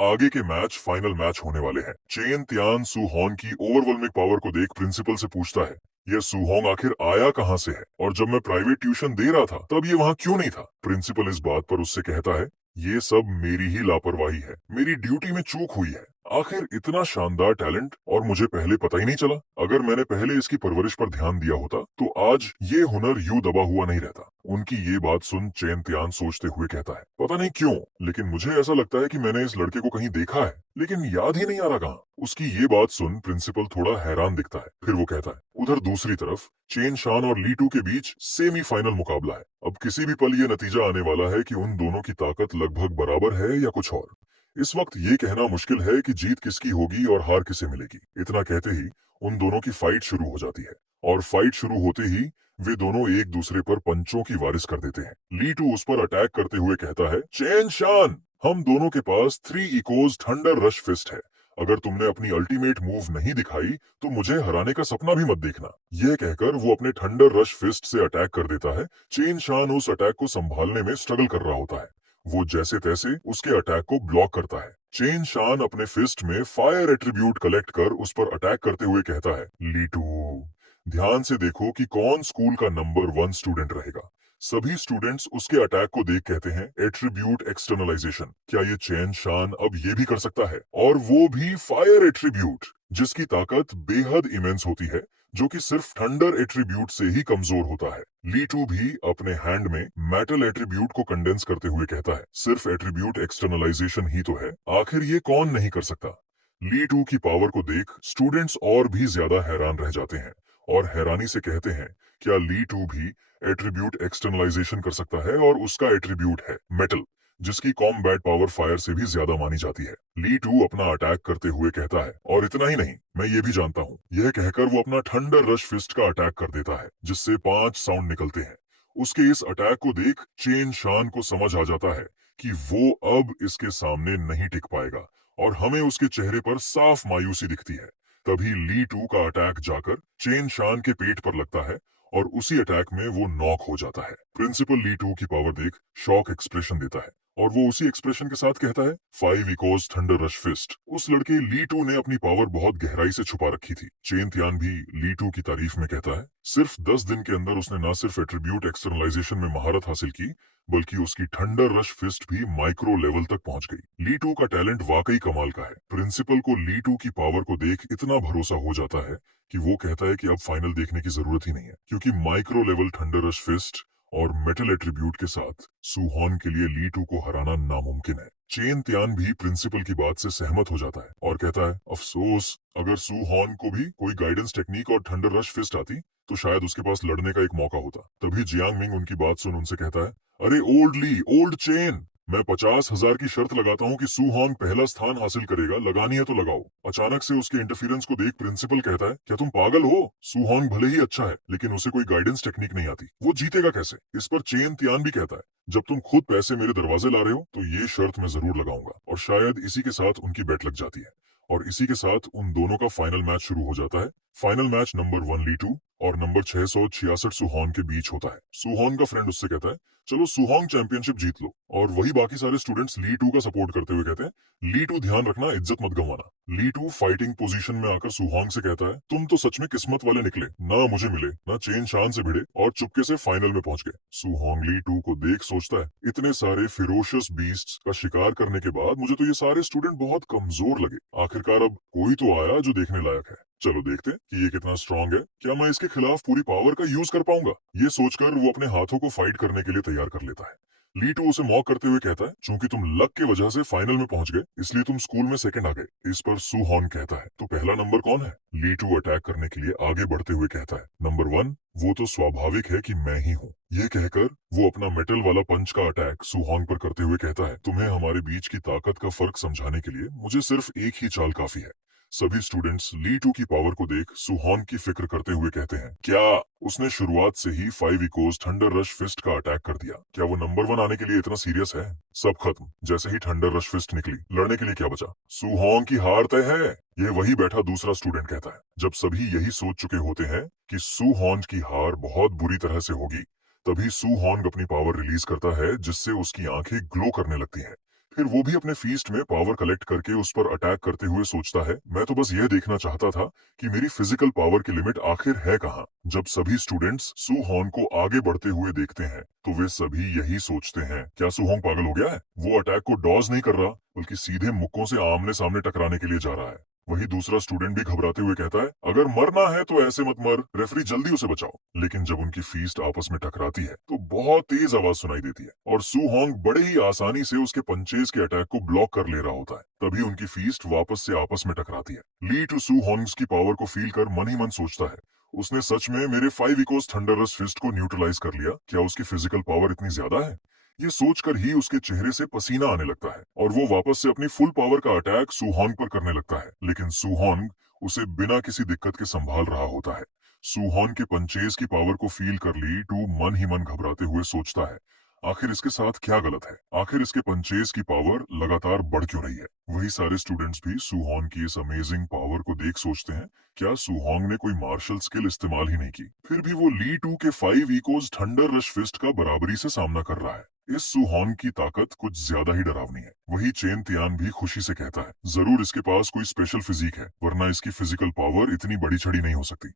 आगे के match final match होने वाले हैं। चेन तियान सू हॉन की ओवरवेलमिंग पावर को देख प्रिंसिपल से पूछता है, यह सू होंग आखिर आया कहां से है, और जब मैं प्राइवेट ट्यूशन दे रहा था तब ये वहां क्यों नहीं था। प्रिंसिपल इस बात पर उससे कहता है, ये सब मेरी ही लापरवाही है, मेरी ड्यूटी में चूक हुई है। आखिर इतना शानदार टैलेंट और मुझे पहले पता ही नहीं चला। अगर मैंने पहले इसकी परवरिश पर ध्यान दिया होता तो आज ये हुनर यूं दबा हुआ नहीं रहता। उनकी ये बात सुन चेन तियान सोचते हुए कहता है, पता नहीं क्यों लेकिन मुझे ऐसा लगता है कि मैंने इस लड़के को कहीं देखा है, लेकिन याद ही नहीं आ रहा कहाँ। उसकी ये बात सुन प्रिंसिपल थोड़ा हैरान दिखता है। फिर वो कहता है, उधर दूसरी तरफ चेन शान और ली टू के बीच सेमीफाइनल मुकाबला है। अब किसी भी पल ये नतीजा आने वाला है कि उन दोनों की ताकत लगभग बराबर है या कुछ और। इस वक्त ये कहना मुश्किल है कि जीत किसकी होगी और हार किसे मिलेगी। इतना कहते ही उन दोनों की फाइट शुरू हो जाती है, और फाइट शुरू होते ही वे दोनों एक दूसरे पर पंचों की वारिस कर देते हैं। ली टू उस पर अटैक करते हुए कहता है, चेन शान, हम दोनों के पास 3 इकोज थंडर रश फिस्ट है। अगर तुमने अपनी अल्टीमेट मूव नहीं दिखाई तो मुझे हराने का सपना भी मत देखना। यह कहकर वो अपने थंडर रश फिस्ट से अटैक कर देता है। चेन शान उस अटैक को संभालने में स्ट्रगल कर रहा होता है। वो जैसे तैसे उसके अटैक को ब्लॉक करता है। चेन शान अपने फिस्ट में फायर एट्रीब्यूट कलेक्ट कर उस पर अटैक करते हुए कहता है, लीटू, ध्यान से देखो कि कौन स्कूल का नंबर 1 स्टूडेंट रहेगा। सभी स्टूडेंट्स उसके अटैक को देख कहते हैं, एट्रीब्यूट एक्सटर्नलाइजेशन। क्या ये चेन शान अब ये भी कर सकता है, और वो भी फायर एट्रीब्यूट, जिसकी ताकत बेहद इमेंस होती है, जो कि सिर्फ थंडर एट्रीब्यूट से ही कमजोर होता है। ली टू भी अपने हैंड में मेटल एट्रीब्यूट को कंडेंस करते हुए कहता है, सिर्फ एट्रीब्यूट एक्सटर्नलाइजेशन ही तो है, आखिर ये कौन नहीं कर सकता। ली टू की पावर को देख स्टूडेंट्स और भी ज्यादा हैरान रह जाते हैं, और हैरानी से कहते हैं, क्या ली टू भी एट्रीब्यूट एक्सटर्नलाइजेशन कर सकता है, और उसका एट्रीब्यूट है मेटल, जिसकी कॉम्बैट पावर फायर से भी ज्यादा मानी जाती है। ली टू अपना अटैक करते हुए कहता है, और इतना ही नहीं, मैं ये भी जानता हूँ। यह कहकर वो अपना थंडर रश फिस्ट का अटैक कर देता है, जिससे 5 साउंड निकलते हैं। उसके इस अटैक को देख चेन शान को समझ आ जाता है कि वो अब इसके सामने नहीं टिक पाएगा, और हमें उसके चेहरे पर साफ मायूसी दिखती है। तभी ली टू का अटैक जाकर चेन शान के पेट पर लगता है, और उसी अटैक में वो नॉक हो जाता है। प्रिंसिपल ली टू की पावर देख शॉक एक्सप्रेशन देता है, और वो उसी एक्सप्रेशन के साथ कहता है, 5 इकोज थंडर रश फिस्ट। उस लड़के ली टू ने अपनी पावर बहुत गहराई से छुपा रखी थी। चेन तियान भी ली टू की तारीफ में कहता है, सिर्फ 10 दिन के अंदर उसने न सिर्फ एट्रीब्यूट एक्सटर्नलाइजेशन में महारत हासिल की, बल्कि उसकी थंडर रश फिस्ट भी माइक्रो लेवल तक पहुंच गई। ली टू का टैलेंट वाकई कमाल का है। प्रिंसिपल को ली टू की पावर को देख इतना भरोसा हो जाता है कि वो कहता है कि अब फाइनल देखने की जरूरत ही नहीं है, क्योंकि micro level thunder rush fist और मेटल एट्रीब्यूट के साथ सू हॉन के लिए ली टू को हराना नामुमकिन है। चेन तियान भी प्रिंसिपल की बात से सहमत हो जाता है, और कहता है, अफसोस, अगर सू हॉन को भी कोई गाइडेंस टेक्निक और थंडर रश फिस्ट आती तो शायद उसके पास लड़ने का एक मौका होता। तभी जियांग मिंग उनकी बात सुन उनसे कहता है, अरे ओल्ड ली, ओल्ड चेन, मैं 50,000 की शर्त लगाता हूँ कि सू हॉन्ग पहला स्थान हासिल करेगा, लगानी है तो लगाओ। अचानक से उसके इंटरफेरेंस को देख प्रिंसिपल कहता है, क्या तुम पागल हो? सू हॉन्ग भले ही अच्छा है, लेकिन उसे कोई गाइडेंस टेक्निक नहीं आती, वो जीतेगा कैसे? इस पर चेन तियान भी कहता है, जब तुम खुद पैसे मेरे दरवाजे ला रहे हो तो ये शर्त मैं जरूर लगाऊंगा। और शायद इसी के साथ उनकी बेट लग जाती है, और इसी के साथ उन दोनों का फाइनल मैच शुरू हो जाता है। Final match number 1 Li Tu और नंबर 666 सुहॉन के बीच होता है। सुहॉन का फ्रेंड उससे कहता है, चलो सुहॉन्ग चैंपियनशिप जीत लो। और वही बाकी सारे स्टूडेंट्स ली टू का सपोर्ट करते हुए कहते हैं, ली टू ध्यान रखना, इज्जत मत गंवाना। ली टू फाइटिंग पोजीशन में आकर सुहॉन्ग से कहता है, तुम तो सच में किस्मत वाले निकले, ना मुझे मिले ना चेन शान से भिड़े, और चुपके से फाइनल में पहुंच गए। सुहॉन्ग ली टू को देख सोचता है, इतने सारे फिरोशियस बीस्ट्स का शिकार करने के बाद मुझे तो ये सारे स्टूडेंट बहुत कमजोर लगे। आखिरकार अब कोई तो आया जो देखने लायक है। चलो देखते हैं कि ये कितना स्ट्रांग है, क्या मैं इसके खिलाफ पूरी पावर का यूज कर पाऊंगा। ये सोचकर वो अपने हाथों को फाइट करने के लिए तैयार कर लेता है। ली टू उसे मॉक करते हुए कहता है, चूंकि तुम लक की वजह से फाइनल में पहुंच गए, इसलिए तुम स्कूल में सेकंड आ गए। इस पर सू हॉन कहता है, तो पहला नंबर कौन है? ली टू अटैक करने के लिए आगे बढ़ते हुए कहता है, नंबर 1, वो तो स्वाभाविक है कि मैं ही हूँ। ये कहकर वो अपना मेटल वाला पंच का अटैक सू हॉन पर करते हुए कहता है, तुम्हें हमारे बीच की ताकत का फर्क समझाने के लिए मुझे सिर्फ एक ही चाल काफी है। सभी स्टूडेंट्स ली टू की पावर को देख सुहॉन की फिक्र करते हुए कहते हैं, क्या उसने शुरुआत से ही 5 इकोज थंडर रश फिस्ट का अटैक कर दिया? क्या वो नंबर 1 आने के लिए इतना सीरियस है? सब खत्म। जैसे ही थंडर रश फिस्ट निकली, लड़ने के लिए क्या बचा? सुहॉन की हार तय है। यह वही बैठा दूसरा स्टूडेंट कहता है। जब सभी यही सोच चुके होते हैं कि सू हॉन की हार बहुत बुरी तरह से होगी, तभी सू हॉन अपनी पावर रिलीज करता है, जिससे उसकी आंखें ग्लो करने लगती हैं। फिर वो भी अपने फीस्ट में पावर कलेक्ट करके उस पर अटैक करते हुए सोचता है, मैं तो बस यह देखना चाहता था कि मेरी फिजिकल पावर की लिमिट आखिर है कहाँ। जब सभी स्टूडेंट्स सू हॉन को आगे बढ़ते हुए देखते हैं तो वे सभी यही सोचते हैं, क्या सू हॉन्ग पागल हो गया है? वो अटैक को डॉज नहीं कर रहा बल्कि सीधे मुक्कों से आमने सामने टकराने के लिए जा रहा है। वही दूसरा स्टूडेंट भी घबराते हुए कहता है, अगर मरना है तो ऐसे मत मर, रेफरी जल्दी उसे बचाओ। लेकिन जब उनकी फीस्ट आपस में टकराती है तो बहुत तेज आवाज सुनाई देती है और सू हॉन्ग बड़े ही आसानी से उसके पंचेज के अटैक को ब्लॉक कर ले रहा होता है। तभी उनकी फीस्ट वापस से आपस में टकराती है। ली टू सू हॉन्ग्स की पावर को फील कर मन ही मन सोचता है, उसने सच में मेरे 5 इकोस थंडरस फिस्ट को न्यूट्रलाइज कर लिया। क्या उसकी फिजिकल पावर इतनी ज्यादा है? ये सोचकर ही उसके चेहरे से पसीना आने लगता है और वो वापस से अपनी फुल पावर का अटैक सुहॉन्ग पर करने लगता है। लेकिन सुहॉन्ग उसे बिना किसी दिक्कत के संभाल रहा होता है। सुहॉन्ग के पंचेज की पावर को फील कर ली टू मन ही मन घबराते हुए सोचता है, आखिर इसके साथ क्या गलत है? आखिर इसके पंचेज की पावर लगातार बढ़ क्यों रही है? वही सारे स्टूडेंट्स भी सुहॉन्ग की इस अमेजिंग पावर को देख सोचते हैं, क्या सुहॉन्ग ने कोई मार्शल स्किल इस्तेमाल ही नहीं की? फिर भी वो ली टू के 5 इकोज थंडर रश फिस्ट का बराबरी से सामना कर रहा है। इस सुहॉन्ग की ताकत कुछ ज्यादा ही डरावनी है। वही चेन तियान भी खुशी से कहता है, जरूर इसके पास कोई स्पेशल फिजिक है, वरना इसकी फिजिकल पावर इतनी बड़ी छड़ी नहीं हो सकती।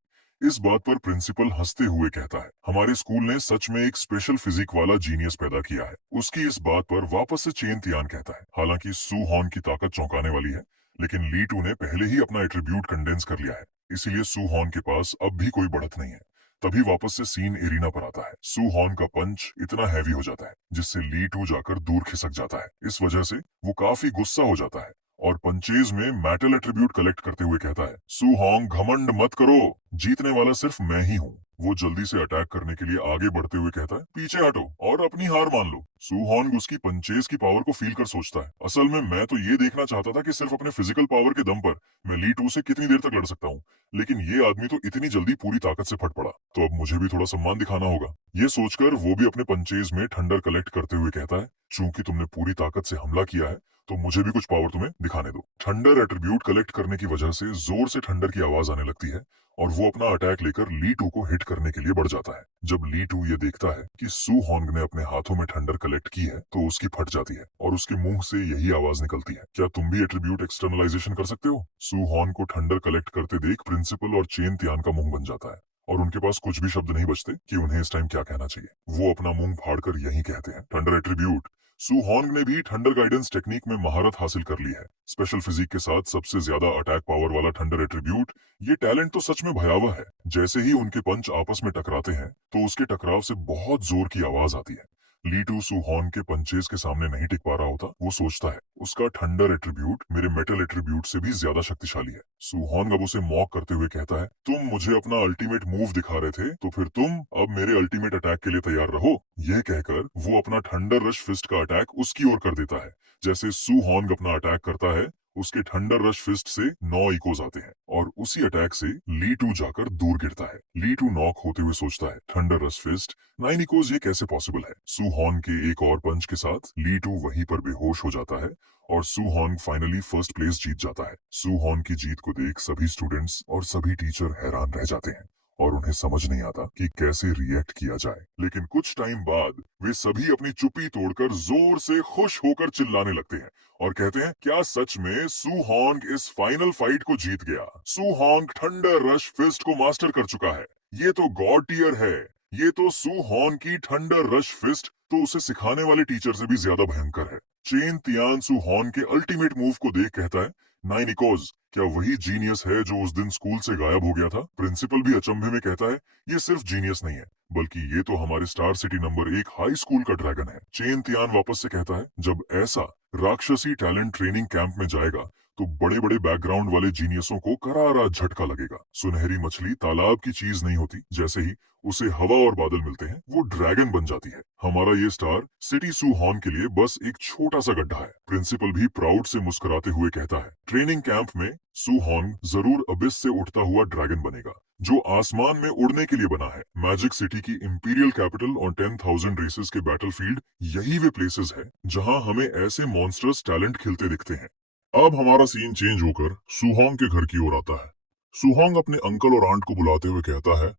इस बात पर प्रिंसिपल हंसते हुए कहता है, हमारे स्कूल ने सच में एक स्पेशल फिजिक वाला जीनियस पैदा किया है। उसकी इस बात पर वापस से चेन तियान कहता है, हालांकि सू हॉन की ताकत चौंकाने वाली है, लेकिन ली टू ने पहले ही अपना एट्रीब्यूट कंडेंस कर लिया है, इसीलिए सू हॉन के पास अब भी कोई बढ़त नहीं है। तभी वापस से सीन एरिना पर आता है। सू हॉन का पंच इतना हैवी हो जाता है जिससे ली टू जाकर दूर खिसक जाता है। इस वजह से वो काफी गुस्सा हो जाता है और पंचेज में मेटल एट्रीब्यूट कलेक्ट करते हुए कहता है, सू हॉन्ग घमंड मत करो, जीतने वाला सिर्फ मैं ही हूँ। वो जल्दी से अटैक करने के लिए आगे बढ़ते हुए कहता है, पीछे हटो और अपनी हार मान लो। सू हॉन्ग उसकी पंचेज की पावर को फील कर सोचता है, असल में मैं तो ये देखना चाहता था कि सिर्फ अपने फिजिकल पावर के दम पर मैं ली टू से कितनी देर तक लड़ सकता हूँ, लेकिन ये आदमी तो इतनी जल्दी पूरी ताकत से फट पड़ा, तो अब मुझे भी थोड़ा सम्मान दिखाना होगा। ये सोचकर वो भी अपने पंचेज में ठंडर कलेक्ट करते हुए कहता है, चूंकि तुमने पूरी ताकत से हमला किया है तो मुझे भी कुछ पावर तुम्हें दिखाने दो। ठंडर एट्रीब्यूट कलेक्ट करने की वजह से जोर से ठंडर की आवाज आने लगती है और वो अपना अटैक लेकर ली टू को हिट करने के लिए बढ़ जाता है। जब ली टू ये देखता है कि सू हॉन्ग ने अपने हाथों में ठंडर कलेक्ट की है तो उसकी फट जाती है और उसके मुंह से यही आवाज निकलती है, क्या तुम भी एट्रीब्यूट एक्सटर्नलाइजेशन कर सकते हो? सू हॉन्ग को ठंडर कलेक्ट करते देख प्रिंसिपल और चेन तियान का मुंह बन जाता है और उनके पास कुछ भी शब्द नहीं बचते कि उन्हें इस टाइम क्या कहना चाहिए। वो अपना मुंह फाड़कर यही कहते हैं, ठंडर एट्रीब्यूट। सू हॉन्ग ने भी ठंडर गाइडेंस टेक्निक में महारत हासिल कर ली है। स्पेशल फिजिक के साथ सबसे ज्यादा अटैक पावर वाला ठंडर एट्रीब्यूट, ये टैलेंट तो सच में भयावह है। जैसे ही उनके पंच आपस में टकराते हैं तो उसके टकराव से बहुत जोर की आवाज आती है। ली टू सू हॉन्ग के पंचेस के सामने नहीं टिक पा रहा होता। वो सोचता है उसका ठंडर एट्रीब्यूट मेरे मेटल एट्रीब्यूट से भी ज्यादा शक्तिशाली है। सू हॉन्ग अब उसे मॉक करते हुए कहता है, तुम मुझे अपना अल्टीमेट मूव दिखा रहे थे तो फिर तुम अब मेरे अल्टीमेट अटैक के लिए तैयार रहो। यह कहकर वो अपना ठंडर रश फिस्ट का अटैक उसकी ओर कर देता है। जैसे सू हॉन्ग अपना अटैक करता है, उसके ठंडर रश फिस्ट से 9 इकोज आते हैं और उसी अटैक से ली टू जाकर दूर गिरता है। ली टू नॉक होते हुए सोचता है, ठंडर रश फिस्ट 9 इकोज ये कैसे पॉसिबल है? सू हॉन के एक और पंच के साथ ली टू वहीं पर बेहोश हो जाता है और सू हॉन फाइनली फर्स्ट प्लेस जीत जाता है। सू हॉन की जीत को देख सभी स्टूडेंट्स और सभी टीचर हैरान रह जाते हैं और उन्हें समझ नहीं आता कि कैसे रिएक्ट किया जाए। लेकिन कुछ टाइम बाद वे सभी अपनी चुप्पी तोड़कर जोर से खुश होकर चिल्लाने लगते हैं और कहते हैं, क्या सच में सू हॉन्ग इस फाइनल फाइट को जीत गया? सू हॉन्ग ठंडर रश फिस्ट को मास्टर कर चुका है। ये तो गॉड टियर है। ये तो सू हॉन्ग की ठंडर रश फिस्ट तो उसे सिखाने वाले टीचर से भी ज्यादा भयंकर है। चेन तियान सू हॉन्ग के अल्टीमेट मूव को देख कहता है, 9 इकोज, क्या वही जीनियस है जो उस दिन स्कूल से गायब हो गया था? प्रिंसिपल भी अचंभे में कहता है, ये सिर्फ जीनियस नहीं है बल्कि ये तो हमारे star city number 1 high school का ड्रैगन है। चेन तियान वापस से कहता है, जब ऐसा राक्षसी टैलेंट ट्रेनिंग कैंप में जाएगा तो बड़े बड़े बैकग्राउंड वाले जीनियसों को करारा झटका लगेगा। सुनहरी मछली तालाब की चीज नहीं होती, जैसे ही उसे हवा और बादल मिलते हैं वो ड्रैगन बन जाती है। हमारा ये स्टार सिटी सू हॉन के लिए बस एक छोटा सा गड्ढा है। प्रिंसिपल भी प्राउड से मुस्कुराते हुए कहता है, ट्रेनिंग कैंप में सू हॉन जरूर अबिस से उठता हुआ ड्रैगन बनेगा जो आसमान में उड़ने के लिए बना है। मैजिक सिटी की इंपीरियल कैपिटल और 10,000 रेसेस के बैटलफील्ड यही वे प्लेसेस है जहां हमें ऐसे मॉन्स्टर्स टैलेंट खिलते दिखते हैं। अब हमारा सीन चेंज होकर सुहोंग के घर की ओर आता है। सुहोंग अपने अंकल और आंट को बुलाते हुए कहता है,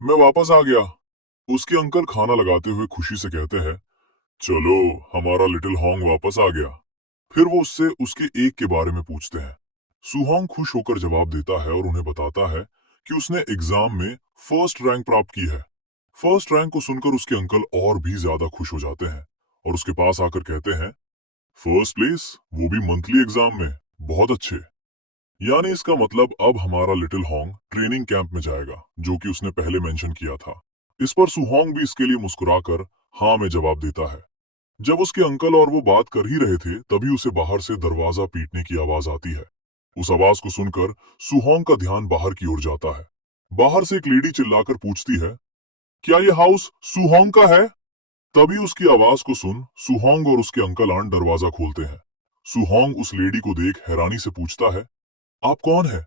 मैं वापस आ गया। उसके अंकल खाना लगाते हुए खुशी से कहते हैं, चलो हमारा लिटिल हॉन्ग वापस आ गया। फिर वो उससे उसके एक के बारे में पूछते हैं। सुहोंग खुश होकर जवाब देता है और उन्हें बताता है कि उसने एग्जाम में फर्स्ट रैंक प्राप्त की है। फर्स्ट रैंक को सुनकर उसके अंकल और भी ज्यादा खुश हो जाते हैं और उसके पास आकर कहते हैं, फर्स्ट प्लेस, वो भी मंथली एग्जाम में, बहुत अच्छे। यानी इसका मतलब अब हमारा लिटिल होंग ट्रेनिंग कैंप में जाएगा, जो कि उसने पहले मेंशन किया था। इस पर सुहोंग भी इसके लिए मुस्कुराकर हाँ में जवाब देता है। जब उसके अंकल और वो बात कर ही रहे थे, तभी उसे बाहर से दरवाजा पीटने की आवाज आती है। उस आवाज को सुनकर सुहोंग का ध्यान बाहर की ओर जाता है। बाहर से एक लेडी चिल्लाकर पूछती है, क्या ये हाउस सुहोंग का है? तभी उसकी आवाज को सुन सुहोंग और उसके अंकल आंट दरवाजा खोलते हैं। सुहोंग उस लेडी को देख हैरानी से पूछता है, आप कौन है?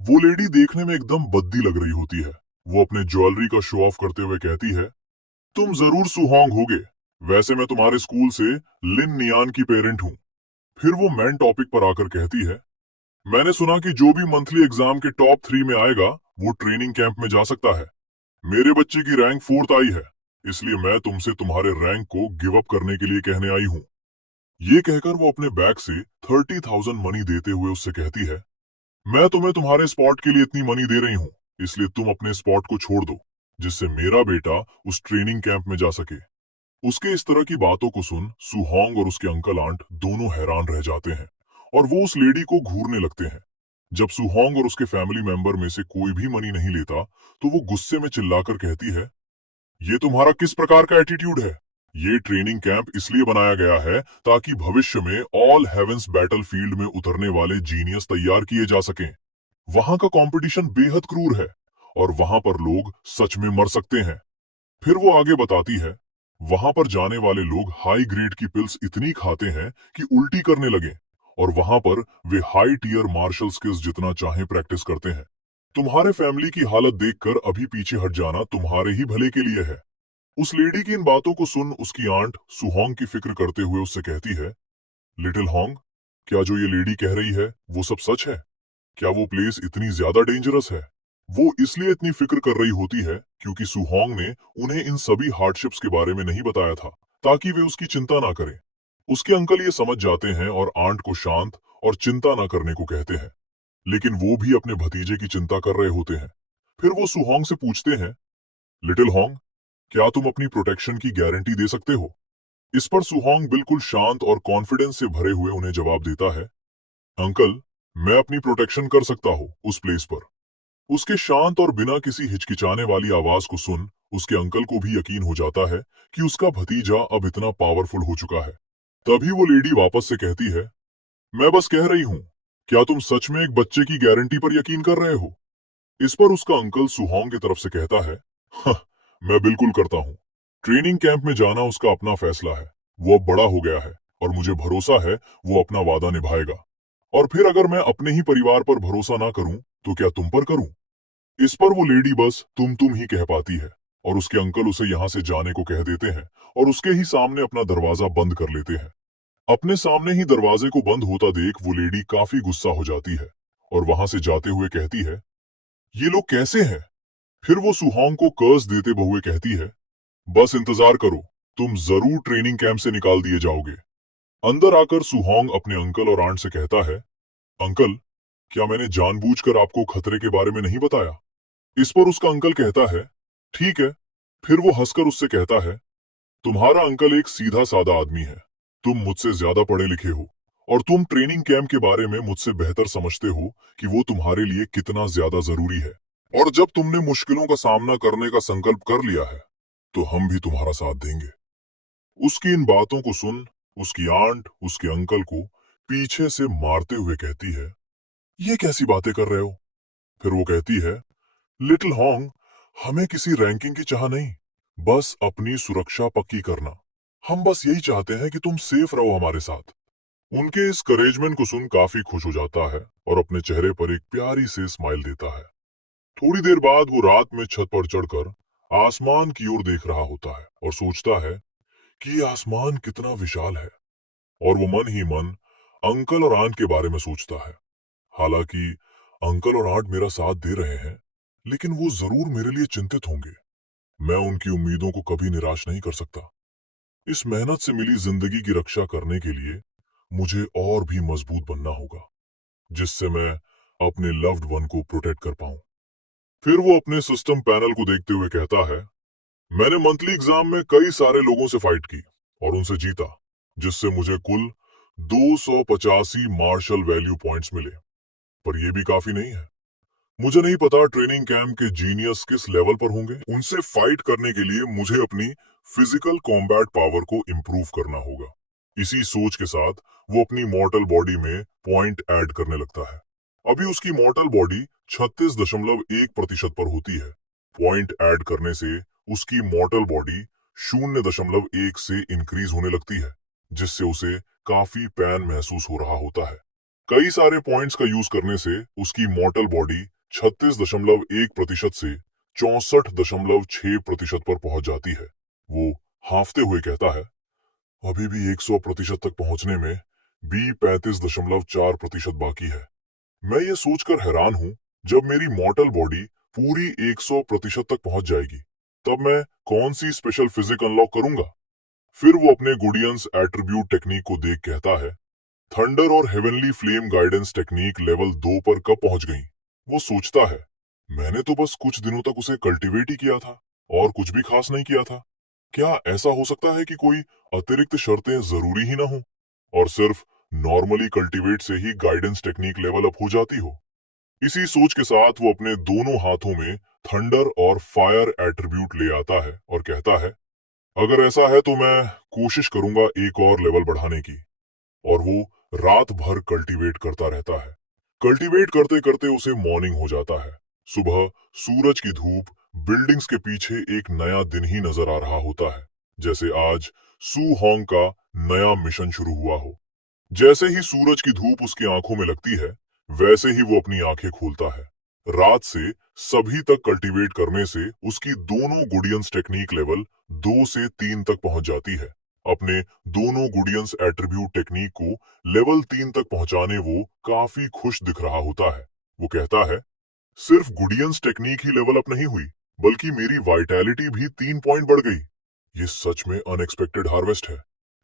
वो लेडी देखने में एकदम बद्दी लग रही होती है। वो अपने ज्वेलरी का शो ऑफ करते हुए कहती है, तुम जरूर सुहोंग होगे। वैसे मैं तुम्हारे स्कूल से लिन नियान की पेरेंट हूँ। फिर वो मेन टॉपिक पर आकर कहती है, मैंने सुना कि जो भी मंथली एग्जाम के टॉप 3 में आएगा वो ट्रेनिंग कैंप में जा सकता है। मेरे बच्चे की रैंक 4th आई है, इसलिए मैं तुमसे तुम्हारे रैंक को गिव अप करने के लिए कहने आई हूँ। ये कहकर वो अपने बैग से 30,000 मनी देते हुए उससे कहती है, मैं तुम्हें तुम्हारे स्पॉट के लिए इतनी मनी दे रही हूँ, इसलिए तुम अपने स्पॉट को छोड़ दो, जिससे मेरा बेटा उस ट्रेनिंग कैंप में जा सके। उसके इस तरह की बातों को सुन सुहोंग और उसके अंकल आंट दोनों हैरान रह जाते हैं और वो उस लेडी को घूरने लगते हैं। जब सुहोंग और उसके फैमिली मेंबर में से कोई भी मनी नहीं लेता, तो वो गुस्से में चिल्लाकर कहती है, ये तुम्हारा किस प्रकार का एटीट्यूड है? ये ट्रेनिंग कैंप इसलिए बनाया गया है ताकि भविष्य में ऑल हेवेंस बैटलफील्ड में उतरने वाले जीनियस तैयार किए जा सकें। वहां का कंपटीशन बेहद क्रूर है और वहां पर लोग सच में मर सकते हैं। फिर वो आगे बताती है, वहां पर जाने वाले लोग हाई ग्रेड की पिल्स इतनी खाते हैं कि उल्टी करने लगे और वहां पर वे हाई टियर मार्शल स्किल्स जितना चाहे प्रैक्टिस करते हैं। तुम्हारे फैमिली की हालत देखकर अभी पीछे हट जाना तुम्हारे ही भले के लिए है। उस लेडी की इन बातों को सुन उसकी आंट सुहोंग की फिक्र करते हुए उससे कहती है, लिटिल होंग, क्या जो ये लेडी कह रही है वो सब सच है? क्या वो प्लेस इतनी ज्यादा डेंजरस है? वो इसलिए इतनी फिक्र कर रही होती है क्योंकि सुहोंग ने उन्हें इन सभी हार्डशिप्स के बारे में नहीं बताया था, ताकि वे उसकी चिंता ना करें। उसके अंकल ये समझ जाते हैं और आंट को शांत और चिंता ना करने को कहते हैं, लेकिन वो भी अपने भतीजे की चिंता कर रहे होते हैं। फिर वो सुहोंग से पूछते हैं, लिटिल होंग, क्या तुम अपनी प्रोटेक्शन की गारंटी दे सकते हो? इस पर सुहोंग बिल्कुल शांत और कॉन्फिडेंस से भरे हुए उन्हें जवाब देता है, अंकल, मैं अपनी प्रोटेक्शन कर सकता हूँ उस प्लेस पर। उसके शांत और बिना किसी हिचकिचाने वाली आवाज को सुन उसके अंकल को भी यकीन हो जाता है कि उसका भतीजा अब इतना पावरफुल हो चुका है। तभी वो लेडी वापस से कहती है, मैं बस कह रही हूँ, क्या तुम सच में एक बच्चे की गारंटी पर यकीन कर रहे हो? इस पर उसका अंकल सुहोंग की तरफ से कहता है, "हाँ, मैं बिल्कुल करता हूँ। ट्रेनिंग कैंप में जाना उसका अपना फैसला है। वो अब बड़ा हो गया है और मुझे भरोसा है वो अपना वादा निभाएगा। और फिर अगर मैं अपने ही परिवार पर भरोसा ना करूं, तो क्या तुम पर करूं?" इस पर वो लेडी बस तुम ही कह पाती है और उसके अंकल उसे यहाँ से जाने को कह देते हैं और उसके ही सामने अपना दरवाजा बंद कर लेते हैं। अपने सामने ही दरवाजे को बंद होता देख वो लेडी काफी गुस्सा हो जाती है और वहां से जाते हुए कहती है, ये लोग कैसे हैं? फिर वो सुहोंग को कर्ज देते हुए कहती है, बस इंतजार करो, तुम जरूर ट्रेनिंग कैंप से निकाल दिए जाओगे। अंदर आकर सुहोंग अपने अंकल और आंट से कहता है, अंकल, क्या मैंने जानबूझकर आपको खतरे के बारे में नहीं बताया? इस पर उसका अंकल कहता है, ठीक है। फिर वो हंसकर उससे कहता है, तुम्हारा अंकल एक सीधा सादा आदमी है। तुम मुझसे ज्यादा पढ़े लिखे हो और तुम ट्रेनिंग कैंप के बारे में मुझसे बेहतर समझते हो कि वो तुम्हारे लिए कितना ज्यादा जरूरी है। और जब तुमने मुश्किलों का सामना करने का संकल्प कर लिया है, तो हम भी तुम्हारा साथ देंगे। उसकी इन बातों को सुन उसकी आंट उसके अंकल को पीछे से मारते हुए कहती है, ये कैसी बातें कर रहे हो? फिर वो कहती है, लिटिल होंग, हमें किसी रैंकिंग की चाह नहीं, बस अपनी सुरक्षा पक्की करना। हम बस यही चाहते हैं कि तुम सेफ रहो हमारे साथ। उनके इस करेजमेंट को सुन काफी खुश हो जाता है और अपने चेहरे पर एक प्यारी सी स्माइल देता है। थोड़ी देर बाद वो रात में छत पर चढ़कर आसमान की ओर देख रहा होता है और सोचता है कि ये आसमान कितना विशाल है। और वो मन ही मन अंकल और आंट के बारे में सोचता है। हालांकि अंकल और आंट मेरा साथ दे रहे हैं, लेकिन वो जरूर मेरे लिए चिंतित होंगे। मैं उनकी उम्मीदों को कभी निराश नहीं कर सकता। इस मेहनत से मिली जिंदगी की रक्षा करने के लिए मुझे और भी मजबूत बनना होगा, जिससे मैं अपने लव्ड वन को प्रोटेक्ट कर पाऊं। फिर वो अपने सिस्टम पैनल को देखते हुए कहता है, मैंने मंथली एग्जाम में कई सारे लोगों से फाइट की और उनसे जीता, जिससे मुझे कुल 285 मार्शल वैल्यू पॉइंट्स मिले। पर यह भी काफी नहीं है। मुझे नहीं पता ट्रेनिंग कैंप के जीनियस किस लेवल पर होंगे। उनसे फाइट करने के लिए मुझे अपनी फिजिकल कॉम्बैट पावर को इंप्रूव करना होगा। इसी सोच के साथ वो अपनी मॉर्टल बॉडी में पॉइंट ऐड करने लगता है। अभी उसकी मॉर्टल बॉडी 36.1% पर होती है। पॉइंट ऐड करने से उसकी मॉर्टल बॉडी 0.1 से इंक्रीज होने लगती है, जिससे उसे काफी पैन महसूस हो रहा होता है। कई सारे पॉइंट्स का यूज करने से उसकी मॉर्टल बॉडी 36.1% से 64.6% पर पहुंच जाती है। वो हाफते हुए कहता है, अभी भी 100% तक पहुंचने में बी 35.4% बाकी है। मैं ये सोचकर हैरान हूं, जब मेरी मॉर्टल बॉडी पूरी 100% तक पहुंच जाएगी, तब मैं कौन सी स्पेशल फिजिक अनलॉक करूंगा। फिर वो अपने गुडियंस एट्रीब्यूट टेक्निक को देख कहता है, थंडर और heavenly flame guidance technique level 2 पर कब पहुंच गई। वो सोचता है, मैंने तो बस कुछ दिनों तक उसे कल्टीवेट ही किया था और कुछ भी खास नहीं किया था। क्या ऐसा हो सकता है कि कोई अतिरिक्त शर्तें जरूरी ही ना हो और सिर्फ नॉर्मली कल्टीवेट से ही गाइडेंस टेक्निक लेवल अप हो जाती हो। इसी सोच के साथ वो अपने दोनों हाथों में थंडर और फायर एट्रीब्यूट ले आता है और कहता है, अगर ऐसा है तो मैं कोशिश करूंगा एक और लेवल बढ़ाने की। और वो रात भर कल्टीवेट करता रहता है। कल्टीवेट करते करते उसे मॉर्निंग हो जाता है। सुबह सूरज की धूप बिल्डिंग्स के पीछे एक नया दिन ही नजर आ रहा होता है, जैसे आज सू होंग का नया मिशन शुरू हुआ हो। जैसे ही सूरज की धूप उसकी आंखों में लगती है, वैसे ही वो अपनी आंखें खोलता है। रात से सभी तक कल्टीवेट करने से उसकी दोनों गुडियंस टेक्निक लेवल 2 से 3 तक पहुंच जाती है। अपने दोनों गुडियंस एट्रीब्यूट टेक्निक को लेवल 3 तक पहुंचाने वो काफी खुश दिख रहा होता है। वो कहता है, सिर्फ गुडियंस टेक्निक ही लेवल अप नहीं हुई, बल्कि मेरी वाइटैलिटी भी 3 पॉइंट बढ़ गई। ये सच में अनएक्सपेक्टेड हार्वेस्ट है।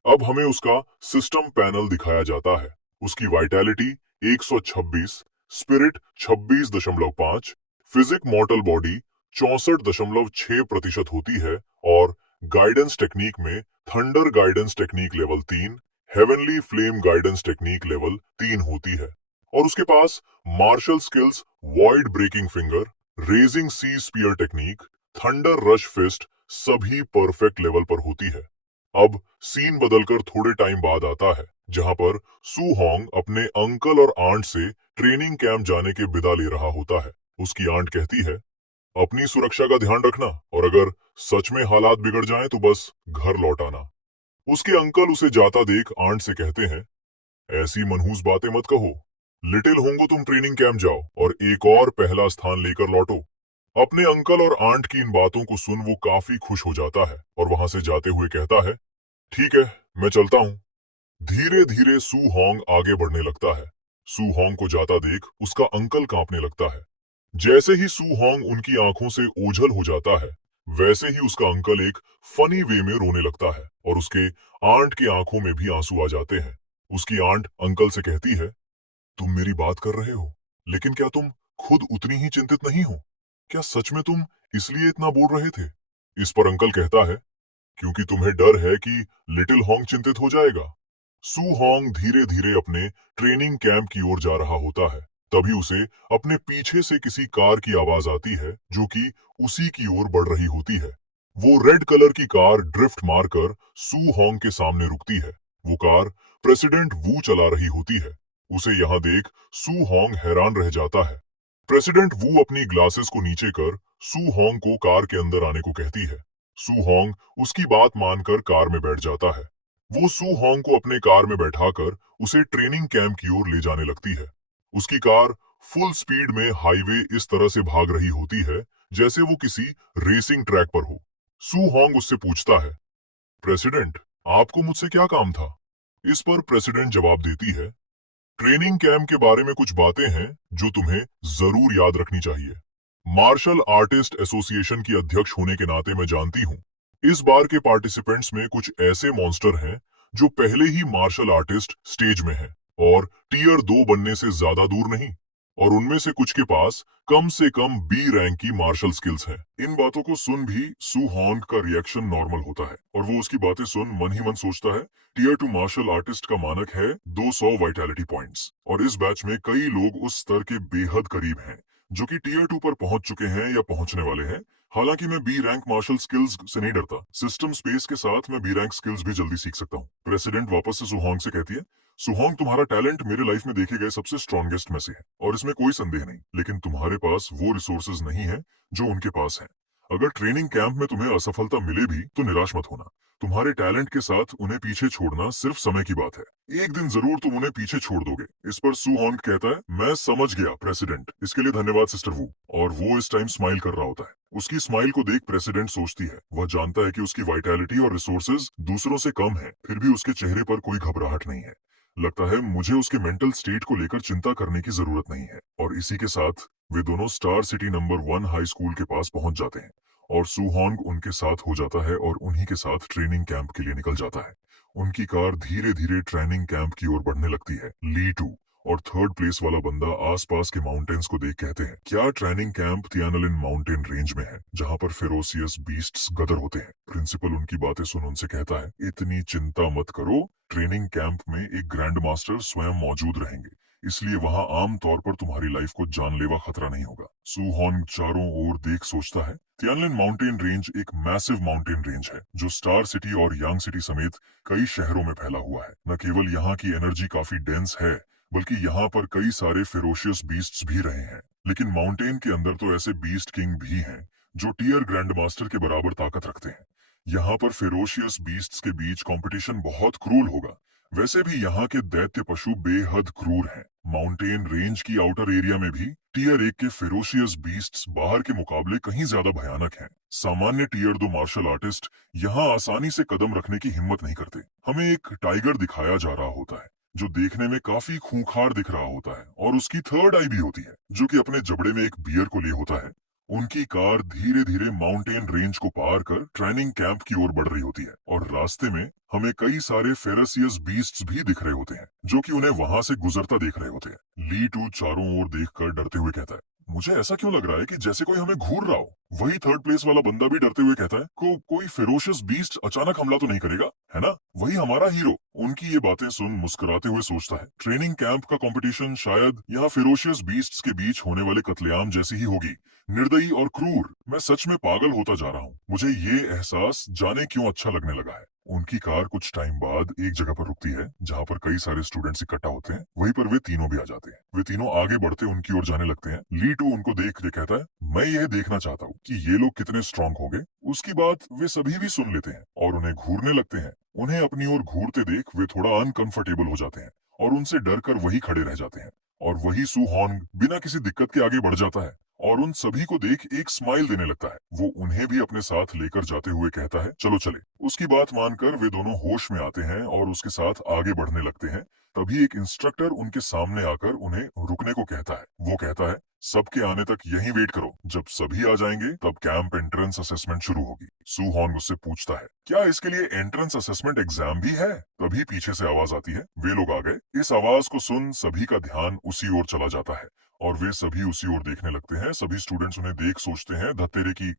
अब हमें उसका सिस्टम पैनल दिखाया जाता है। उसकी vitality 126, spirit 26.5, physique mortal body 64.6% होती है और गाइडेंस टेक्निक में thunder guidance technique level 3, heavenly flame guidance technique level 3 होती है। और उसके पास martial skills void breaking finger, raging sea spear technique, thunder rush fist सभी परफेक्ट लेवल पर होती है। अब सीन बदलकर थोड़े टाइम बाद आता है, जहां पर सू होंग अपने अंकल और आंट से ट्रेनिंग कैंप जाने के विदा ले रहा होता है। उसकी आंट कहती है, अपनी सुरक्षा का ध्यान रखना और अगर सच में हालात बिगड़ जाएं तो बस घर लौट आना। उसके अंकल उसे जाता देख आंट से कहते हैं, ऐसी मनहूस बातें मत कहो। लिटिल होंगो तुम ट्रेनिंग कैंप जाओ और एक और पहला स्थान लेकर लौटो। अपने अंकल और आंट की इन बातों को सुन वो काफी खुश हो जाता है और वहां से जाते हुए कहता है, ठीक है, मैं चलता हूँ। धीरे धीरे सू होंग आगे बढ़ने लगता है। सू होंग को जाता देख उसका अंकल कांपने लगता है। जैसे ही सू होंग उनकी आंखों से ओझल हो जाता है, वैसे ही उसका अंकल एक फनी वे में रोने लगता है और उसके आंट की आंखों में भी आंसू आ जाते हैं। उसकी आंट अंकल से कहती है, तुम मेरी बात कर रहे हो, लेकिन क्या तुम खुद उतनी ही चिंतित नहीं हो? क्या सच में तुम इसलिए इतना बोल रहे थे? इस पर अंकल कहता है, क्योंकि तुम्हें डर है कि लिटिल होंग चिंतित हो जाएगा। सू होंग धीरे धीरे अपने ट्रेनिंग कैंप की ओर जा रहा होता है। तभी उसे अपने पीछे से किसी कार की आवाज आती है, जो कि उसी की ओर बढ़ रही होती है। वो रेड कलर की कार ड्रिफ्ट मारकर सू होंग के सामने रुकती है। वो कार प्रेसिडेंट वू चला रही होती है। उसे यहाँ देख सू होंग हैरान रह जाता है। प्रेसिडेंट वू अपनी ग्लासेस को नीचे कर सू होंग को कार के अंदर आने को कहती है। सू होंग उसकी बात मानकर कार में बैठ जाता है। वो सू होंग को अपने कार में बैठाकर उसे ट्रेनिंग कैंप की ओर ले जाने लगती है। उसकी कार फुल स्पीड में हाईवे इस तरह से भाग रही होती है, जैसे वो किसी रेसिंग ट्रैक पर हो। सू होंग उससे पूछता है, प्रेसिडेंट, आपको मुझसे क्या काम था? इस पर प्रेसिडेंट जवाब देती है, ट्रेनिंग कैंप के बारे में कुछ बातें हैं जो तुम्हें जरूर याद रखनी चाहिए। मार्शल आर्टिस्ट एसोसिएशन की अध्यक्ष होने के नाते मैं जानती हूँ, इस बार के पार्टिसिपेंट्स में कुछ ऐसे मॉन्स्टर हैं जो पहले ही मार्शल आर्टिस्ट स्टेज में है और टीयर 2 बनने से ज्यादा दूर नहीं, और उनमें से कुछ के पास कम से कम बी रैंक की मार्शल स्किल्स हैं। इन बातों को सुन भी सू हॉन्ग का रिएक्शन नॉर्मल होता है और वो उसकी बातें सुन मन ही मन सोचता है, टीयर 2 मार्शल आर्टिस्ट का मानक है 200 वाइटैलिटी पॉइंट्स, और इस बैच में कई लोग उस स्तर के बेहद करीब हैं जो कि टीयर 2 पर पहुंच चुके हैं या पहुंचने वाले हैं। हालांकि मैं बी रैंक मार्शल स्किल्स से नहीं डरता, सिस्टम स्पेस के साथ मैं बी रैंक स्किल्स भी जल्दी सीख सकता हूँ। प्रेसिडेंट वापस से सुहोंग से कहती है, सुहोंग तुम्हारा टैलेंट मेरे लाइफ में देखे गए सबसे स्ट्रॉन्गेस्ट में से है और इसमें कोई संदेह नहीं, लेकिन तुम्हारे पास वो रिसोर्सेज नहीं है जो उनके पास है। अगर ट्रेनिंग कैंप में तुम्हें असफलता मिले भी तो निराश मत होना, तुम्हारे टैलेंट के साथ उन्हें पीछे छोड़ना सिर्फ समय की बात है, एक दिन जरूर तुम उन्हें पीछे छोड़ दोगे। इस पर सू हॉन्ग कहता है, मैं समझ गया प्रेसिडेंट, इसके लिए धन्यवाद सिस्टर वू। और वो इस टाइम स्माइल कर रहा होता है। उसकी स्माइल को देख प्रेसिडेंट सोचती है, वह जानता है कि उसकी वाइटैलिटी और रिसोर्सेज दूसरों से कम है, फिर भी उसके चेहरे पर कोई घबराहट नहीं है। लगता है मुझे उसके मेंटल स्टेट को लेकर चिंता करने की जरूरत नहीं है। और इसी के साथ वे दोनों star city number 1 high school के पास पहुंच जाते हैं और सू हॉन्ग उनके साथ हो जाता है और उन्हीं के साथ ट्रेनिंग कैंप के लिए निकल जाता है। उनकी कार धीरे धीरे ट्रेनिंग कैंप की ओर बढ़ने लगती है। ली टू और थर्ड प्लेस वाला बंदा आसपास के माउंटेन्स को देख कहते हैं, क्या ट्रेनिंग कैंप तियानलिन माउंटेन रेंज में है जहां पर फेरोसियस बीस्ट्स गदर होते हैं। प्रिंसिपल उनकी बातें सुन उनसे कहता है, इतनी चिंता मत करो, ट्रेनिंग कैंप में एक ग्रैंड मास्टर स्वयं मौजूद रहेंगे, इसलिए वहां आम तौर पर तुम्हारी लाइफ को जानलेवा खतरा नहीं होगा। सू हॉन्ग चारों ओर देख सोचता है, तियानलिन माउंटेन रेंज एक मैसिव माउंटेन रेंज है जो स्टार सिटी और यांग सिटी समेत कई शहरों में फैला हुआ है। न केवल यहाँ की एनर्जी काफी डेंस है, बल्कि यहाँ पर कई सारे फेरोशियस बीस्ट्स भी रहे हैं। लेकिन माउंटेन के अंदर तो ऐसे बीस्ट किंग भी हैं जो टियर ग्रैंड मास्टर के बराबर ताकत रखते हैं। यहाँ पर फेरोशियस बीस्ट्स के बीच कंपटीशन बहुत क्रूर होगा। वैसे भी यहाँ के दैत्य पशु बेहद क्रूर हैं। माउंटेन रेंज की आउटर एरिया में भी टियर 1 के फेरोशियस बीस्ट्स बाहर के मुकाबले कहीं ज्यादा भयानक हैं। सामान्य टियर 2 मार्शल आर्टिस्ट यहाँ आसानी से कदम रखने की हिम्मत नहीं करते। हमें एक टाइगर दिखाया जा रहा होता है जो देखने में काफी खूंखार दिख रहा होता है और उसकी थर्ड आई भी होती है जो कि अपने जबड़े में एक बियर को लिए होता है। उनकी कार धीरे धीरे माउंटेन रेंज को पार कर ट्रेनिंग कैंप की ओर बढ़ रही होती है और रास्ते में हमें कई सारे फेरसियस बीस्ट्स भी दिख रहे होते हैं जो कि उन्हें वहां से गुजरता देख रहे होते हैं। ली टू चारों ओर देखकर डरते हुए कहता है, मुझे ऐसा क्यों लग रहा है कि जैसे कोई हमें घूर रहा हो। वही थर्ड प्लेस वाला बंदा भी डरते हुए कहता है, कोई फेरोशियस बीस्ट अचानक हमला तो नहीं करेगा, है ना? वही हमारा हीरो। उनकी ये बातें सुन मुस्कुराते हुए सोचता है, ट्रेनिंग कैंप का कंपटीशन शायद यहाँ फेरोशियस बीस्ट्स के बीच होने वाले कत्लेआम जैसी ही होगी, निर्दयी और क्रूर। मैं सच में पागल होता जा रहा हूँ। मुझे ये एहसास जाने क्यों अच्छा लगने लगा है। उनकी कार कुछ टाइम बाद एक जगह पर रुकती है जहाँ पर कई सारे स्टूडेंट्स इकट्ठा होते हैं। वहीं पर वे तीनों भी आ जाते हैं। वे तीनों आगे बढ़ते उनकी ओर जाने लगते हैं। ली टू उनको देख के कहता है, मैं यह देखना चाहता हूँ कि ये लोग कितने स्ट्रांग होंगे। उसकी बात वे सभी भी सुन लेते हैं और उन्हें घूरने लगते हैं। उन्हें अपनी ओर घूरते देख वे थोड़ा अनकंफर्टेबल हो जाते हैं और उनसे डर कर वही खड़े रह जाते हैं। और वही सू हॉन्ग बिना किसी दिक्कत के आगे बढ़ जाता है और उन सभी को देख एक स्माइल देने लगता है। वो उन्हें भी अपने साथ लेकर जाते हुए कहता है, चलो चले। उसकी बात मानकर वे दोनों होश में आते हैं और उसके साथ आगे बढ़ने लगते हैं। तभी एक इंस्ट्रक्टर उनके सामने आकर उन्हें रुकने को कहता है। वो कहता है, सबके आने तक यहीं वेट करो, जब सभी आ जाएंगे तब कैंप एंट्रेंस असेसमेंट शुरू होगी। सू हॉन्ग उससे पूछता है, क्या इसके लिए एंट्रेंस असेसमेंट एग्जाम भी है? तभी पीछे से आवाज आती है, वे लोग आ गए। इस आवाज को सुन सभी का ध्यान उसी ओर चला जाता है और वे सभी उसी ओर देखने लगते हैं। सभी स्टूडेंट्स उन्हें देख सोचते हैं, धत्तेरे की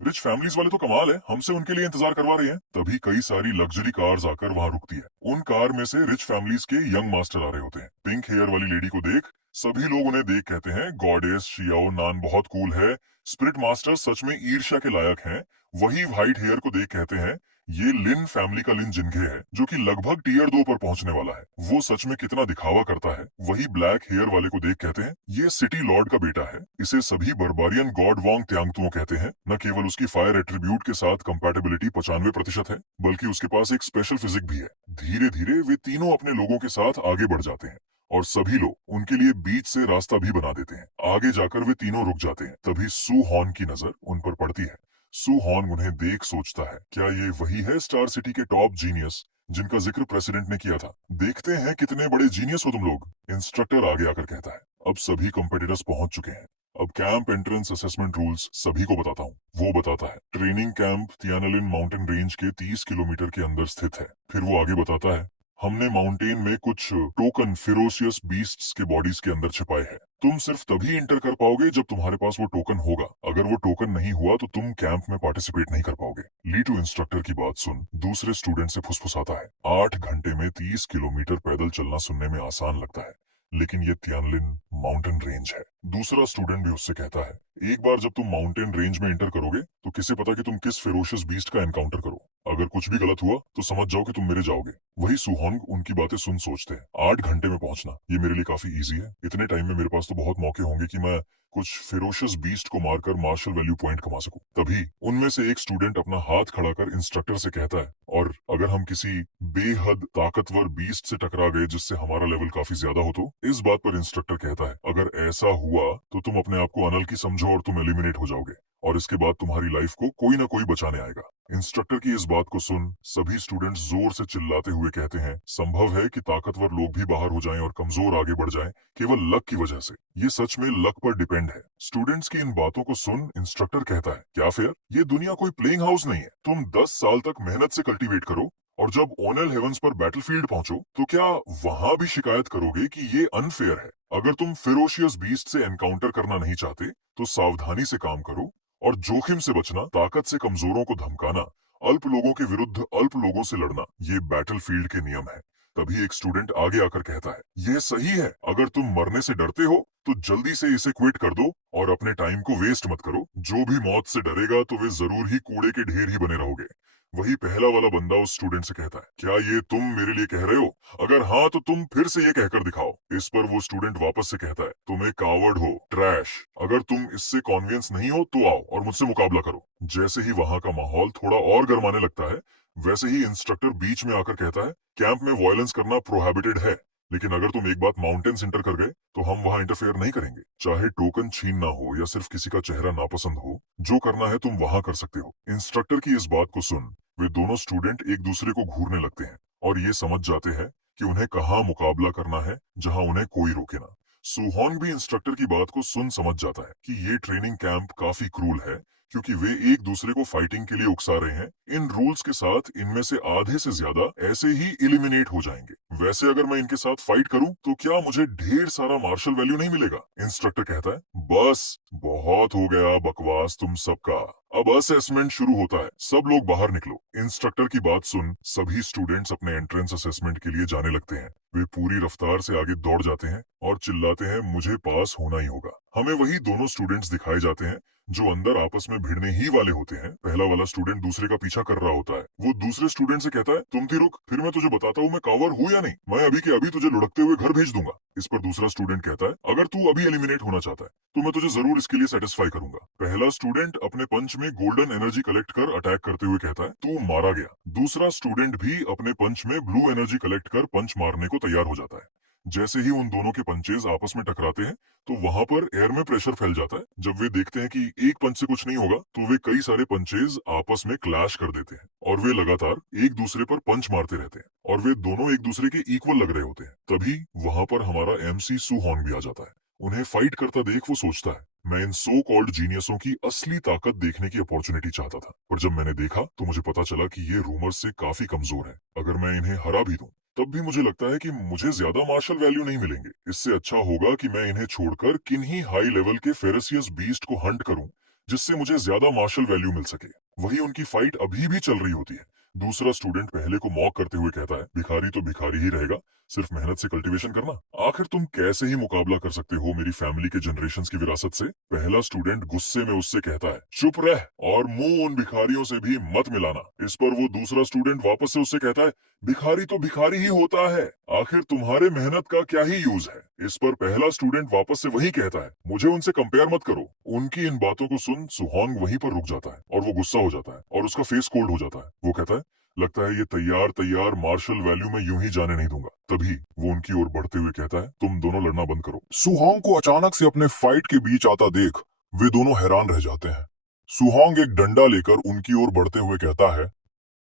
रिच फैमिलीज वाले तो कमाल है, हमसे उनके लिए इंतजार करवा रही हैं। तभी कई सारी लग्जरी कार्स आकर वहां रुकती है। उन कार में से रिच फैमिलीज के यंग मास्टर आ रहे होते हैं। पिंक हेयर वाली लेडी को देख सभी लोग उन्हें देख कहते हैं, गॉडेस शियाओ नान बहुत कूल है, स्पिरिट मास्टर सच में ईर्ष्या के लायक हैं। वही व्हाइट हेयर को देख कहते हैं, ये लिन फैमिली का लिन जिनगे है जो कि लगभग टीयर 2 पर पहुंचने वाला है। वो सच में कितना दिखावा करता है। वही ब्लैक हेयर वाले को देख कहते हैं, ये सिटी लॉर्ड का बेटा है। इसे सभी बर्बारियन गॉड वांग त्यांगतुओ कहते हैं। न केवल उसकी फायर एट्रीब्यूट के साथ कंपैटिबिलिटी 95% है, बल्कि उसके पास एक स्पेशल फिजिक भी है। धीरे धीरे वे तीनों अपने लोगों के साथ आगे बढ़ जाते हैं और सभी लोग उनके लिए बीच से रास्ता भी बना देते हैं। आगे जाकर वे तीनों रुक जाते हैं। तभी सू हॉन की नजर उन पर पड़ती है। सू हॉन उन्हें देख सोचता है, क्या ये वही है स्टार सिटी के टॉप जीनियस जिनका जिक्र प्रेसिडेंट ने किया था? देखते हैं कितने बड़े जीनियस हो तुम लोग। इंस्ट्रक्टर आगे आकर कहता है। अब सभी कंपेटिटर्स पहुंच चुके हैं। अब कैंप एंट्रेंस असेसमेंट रूल्स सभी को बताता हूँ। वो बताता है ट्रेनिंग कैंप तियानलिन माउंटेन रेंज के 30 किलोमीटर के अंदर स्थित है। फिर वो आगे बताता है हमने माउंटेन में कुछ टोकन फिरोशियस बीस्ट्स के बॉडीज के अंदर छिपाए हैं। तुम सिर्फ तभी एंटर कर पाओगे जब तुम्हारे पास वो टोकन होगा। अगर वो टोकन नहीं हुआ तो तुम कैंप में पार्टिसिपेट नहीं कर पाओगे। लीटू इंस्ट्रक्टर की बात सुन दूसरे स्टूडेंट से फुसफुसाता है 8 घंटे में 30 किलोमीटर पैदल चलना सुनने में आसान लगता है, लेकिन ये तियानलिन माउंटेन रेंज है। दूसरा स्टूडेंट भी उससे कहता है एक बार जब तुम माउंटेन रेंज में एंटर करोगे तो किसे पता कि तुम किस फेरोशियस बीस्ट का एनकाउंटर करो। अगर कुछ भी गलत हुआ तो समझ जाओ कि तुम मेरे जाओगे। वही सुहोंग उनकी बातें सुन सोचते हैं 8 घंटे में पहुंचना ये मेरे लिए काफी इजी है। इतने टाइम में मेरे पास तो बहुत मौके होंगे कि मैं कुछ फेरोशियस बीस्ट को मारकर मार्शल वैल्यू पॉइंट कमा सकूं। तभी उनमें से एक स्टूडेंट अपना हाथ खड़ा कर इंस्ट्रक्टर से कहता है और अगर हम किसी बेहद ताकतवर बीस्ट से टकरा गए जिससे हमारा लेवल काफी ज्यादा हो तो। इस बात पर इंस्ट्रक्टर कहता है अगर ऐसा हुआ तो तुम अपने आप को अनलकी समझो और तुम एलिमिनेट हो जाओगे और इसके बाद तुम्हारी लाइफ को कोई ना कोई बचाने आएगा। इंस्ट्रक्टर की इस बात को सुन सभी स्टूडेंट्स जोर से चिल्लाते हुए कहते हैं संभव है कि ताकतवर लोग भी बाहर हो जाएं और कमजोर आगे बढ़ जाएं केवल लक की वजह से। ये सच में लक पर डिपेंड है। स्टूडेंट्स की इन बातों को सुन इंस्ट्रक्टर कहता है क्या फेयर, ये दुनिया कोई प्लेइंग हाउस नहीं है। तुम 10 साल तक मेहनत से कल्टीवेट करो और जब ओनेल हेवंस पर बैटलफील्ड पहुंचो तो क्या वहां भी शिकायत करोगे कि ये अनफेयर है। अगर तुम फेरोशियस बीस्ट से एनकाउंटर करना नहीं चाहते तो सावधानी से काम करो और जोखिम से बचना, ताकत से कमजोरों को धमकाना, अल्प लोगों के विरुद्ध अल्प लोगों से लड़ना ये बैटलफील्ड के नियम है। तभी एक स्टूडेंट आगे आकर कहता है यह सही है, अगर तुम मरने से डरते हो तो जल्दी से इसे क्विट कर दो और अपने टाइम को वेस्ट मत करो। जो भी मौत से डरेगा तो वे जरूर ही कूड़े के ढेर ही बने रहोगे। वही पहला वाला बंदा उस स्टूडेंट से कहता है क्या ये तुम मेरे लिए कह रहे हो, अगर हाँ तो तुम फिर से ये कहकर दिखाओ। इस पर वो स्टूडेंट वापस से कहता है तुम एक कावर्ड हो, ट्रैश, अगर तुम इससे कॉन्विंस नहीं हो तो आओ और मुझसे मुकाबला करो। जैसे ही वहां का माहौल थोड़ा और गर्माने लगता है वैसे ही इंस्ट्रक्टर बीच में आकर कहता है कैंप में वायलेंस करना प्रोहिबिटेड है, लेकिन अगर तुम एक बात माउंटेन्स इंटर कर गए तो हम वहां इंटरफेयर नहीं करेंगे। चाहे टोकन छीनना हो या सिर्फ किसी का चेहरा नापसंद हो, जो करना है तुम वहां कर सकते हो। इंस्ट्रक्टर की इस बात को सुन वे दोनों स्टूडेंट एक दूसरे को घूरने लगते हैं और ये समझ जाते हैं कि उन्हें कहाँ मुकाबला करना है जहां उन्हें कोई रोके ना। सुहोंग भी इंस्ट्रक्टर की बात को सुन समझ जाता है कि ये ट्रेनिंग कैंप काफी क्रूल है क्योंकि वे एक दूसरे को फाइटिंग के लिए उकसा रहे हैं। इन रूल्स के साथ इनमें से आधे से ज्यादा ऐसे ही एलिमिनेट हो जाएंगे। वैसे अगर मैं इनके साथ फाइट करूं तो क्या मुझे ढेर सारा मार्शल वैल्यू नहीं मिलेगा। इंस्ट्रक्टर कहता है बस बहुत हो गया बकवास तुम सबका, अब असेसमेंट शुरू होता है, सब लोग बाहर निकलो। इंस्ट्रक्टर की बात सुन सभी स्टूडेंट्स अपने एंट्रेंस असेसमेंट के लिए जाने लगते हैं। वे पूरी रफ्तार से आगे दौड़ जाते हैं और चिल्लाते हैं मुझे पास होना ही होगा। हमें वही दोनों स्टूडेंट्स दिखाए जाते हैं जो अंदर आपस में भिड़ने ही वाले होते हैं। पहला वाला स्टूडेंट दूसरे का पीछा कर रहा होता है। वो दूसरे स्टूडेंट से कहता है तुम थी रुक, फिर मैं तुझे बताता हूँ मैं कावर हूँ या नहीं, मैं अभी के अभी तुझे लुढ़कते हुए घर भेज दूंगा। इस पर दूसरा स्टूडेंट कहता है अगर तू अभी एलिमिनेट होना चाहता है तो मैं तुझे जरूर इसके लिए सेटिस्फाई करूंगा। पहला स्टूडेंट अपने पंच में गोल्डन एनर्जी कलेक्ट कर अटैक करते हुए कहता है तू मारा गया। दूसरा स्टूडेंट भी अपने पंच में ब्लू एनर्जी कलेक्ट कर पंच मारने को तैयार हो जाता है। जैसे ही उन दोनों के पंचेज आपस में टकराते हैं तो वहां पर एयर में प्रेशर फैल जाता है। जब वे देखते हैं कि एक पंच से कुछ नहीं होगा तो वे कई सारे पंचेज आपस में क्लैश कर देते हैं और वे लगातार एक दूसरे पर पंच मारते रहते हैं और वे दोनों एक दूसरे के इक्वल लग रहे होते हैं। तभी वहां पर हमारा MC सुहोंग भी आ जाता है। उन्हें फाइट करता देख वो सोचता है मैं इन सो कॉल्ड जीनियसों की असली ताकत देखने की अपॉर्चुनिटी चाहता था, पर जब मैंने देखा तो मुझे पता चला कि ये रूमर्स से काफी कमजोर है। अगर मैं इन्हें हरा भी दूं तब भी मुझे लगता है कि मुझे ज्यादा मार्शल वैल्यू नहीं मिलेंगे। इससे अच्छा होगा कि मैं इन्हें छोड़कर किन्हीं हाई लेवल के फेरेसियस बीस्ट को हंट करूं जिससे मुझे ज्यादा मार्शल वैल्यू मिल सके। वही उनकी फाइट अभी भी चल रही होती है। दूसरा स्टूडेंट पहले को मॉक करते हुए कहता है भिखारी तो भिखारी ही रहेगा, सिर्फ मेहनत से कल्टीवेशन करना, आखिर तुम कैसे ही मुकाबला कर सकते हो मेरी फैमिली के जनरेशंस की विरासत से। पहला स्टूडेंट गुस्से में उससे कहता है चुप रह और मुंह उन भिखारियों से भी मत मिलाना। इस पर वो दूसरा स्टूडेंट वापस से उससे कहता है भिखारी तो भिखारी ही होता है, आखिर तुम्हारे मेहनत का क्या ही यूज है। इस पर पहला स्टूडेंट वापस से वही कहता है मुझे उनसे कंपेयर मत करो। उनकी इन बातों को सुन सुहोंग वहीं पर रुक जाता है और वो गुस्सा हो जाता है और उसका फेस कोल्ड हो जाता है। वो कहता है लगता है ये तैयार तैयार मार्शल वैल्यू में यूं ही जाने नहीं दूंगा। तभी वो उनकी ओर बढ़ते हुए कहता है तुम दोनों लड़ना बंद करो। सुहोंग को अचानक से अपने फाइट के बीच आता देख वे दोनों हैरान रह जाते हैं। सुहोंग एक डंडा लेकर उनकी ओर बढ़ते हुए कहता है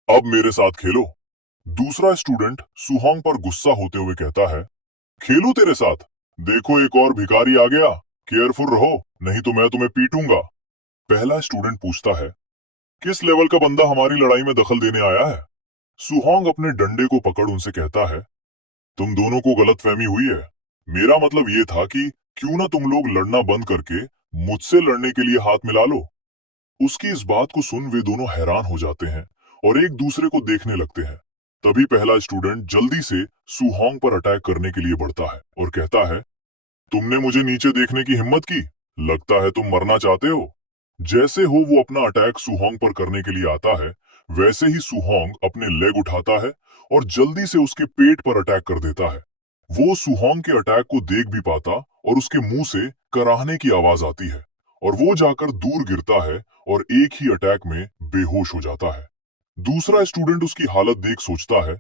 अब मेरे साथ खेलो। दूसरा स्टूडेंट सुहोंग पर गुस्सा होते हुए कहता है खेलूं तेरे साथ, देखो एक और भिखारी आ गया। केयरफुल रहो, नहीं तो मैं तुम्हें पीटूंगा। पहला स्टूडेंट पूछता है, किस लेवल का बंदा हमारी लड़ाई में दखल देने आया है? सुहोंग अपने डंडे को पकड़ उनसे कहता है, तुम दोनों को गलतफहमी हुई है। मेरा मतलब ये था कि क्यों ना तुम लोग लड़ना बंद करके मुझसे लड़ने के लिए हाथ मिला लो। उसकी इस बात को सुन वे दोनों हैरान हो जाते हैं और एक दूसरे को देखने लगते हैं। तभी पहला स्टूडेंट जल्दी से सुहोंग पर अटैक करने के लिए बढ़ता है और कहता है, तुमने मुझे नीचे देखने की हिम्मत की, लगता है तुम मरना चाहते हो। जैसे हो वो अपना अटैक सुहोंग पर करने के लिए आता है, वैसे ही सुहोंग अपने लेग उठाता है और जल्दी से उसके पेट पर अटैक कर देता है। वो सुहोंग के अटैक को देख भी पाता और उसके मुंह से कराहने की आवाज आती है और वो जाकर दूर गिरता है और एक ही अटैक में बेहोश हो जाता है। दूसरा स्टूडेंट उसकी हालत देख सोचता है,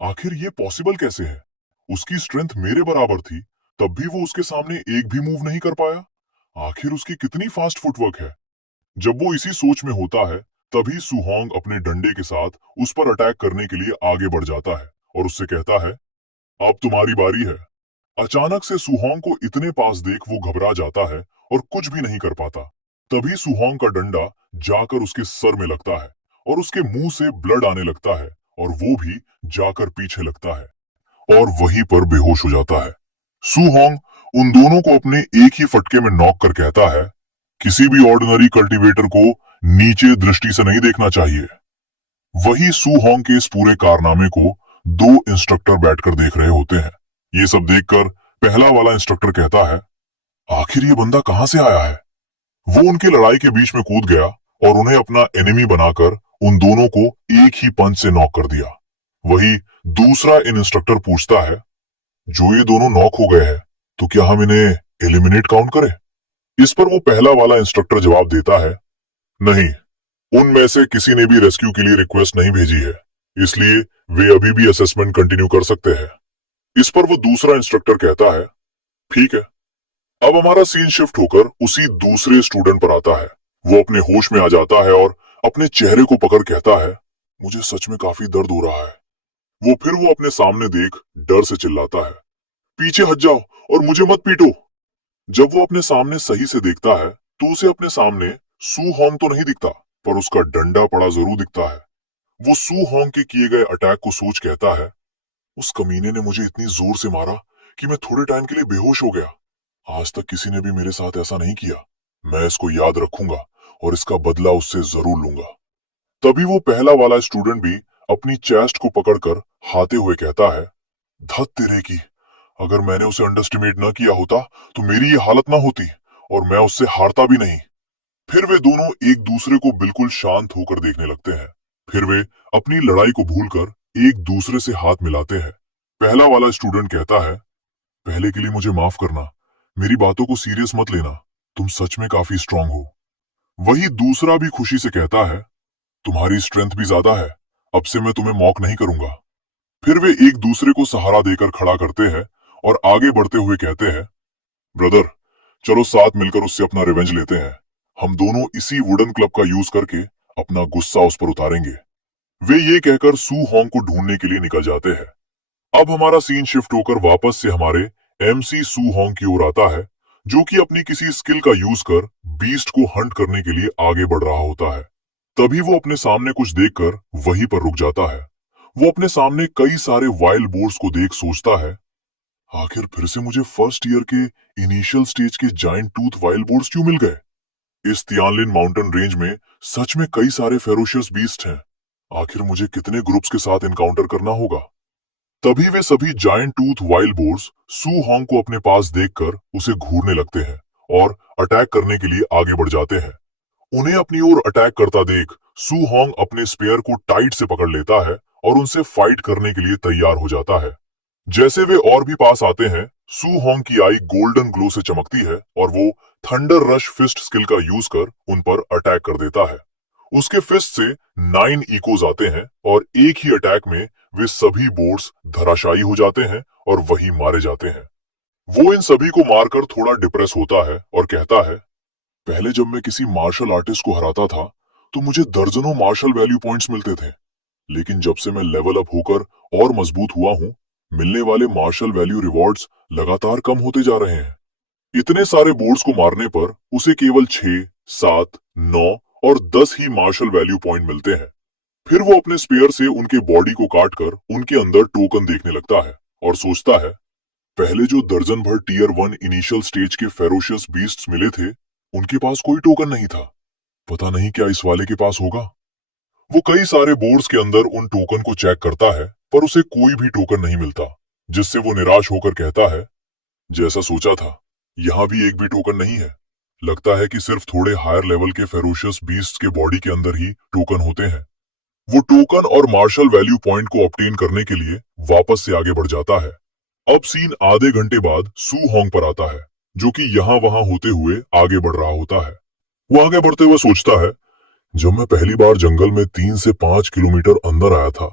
आखिर ये पॉसिबल कैसे है? उसकी स्ट्रेंथ मेरे बराबर थी, तब भी वो उसके सामने एक भी मूव नहीं कर पाया। आखिर उसकी कितनी फास्ट फुटवर्क है। जब वो इसी सोच में होता है, तभी सुहोंग अपने डंडे के साथ उस पर अटैक करने के लिए आगे बढ़ जाता है और उससे कहता है, अब तुम्हारी बारी है। अचानक से सुहोंग को इतने पास देख वो घबरा जाता है और कुछ भी नहीं कर पाता। तभी सुहोंग का डंडा जाकर उसके सर में लगता है और उसके मुंह से ब्लड आने लगता है और वो भी जाकर पीछे लगता है और वहीं पर बेहोश हो जाता है। सुहोंग उन दोनों को अपने एक ही फटके में नॉक कर कहता है, किसी भी ऑर्डिनरी कल्टीवेटर को नीचे दृष्टि से नहीं देखना चाहिए। वही सुहोंग के इस पूरे कारनामे को दो इंस्ट्रक्टर बैठकर देख रहे होते हैं। ये सब देखकर पहला वाला इंस्ट्रक्टर कहता है, आखिर ये बंदा कहां से आया है? वो उनकी लड़ाई के बीच में कूद गया और उन्हें अपना एनिमी बनाकर उन दोनों को एक ही पंच से नॉक कर दिया। वही दूसरा इंस्ट्रक्टर पूछता है, जो ये दोनों नॉक हो गए हैं, तो क्या हम इन्हें एलिमिनेट काउंट करें? इस पर वो पहला वाला इंस्ट्रक्टर जवाब देता है, नहीं, उनमें से किसी ने भी रेस्क्यू के लिए रिक्वेस्ट नहीं भेजी है, इसलिए वे अभी भी असेसमेंट कंटिन्यू कर सकते हैं। इस पर वो दूसरा इंस्ट्रक्टर कहता है, ठीक है। अब हमारा सीन शिफ्ट होकर उसी दूसरे स्टूडेंट पर आता है। वो अपने होश में आ जाता है और अपने चेहरे को पकड़ कहता है, मुझे सच में काफी दर्द हो रहा है। फिर वो अपने सामने देख डर से चिल्लाता है, पीछे हट जाओ और मुझे मत पीटो। जब वो अपने सामने सही से देखता है, तो उसे अपने सामने सू होंग तो नहीं दिखता, पर उसका डंडा पड़ा जरूर दिखता है। वो सू होंग के किए गए अटैक को सोच कहता है, उस कमीने ने मुझे इतनी जोर से मारा कि मैं थोड़े टाइम के लिए बेहोश हो गया। आज तक किसी ने भी मेरे साथ ऐसा नहीं किया। मैं इसको याद रखूंगा और इसका बदला उससे जरूर लूंगा। तभी वो पहला वाला स्टूडेंट भी अपनी चेस्ट को पकड़कर हाथे हुए कहता है, धत तेरे की, अगर मैंने उसे अंडरस्टिमेट न किया होता तो मेरी ये हालत ना होती और मैं उससे हारता भी नहीं। फिर वे दोनों एक दूसरे को बिल्कुल शांत होकर देखने लगते हैं। फिर वे अपनी लड़ाई को भूलकर एक दूसरे से हाथ मिलाते हैं। पहला वाला स्टूडेंट कहता है, पहले के लिए मुझे माफ करना, मेरी बातों को सीरियस मत लेना, तुम सच में काफी स्ट्रांग हो। वही दूसरा भी खुशी से कहता है, तुम्हारी स्ट्रेंथ भी ज्यादा है, अब से मैं तुम्हें मॉक नहीं करूंगा। फिर वे एक दूसरे को सहारा देकर खड़ा करते हैं और आगे बढ़ते हुए कहते हैं, ब्रदर, चलो साथ मिलकर उससे अपना रिवेंज लेते हैं। हम दोनों इसी वुडन क्लब का यूज करके अपना गुस्सा उस पर उतारेंगे। वे ये कहकर सू होंग को ढूंढने के लिए निकल जाते हैं। अब हमारा सीन शिफ्ट होकर वापस से हमारे एमसी सू होंग की ओर आता है, जो कि अपनी किसी स्किल का यूज कर बीस्ट को हंट करने के लिए आगे बढ़ रहा होता है। तभी वो अपने सामने कुछ देखकर वहीं पर रुक जाता है। वो अपने सामने कई सारे वाइल्ड बोर्स को देख सोचता है, आखिर फिर से मुझे फर्स्ट ईयर के इनिशियल स्टेज के जायंट टूथ वाइल्ड बोर्स क्यों मिल गए? इस तियानलिन माउंटेन रेंज में सच में कई सारे फेरोशियस बीस्ट हैं। आखिर मुझे कितने ग्रुप्स के साथ एनकाउंटर करना होगा? तभी वे सभी जायंट टूथ वाइल्ड बोर्स सू होंग को अपने पास देखकर उसे घूरने लगते हैं और अटैक करने के लिए आगे बढ़ जाते हैं। उन्हें अपनी ओर अटैक करता देख सू होंग अपने स्पेयर को टाइट से पकड़ लेता है और उनसे फाइट करने के लिए तैयार हो जाता है। जैसे वे और भी पास आते हैं, सू होंग की आई गोल्डन ग्लो से चमकती है और वो थंडर रश फिस्ट स्किल का यूज कर उन पर अटैक कर देता है। उसके फिस्ट से 9 इकोज आते हैं और एक ही अटैक में वे सभी बोर्ड्स धराशायी हो जाते हैं और वही मारे जाते हैं। वो इन सभी को मारकर थोड़ा डिप्रेस होता है और कहता है, पहले जब मैं किसी मार्शल आर्टिस्ट को हराता था तो मुझे दर्जनों मार्शल वैल्यू पॉइंट्स मिलते थे, लेकिन जब से मैं लेवल अप होकर और मजबूत हुआ हूं, मिलने वाले मार्शल वैल्यू रिवॉर्ड्स लगातार कम होते जा रहे हैं। इतने सारे बोर्ड्स को मारने पर उसे केवल 6, 7, 9 और 10 ही मार्शल वैल्यू पॉइंट मिलते हैं। फिर वो अपने स्पेयर से उनके बॉडी को काटकर उनके अंदर टोकन देखने लगता है और सोचता है, पहले जो दर्जन भर टीयर 1 इनिशियल स्टेज के फेरोशियस बीस्ट्स मिले थे, उनके पास कोई टोकन नहीं था। पता नहीं क्या इस वाले के पास होगा। वो कई सारे बोर्ड्स के अंदर उन टोकन को चेक करता है, पर उसे कोई भी टोकन नहीं मिलता, जिससे वो निराश होकर कहता है, जैसा सोचा था, यहाँ भी एक भी टोकन नहीं है। लगता है कि सिर्फ थोड़े हायर लेवल के फेरोशियस बीस्ट के बॉडी के अंदर ही टोकन होते हैं। वो टोकन और मार्शल वैल्यू पॉइंट को ऑब्टेन करने के लिए वापस से आगे बढ़ जाता है। अब सीन आधे घंटे बाद सू होंग पर आता है, जो कि यहाँ वहां होते हुए आगे बढ़ रहा होता है। वो आगे बढ़ते हुए सोचता है, जब मैं पहली बार जंगल में 3 से 5 किलोमीटर अंदर आया था,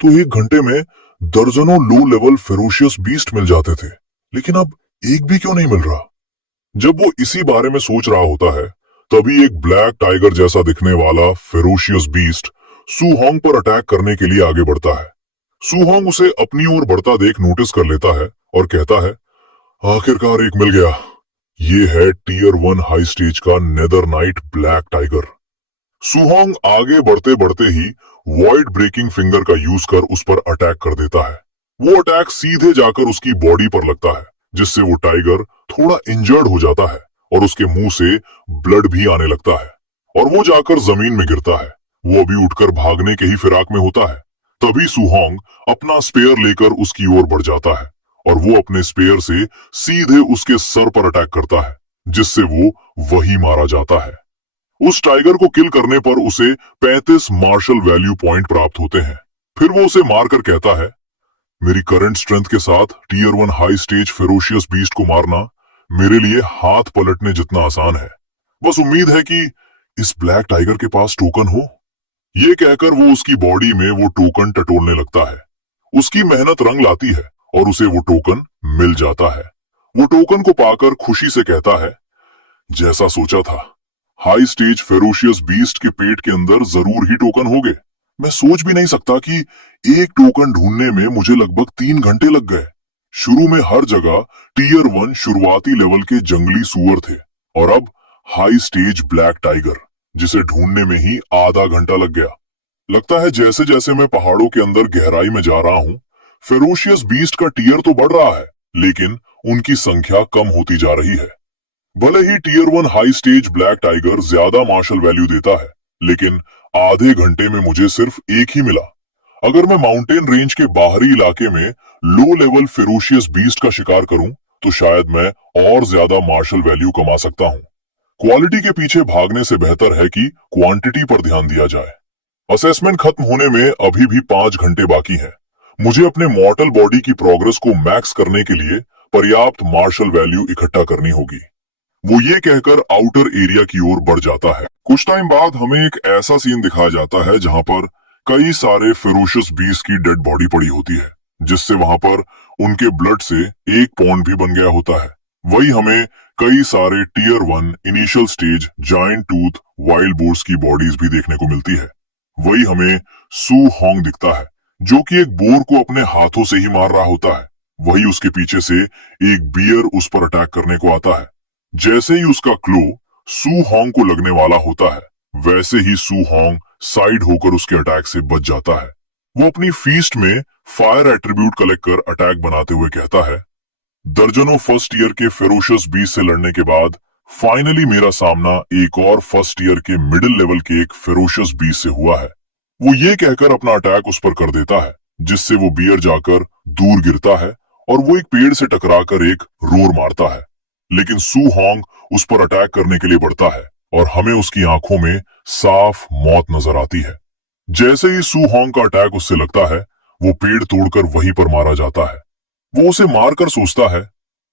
तो एक घंटे में दर्जनों लो लेवल फेरोशियस बीस्ट मिल जाते थे, लेकिन अब एक भी क्यों नहीं मिल रहा। जब वो इसी बारे में सोच रहा होता है, तभी एक ब्लैक टाइगर जैसा दिखने वाला फेरोशियस बीस्ट सू होंग पर अटैक करने के लिए आगे बढ़ता है। सू होंग उसे अपनी ओर बढ़ता देख नोटिस कर लेता है और कहता है, आखिरकार एक मिल गया। ये है टीयर 1 हाई स्टेज का नेदर नाइट ब्लैक टाइगर। सू होंग आगे बढ़ते बढ़ते ही वॉइड ब्रेकिंग फिंगर का यूज कर उस पर अटैक कर देता है। वो अटैक सीधे जाकर उसकी बॉडी पर लगता है, जिससे वो टाइगर थोड़ा इंजर्ड हो जाता है और उसके मुंह से ब्लड भी आने लगता है और वो जाकर जमीन में गिरता है। वो अभी उठकर भागने के ही फिराक में होता है, तभी सू होंग अपना स्पेयर लेकर उसकी ओर बढ़ जाता है और वो अपने स्पेयर से सीधे उसके सर पर अटैक करता है, जिससे वो वही मारा जाता है। उस टाइगर को किल करने पर उसे 35 मार्शल वैल्यू पॉइंट प्राप्त होते हैं। फिर वो उसे मारकर कहता है, मेरी करंट स्ट्रेंथ के साथ tier 1 high stage ferocious beast को मारना मेरे लिए हाथ पलटने जितना आसान है। बस उम्मीद है कि इस ब्लैक टाइगर के पास टोकन हो। ये कहकर वो उसकी बॉडी में वो टोकन टटोलने लगता है। उसकी मेहनत रंग लाती है और उसे वो टोकन मिल जाता है। वो टोकन को पाकर खुशी से कहता है, जैसा सोचा था, हाई स्टेज फेरोशियस बीस्ट के पेट के अंदर जरूर ही टोकन होंगे। मैं सोच भी नहीं सकता कि एक टोकन ढूंढने में मुझे लगभग 3 घंटे लग गए। शुरू में हर जगह टीयर 1 शुरुआती लेवल के जंगली सूअर थे और अब हाई स्टेज ब्लैक टाइगर, जिसे ढूंढने में ही आधा घंटा लग गया। लगता है जैसे जैसे मैं पहाड़ों के अंदर गहराई में जा रहा हूँ, फेरोशियस बीस्ट का टीयर तो बढ़ रहा है, लेकिन उनकी संख्या कम होती जा रही है। भले ही tier 1 high stage black tiger ज्यादा मार्शल वैल्यू देता है, लेकिन आधे घंटे में मुझे सिर्फ एक ही मिला। अगर मैं माउंटेन रेंज के बाहरी इलाके में लो लेवल फेरोशियस बीस्ट का शिकार करूं, तो शायद मैं और ज्यादा मार्शल वैल्यू कमा सकता हूं। क्वालिटी के पीछे भागने से बेहतर है कि क्वांटिटी पर ध्यान दिया जाए। असेसमेंट खत्म होने में अभी भी 5 घंटे बाकी हैं। मुझे अपने मॉर्टल बॉडी की प्रोग्रेस को मैक्स करने के लिए पर्याप्त मार्शल वैल्यू इकट्ठा करनी होगी। वो ये कहकर आउटर एरिया की ओर बढ़ जाता है। कुछ टाइम बाद हमें एक ऐसा सीन दिखाया जाता है जहां पर कई सारे फेरोशियस बीस्ट की डेड बॉडी पड़ी होती है, जिससे वहां पर उनके ब्लड से एक पॉन्ड भी बन गया होता है। वही हमें कई सारे tier 1 initial stage giant tooth wild boars की बॉडीज भी देखने को मिलती है। वही हमें सू होंग दिखता है, जो कि एक बोर को अपने हाथों से ही मार रहा होता है। वही उसके पीछे से एक बियर उस पर अटैक करने को आता है। जैसे ही उसका क्लो सू होंग को लगने वाला होता है, वैसे ही सू होंग साइड होकर उसके अटैक से बच जाता है। वो अपनी फीस्ट में फायर एट्रीब्यूट कलेक्ट कर अटैक बनाते हुए कहता है, दर्जनों फर्स्ट ईयर के फेरोशियस बीस्ट से लड़ने के बाद फाइनली मेरा सामना एक और फर्स्ट ईयर के मिडिल लेवल के एक फेरोशियस बीस्ट से हुआ है। वो ये कहकर अपना अटैक उस पर कर देता है, जिससे वो बियर जाकर दूर गिरता है और वो एक पेड़ से टकराकर एक रोर मारता है। लेकिन सू होंग उस पर अटैक करने के लिए बढ़ता है और हमें उसकी आंखों में साफ मौत नजर आती है। जैसे ही सू होंग का अटैक उससे लगता है, वो पेड़ तोड़कर वहीं पर मारा जाता है। वो उसे मारकर सोचता है,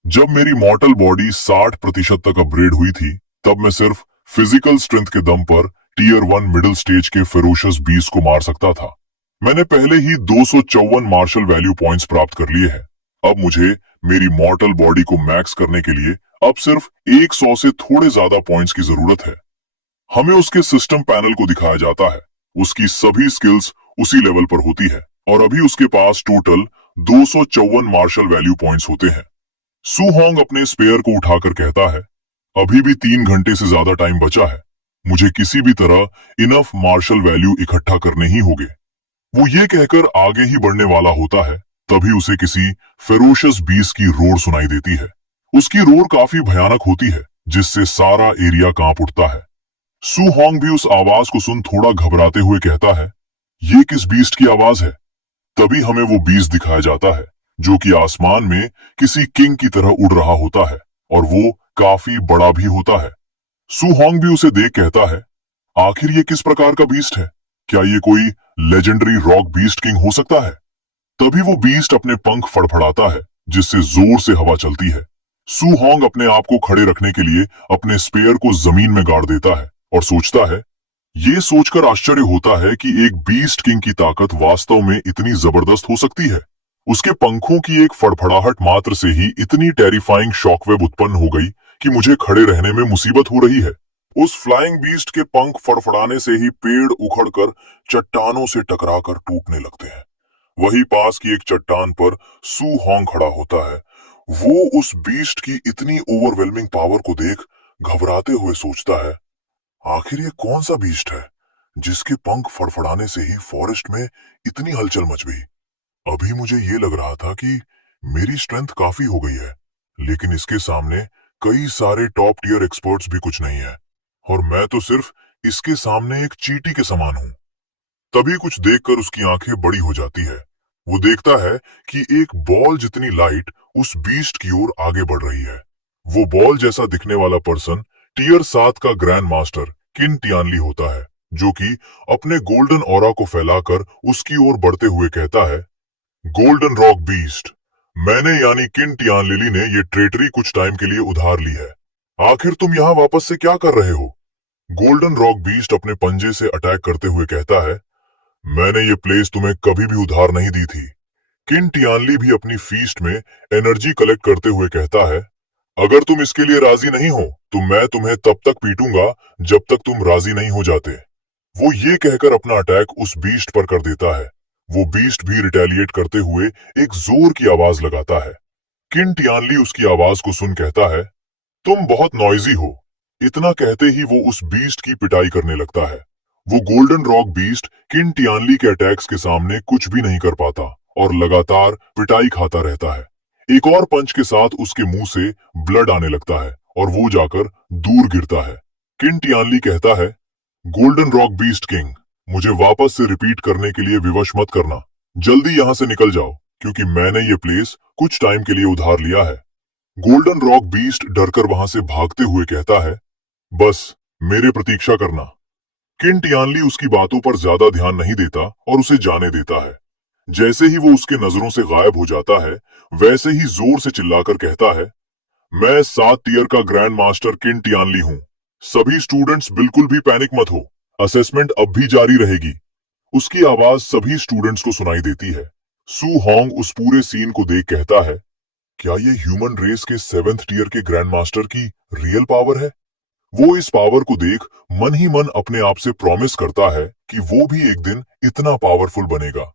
जब मेरी मॉर्टल बॉडी 60% तक अपग्रेड हुई थी, तब मैं सिर्फ फिजिकल स्ट्रेंथ के दम पर टीयर 1 मिडिल स्टेज के फेरोशियस बीस्ट को मार सकता था। मैंने पहले ही 254 मार्शल वैल्यू पॉइंट्स प्राप्त कर लिए हैं। अब मुझे मेरी मॉर्टल बॉडी को मैक्स करने के लिए अब सिर्फ 100 से थोड़े ज्यादा पॉइंट्स की जरूरत है। हमें उसके सिस्टम पैनल को दिखाया जाता है। उसकी सभी स्किल्स उसी लेवल पर होती है और अभी उसके पास टोटल 254 मार्शल वैल्यू पॉइंट्स होते हैं। सू होंग अपने स्पेयर को उठाकर कहता है, अभी भी 3 घंटे से ज्यादा टाइम बचा है। मुझे किसी भी तरह इनफ मार्शल वैल्यू इकट्ठा करने ही होंगे। वो ये कहकर आगे ही बढ़ने वाला होता है, तभी उसे किसी फेरोशियस बीस्ट की रोर सुनाई देती है। उसकी रोर काफी भयानक होती है, जिससे सारा एरिया कांप उठता है। सू होंग भी उस आवाज को सुन थोड़ा घबराते हुए कहता है, ये किस बीस्ट की आवाज है? तभी हमें वो बीस्ट दिखाया जाता है, जो कि आसमान में किसी किंग की तरह उड़ रहा होता है, और वो काफी बड़ा भी होता है। सू होंग भी उसे देख कहता है, आखिर ये किस प्रकार का बीस्ट है? क्या ये कोई लेजेंडरी रॉक बीस्ट किंग हो सकता है? तभी वो बीस्ट अपने पंख फड़फड़ाता है, जिससे जोर से हवा चलती है। सू होंग अपने आप को खड़े रखने के लिए अपने स्पेयर को जमीन में गाड़ देता है और सोचता है, ये सोचकर आश्चर्य होता है कि एक बीस्ट किंग की ताकत वास्तव में इतनी जबरदस्त हो सकती है। उसके पंखों की एक फड़फड़ाहट मात्र से ही इतनी टेरिफाइंग शॉकवेव उत्पन्न हो गई कि मुझे खड़े रहने में मुसीबत हो रही है। उस फ्लाइंग बीस्ट के पंख फड़फड़ाने से ही पेड़ उखड़कर चट्टानों से टकराकर टूटने लगते हैं। वही पास की एक चट्टान पर सू होंग खड़ा होता है। वो उस बीस्ट की इतनी ओवरवेलमिंग पावर को देख घबराते हुए सोचता है, आखिर ये कौन सा बीस्ट है जिसके पंख फड़फड़ाने से ही फॉरेस्ट में इतनी हलचल मच गई। अभी मुझे ये लग रहा था कि मेरी स्ट्रेंथ काफी हो गई है, लेकिन इसके सामने कई सारे टॉप टियर एक्सपर्ट्स भी कुछ नहीं है, और मैं तो सिर्फ इसके सामने एक चींटी के समान हूं। तभी कुछ देखकर उसकी आंखें बड़ी हो जाती है। वो देखता है कि एक बॉल जितनी लाइट उस बीस्ट की ओर आगे बढ़ रही है। वो बॉल जैसा दिखने वाला पर्सन टियर 7 का ग्रैंड मास्टर किन टियानली होता है, जो कि अपने गोल्डन ऑरा को फैलाकर उसकी ओर बढ़ते हुए कहता है, गोल्डन रॉक बीस्ट, मैंने यानी किन टियानलिली ने ये ट्रेटरी कुछ टाइम के लिए उधार ली है। आखिर तुम यहाँ वापस से क्या कर रहे हो? गोल्डन रॉक बीस्ट अपने पंजे से अटैक करते हुए कहता है, मैंने ये प्लेस तुम्हें कभी भी उधार नहीं दी थी। किन टियानली भी अपनी फीस्ट में एनर्जी कलेक्ट करते हुए कहता है, अगर तुम इसके लिए राजी नहीं हो तो मैं तुम्हें तब तक पीटूंगा जब तक तुम राजी नहीं हो जाते। वो ये कहकर अपना अटैक उस बीस्ट पर कर देता है। वो बीस्ट भी रिटेलिएट करते हुए एक जोर की आवाज लगाता है। किन टियानली उसकी आवाज को सुन कहता है, तुम बहुत नॉइजी हो। इतना कहते ही वो उस बीस्ट की पिटाई करने लगता है। वो गोल्डन रॉक बीस्ट किन टियानली के अटैक्स के सामने कुछ भी नहीं कर पाता और लगातार पिटाई खाता रहता है। एक और पंच के साथ उसके मुंह से ब्लड आने लगता है और वो जाकर दूर गिरता है। किन टियानली कहता है, गोल्डन रॉक बीस्ट किंग, मुझे वापस से रिपीट करने के लिए विवश मत करना। जल्दी यहाँ से निकल जाओ, क्योंकि मैंने ये प्लेस कुछ टाइम के लिए उधार लिया है। गोल्डन रॉक बीस्ट डरकर वहां से भागते हुए कहता है, बस मेरे प्रतीक्षा करना। किन टियानली उसकी बातों पर ज्यादा ध्यान नहीं देता और उसे जाने देता है। जैसे ही वो उसके नजरों से गायब हो जाता है, वैसे ही जोर से चिल्लाकर कहता है, मैं 7 टियर का ग्रैंड मास्टर किन टियानली हूँ। सभी स्टूडेंट्स बिल्कुल भी पैनिक मत हो, असेसमेंट अब भी जारी रहेगी। उसकी आवाज सभी स्टूडेंट्स को सुनाई देती है। सू होंग उस पूरे सीन को देख कहता है, क्या ये ह्यूमन रेस के 7th टियर के ग्रैंड मास्टर की रियल पावर है? वो इस पावर को देख मन ही मन अपने आप से प्रॉमिस करता है कि वो भी एक दिन इतना पावरफुल बनेगा।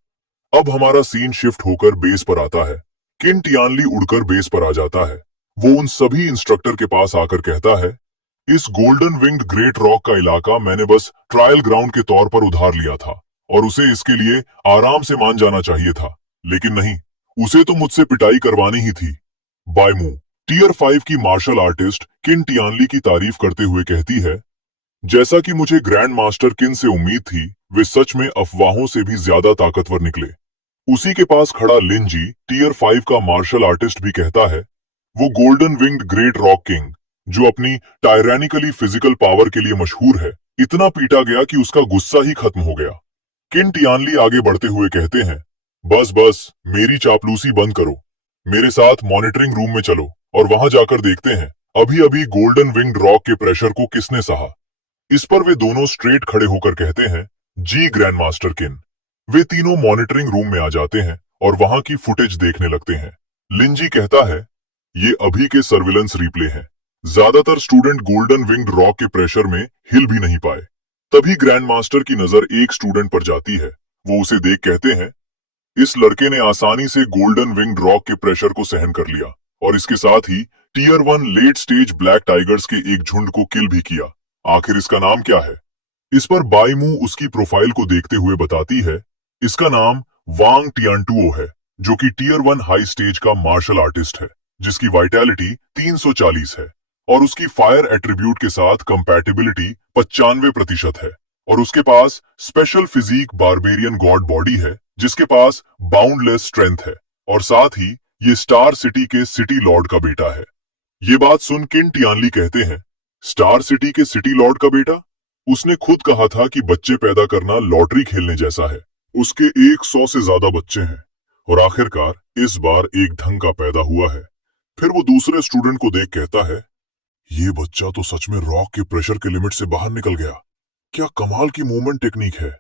अब हमारा सीन शिफ्ट होकर बेस पर आता है। किन टियानली उड़कर बेस पर आ जाता है। वो उन सभी इंस्ट्रक्टर के पास आकर कहता है, इस गोल्डन विंग्ड ग्रेट रॉक का इलाका मैंने बस ट्रायल ग्राउंड के तौर पर उधार लिया था और उसे इसके लिए आराम से मान जाना चाहिए था, लेकिन नहीं, उसे तो मुझसे पिटाई करवानी ही थी। बायमू टियर 5 की मार्शल आर्टिस्ट किन टियानली की तारीफ करते हुए कहती है, जैसा कि मुझे ग्रैंड मास्टर किन से उम्मीद थी, वे सच में अफवाहों से भी ज्यादा ताकतवर निकले। उसी के पास खड़ा लिंजी टियर 5 का मार्शल आर्टिस्ट भी कहता है, वो golden winged great rock king, जो अपनी टायरैनिकली फिजिकल पावर के लिए मशहूर है, इतना पीटा गया कि उसका गुस्सा ही खत्म हो गया। किन टियानली आगे बढ़ते हुए कहते हैं, बस बस मेरी चापलूसी बंद करो, मेरे साथ मॉनिटरिंग रूम में चलो और वहां जाकर देखते हैं अभी अभी गोल्डन विंग्ड रॉक के प्रेशर को किसने सहा। इस पर वे दोनों स्ट्रेट खड़े होकर कहते हैं, जी ग्रैंड मास्टर किन। वे तीनों मॉनिटरिंग रूम में आ जाते हैं और वहां की फुटेज देखने लगते हैं। लिंजी कहता है, ये अभी के सर्विलेंस रिप्ले हैं। ज्यादातर स्टूडेंट गोल्डन विंग्ड रॉक के प्रेशर में हिल भी नहीं पाए। तभी ग्रैंड मास्टर की नजर एक स्टूडेंट पर जाती है। वो उसे देख कहते हैं, इस लड़के ने आसानी से गोल्डन विंग्ड रॉक के प्रेशर को सहन कर लिया और इसके साथ ही tier 1 late stage black tigers के एक झुंड को किल भी किया। आखिर इसका नाम क्या है? इस पर बाईमू उसकी प्रोफाइल को देखते हुए बताती है, इसका नाम वांग टियानटुओ है, जो कि टीयर 1 हाई स्टेज का मार्शल आर्टिस्ट है, जिसकी वाइटैलिटी 340 है और उसकी फायर एट्रीब्यूट के साथ कंपैटिबिलिटी 95% है और उसके पास special physique barbarian god body है, जिसके पास बाउंडलेस स्ट्रेंथ है और साथ ही ये स्टार सिटी के सिटी लॉर्ड का बेटा है। ये बात सुन किन टियानली कहते हैं, स्टार सिटी के सिटी लॉर्ड का बेटा? उसने खुद कहा था कि बच्चे पैदा करना लॉटरी खेलने जैसा है। उसके 100 से ज्यादा बच्चे हैं और आखिरकार इस बार एक ढंग का पैदा हुआ है। फिर वो दूसरे स्टूडेंट को देख कहता है, ये बच्चा तो सच में रॉक के प्रेशर के लिमिट से बाहर निकल गया। क्या कमाल की मूवमेंट टेक्निक है।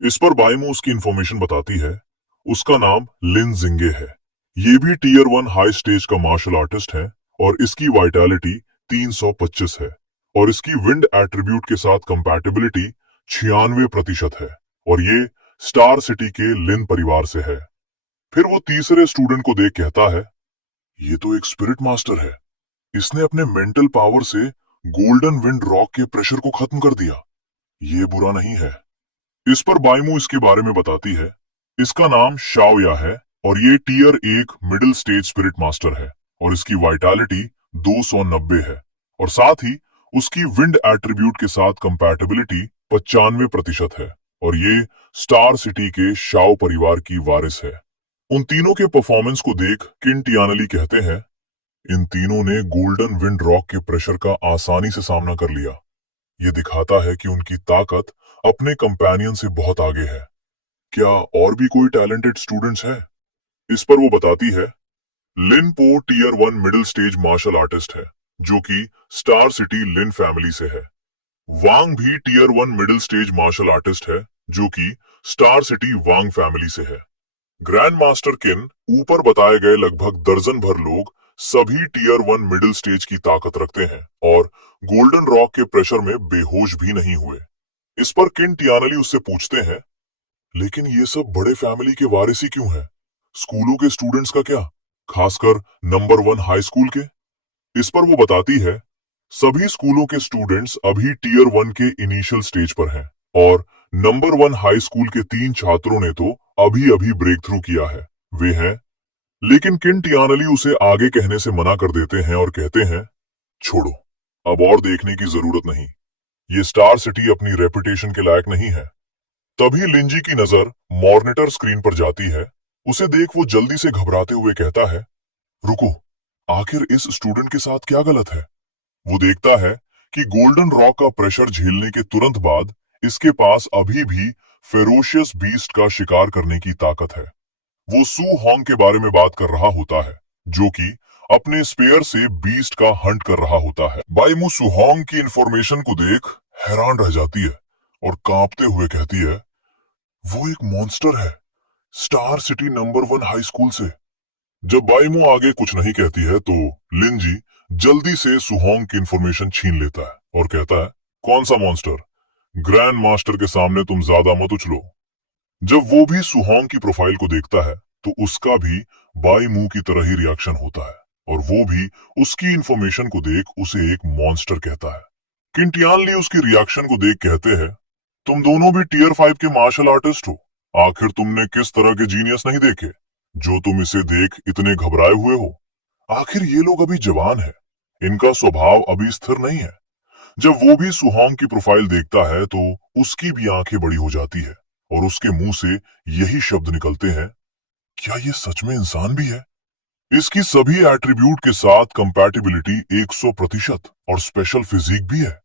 इस पर बाईमू उसकी इंफॉर्मेशन बताती है, उसका नाम लिन जिंगे है। ये भी टीयर 1 हाई स्टेज का मार्शल आर्टिस्ट है और इसकी वाइटैलिटी 325 है और इसकी विंड एट्रीब्यूट के साथ कंपैटिबिलिटी 96% है और ये स्टार सिटी के लिन परिवार से है। फिर वो तीसरे स्टूडेंट को देख कहता है, ये तो एक स्पिरिट मास्टर है। इसने अपने मेंटल पावर से गोल्डन विंड रॉक के प्रेशर को खत्म कर दिया। ये बुरा नहीं है। इस पर बाईमू इसके बारे में बताती है, इसका नाम शाओया है और ये tier 1 middle stage spirit master है और इसकी वाइटैलिटी 290 है और साथ ही उसकी विंड एट्रीब्यूट के साथ कंपैटिबिलिटी 95% है और ये स्टार सिटी के शाओ परिवार की वारिस है। उन तीनों के परफॉर्मेंस को देख किन टियानली कहते हैं, इन तीनों ने गोल्डन विंड रॉक के प्रेशर का आसानी से सामना कर लिया। ये दिखाता है कि उनकी ताकत अपने कंपेनियन से बहुत आगे है। क्या और भी कोई टैलेंटेड स्टूडेंट्स हैं? इस पर वो बताती है, Lin Po tier 1 middle stage martial artist है, जो कि स्टार सिटी लिन फैमिली से है। वांग भी tier 1 middle stage martial artist है, जो कि स्टार सिटी वांग फैमिली से है। ग्रैंड मास्टर किन ऊपर बताए गए लगभग दर्जन भर लोग सभी टीयर 1 मिडिल स्टेज की ताकत रखते हैं और गोल्डन रॉक के प्रेशर में बेहोश भी नहीं हुए। इस पर किन टियानली उससे पूछते हैं, लेकिन ये सब बड़े फैमिली के वारिस ही क्यों हैं? स्कूलों के स्टूडेंट्स का क्या, खासकर नंबर 1 हाई स्कूल के? इस पर वो बताती है, सभी स्कूलों के स्टूडेंट्स अभी टीयर 1 के इनिशियल स्टेज पर हैं और नंबर 1 हाई स्कूल के 3 छात्रों ने तो अभी अभी ब्रेक थ्रू किया है। वे हैं, लेकिन किन टियानली उसे आगे कहने से मना कर देते हैं और कहते हैं, छोड़ो, अब और देखने की जरूरत नहीं। ये स्टार सिटी अपनी रेपुटेशन के लायक नहीं है। तभी लिंजी की नजर मॉनिटर स्क्रीन पर जाती है। उसे देख वो जल्दी से घबराते हुए कहता है, रुको, आखिर इस स्टूडेंट के साथ क्या गलत है? वो देखता है कि गोल्डन रॉक का प्रेशर झेलने के तुरंत बाद इसके पास अभी भी फेरोशियस बीस्ट का शिकार करने की ताकत है। वो सू होंग के बारे में बात कर रहा होता है, जो कि अपने स्पेयर से बीस्ट का हंट कर रहा होता है। बाईमू सुहोंग की इंफॉर्मेशन को देख हैरान रह जाती है और कांपते हुए कहती है, वो एक मॉन्स्टर है, star city number 1 high school से। जब बाईमू आगे कुछ नहीं कहती है तो लिंजी जल्दी से सुहोंग की इंफॉर्मेशन छीन लेता है और कहता है, कौन सा मॉन्स्टर? ग्रैंड मास्टर के सामने तुम ज्यादा मत उछलो। जब वो भी सुहोंग की प्रोफाइल को देखता है तो उसका भी बाईमू की तरह ही रिएक्शन होता है और वो भी उसकी इंफॉर्मेशन को देख उसे एक मॉन्स्टर कहता है। किंटियानली उसकी रिएक्शन को देख कहते हैं, तुम दोनों भी टीयर 5 के मार्शल आर्टिस्ट हो। आखिर तुमने किस तरह के जीनियस नहीं देखे जो तुम इसे देख इतने घबराए हुए हो? आखिर ये लोग अभी जवान है, इनका स्वभाव अभी स्थिर नहीं है। जब वो भी सुहोंग की प्रोफाइल देखता है तो उसकी भी आंखें बड़ी हो जाती है और उसके मुंह से यही शब्द निकलते हैं, क्या ये सच में इंसान भी है? इसकी सभी एट्रीब्यूट के साथ कंपैटिबिलिटी 100% और स्पेशल फिजिक भी है।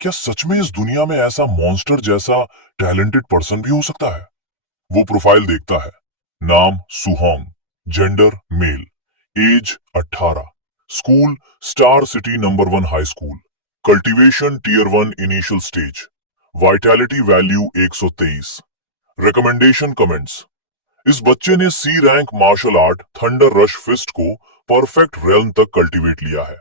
क्या सच में इस दुनिया में ऐसा मॉन्स्टर जैसा टैलेंटेड पर्सन भी हो सकता है? वो प्रोफाइल देखता है, नाम Suhong, gender male, age 18, school star city number 1 high school, cultivation tier 1 initial stage, vitality value 123, recommendation comments. इस बच्चे ने C rank martial art thunder rush fist को परफेक्ट रेल्म तक कल्टीवेट लिया है।